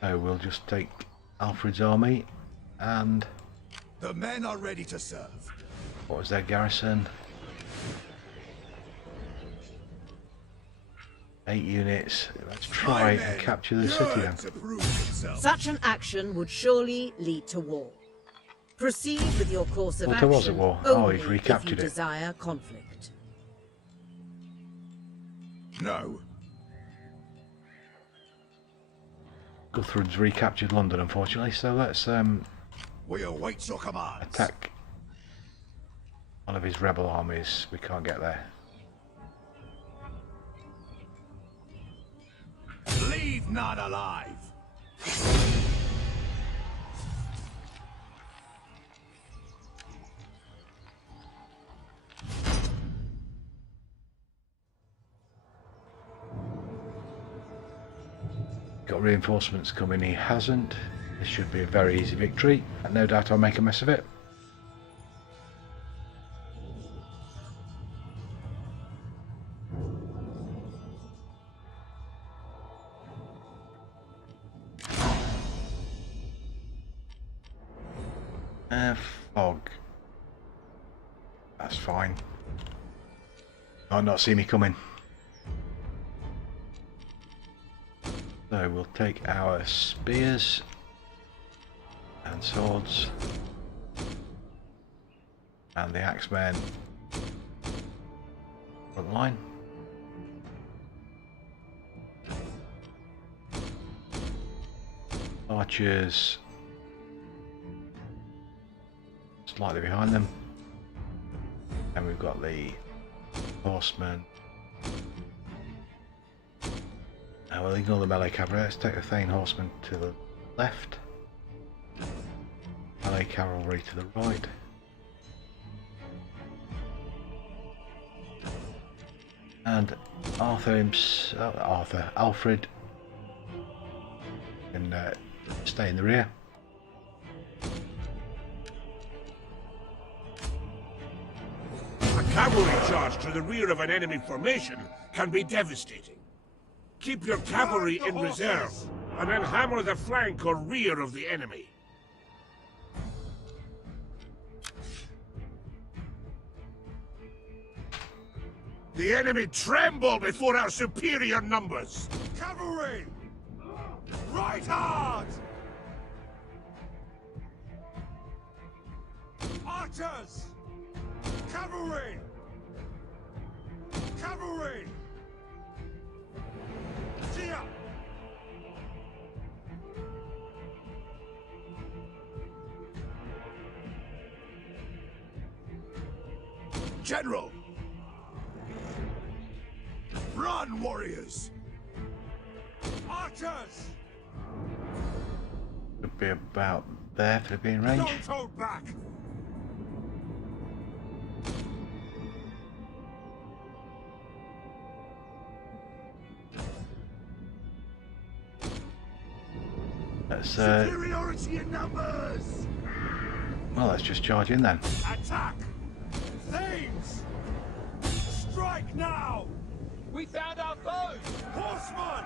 So we'll just take Alfred's army and The men are ready to serve. what was their garrison? 8 units. Let's try and capture the city then. To prove itself. Such an action would surely lead to war. Proceed with your course of Well, there action was a war. Oh, only he's if recaptured you it. desire conflict. No. Guthrun's recaptured London, unfortunately, so let's We await your commands. attack one of his rebel armies. We can't get there. Leave none alive. Got reinforcements coming, he hasn't. This should be a very easy victory, and no doubt I'll make a mess of it. Fog. That's fine. Might not see me coming. So we'll take our spears and swords and the axemen front line. Archers slightly behind them, and we've got the horsemen. We'll ignore the melee cavalry. Let's take the Thane horsemen to the left, melee cavalry to the right, and Alfred can stay in the rear. A cavalry charge to the rear of an enemy formation can be devastating. Keep your cavalry in reserve, and then hammer the flank or rear of the enemy. The enemy tremble before our superior numbers. Cavalry! Right hard! Archers! Cavalry! Cavalry! Cheer! General! Run, warriors! Archers! Could be about there for being range. Don't hold back! Let's Superiority in numbers! well, let's just charge in then. Attack! Thames! Strike now! We found our foes! Horsemen!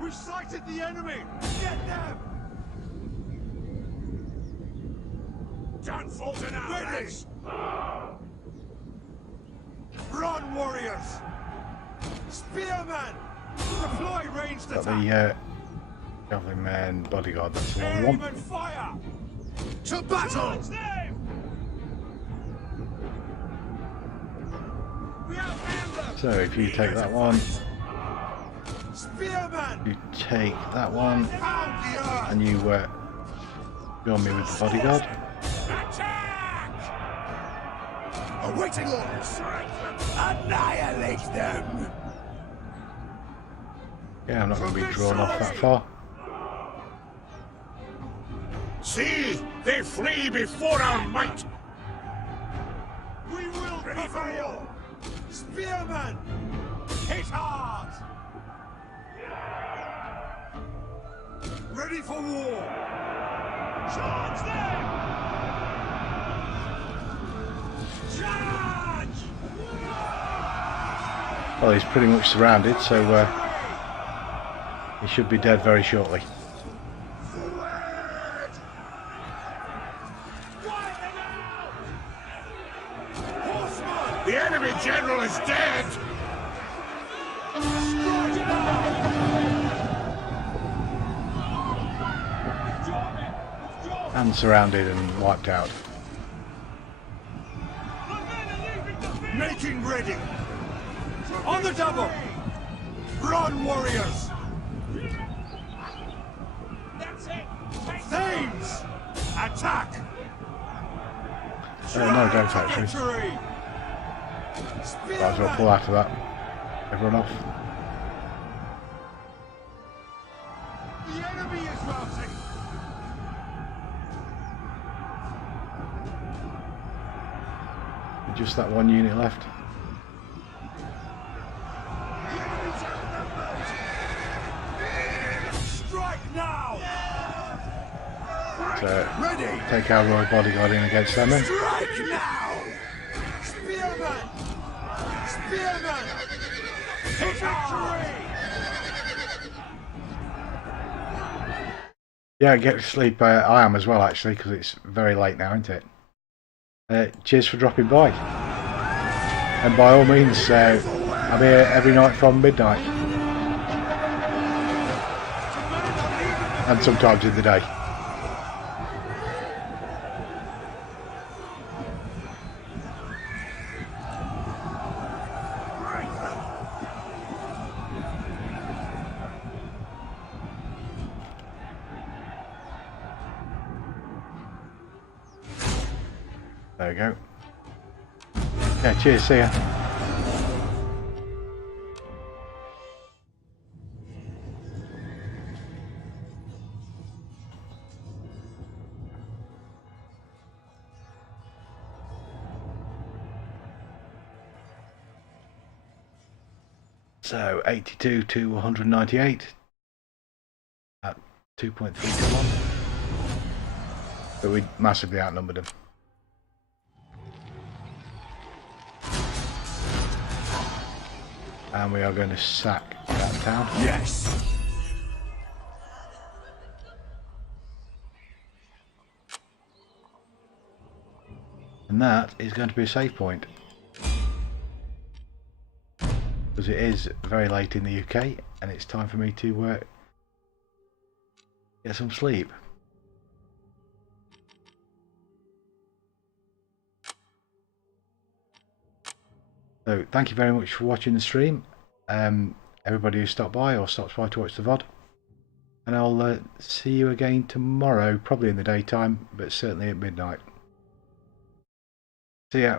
We sighted the enemy! Get them! Done Fulton out! Ready! Run, warriors! Spearmen! Deploy ranged Got attack! the cavalrymen, bodyguard. That's the one we Aim want. and fire! To battle! We outman them! So if you take that one, Spearmen! you take that one, Pound the earth! and you join me with the bodyguard. Attack! Awaiting orders! Annihilate them! Yeah, I'm not going to be drawn off that far. See, they flee before our might. We will cover you! Spearmen! Hit hard! Ready for war! Charge them! Charge! Well, he's pretty much surrounded, so he should be dead very shortly. The enemy general is dead! And surrounded and wiped out. Making ready! On the double! Run, warriors! That's it! Thames! Attack! No, don't actually. Victory! Might as well pull out of that. Everyone off. The enemy is routing! Just that one unit left. Strike now! So Ready! take our royal bodyguard in against them then. Strike now! Spearman! Spearman! Victory! Yeah, get to sleep. I am as well actually, because it's very late now, isn't it? Cheers for dropping by. And by all means, I'm here every night from midnight. And sometimes in the day. There we go. Yeah, cheers, see ya. So 82 to 198 at 2.3 to 1. But we massively outnumbered them. And we are going to sack that town. Yes! And that is going to be a save point. Because it is very late in the UK and it's time for me to get some sleep. So thank you very much for watching the stream. Everybody who stopped by or stops by to watch the VOD. And I'll see you again tomorrow, probably in the daytime, but certainly at midnight. See ya.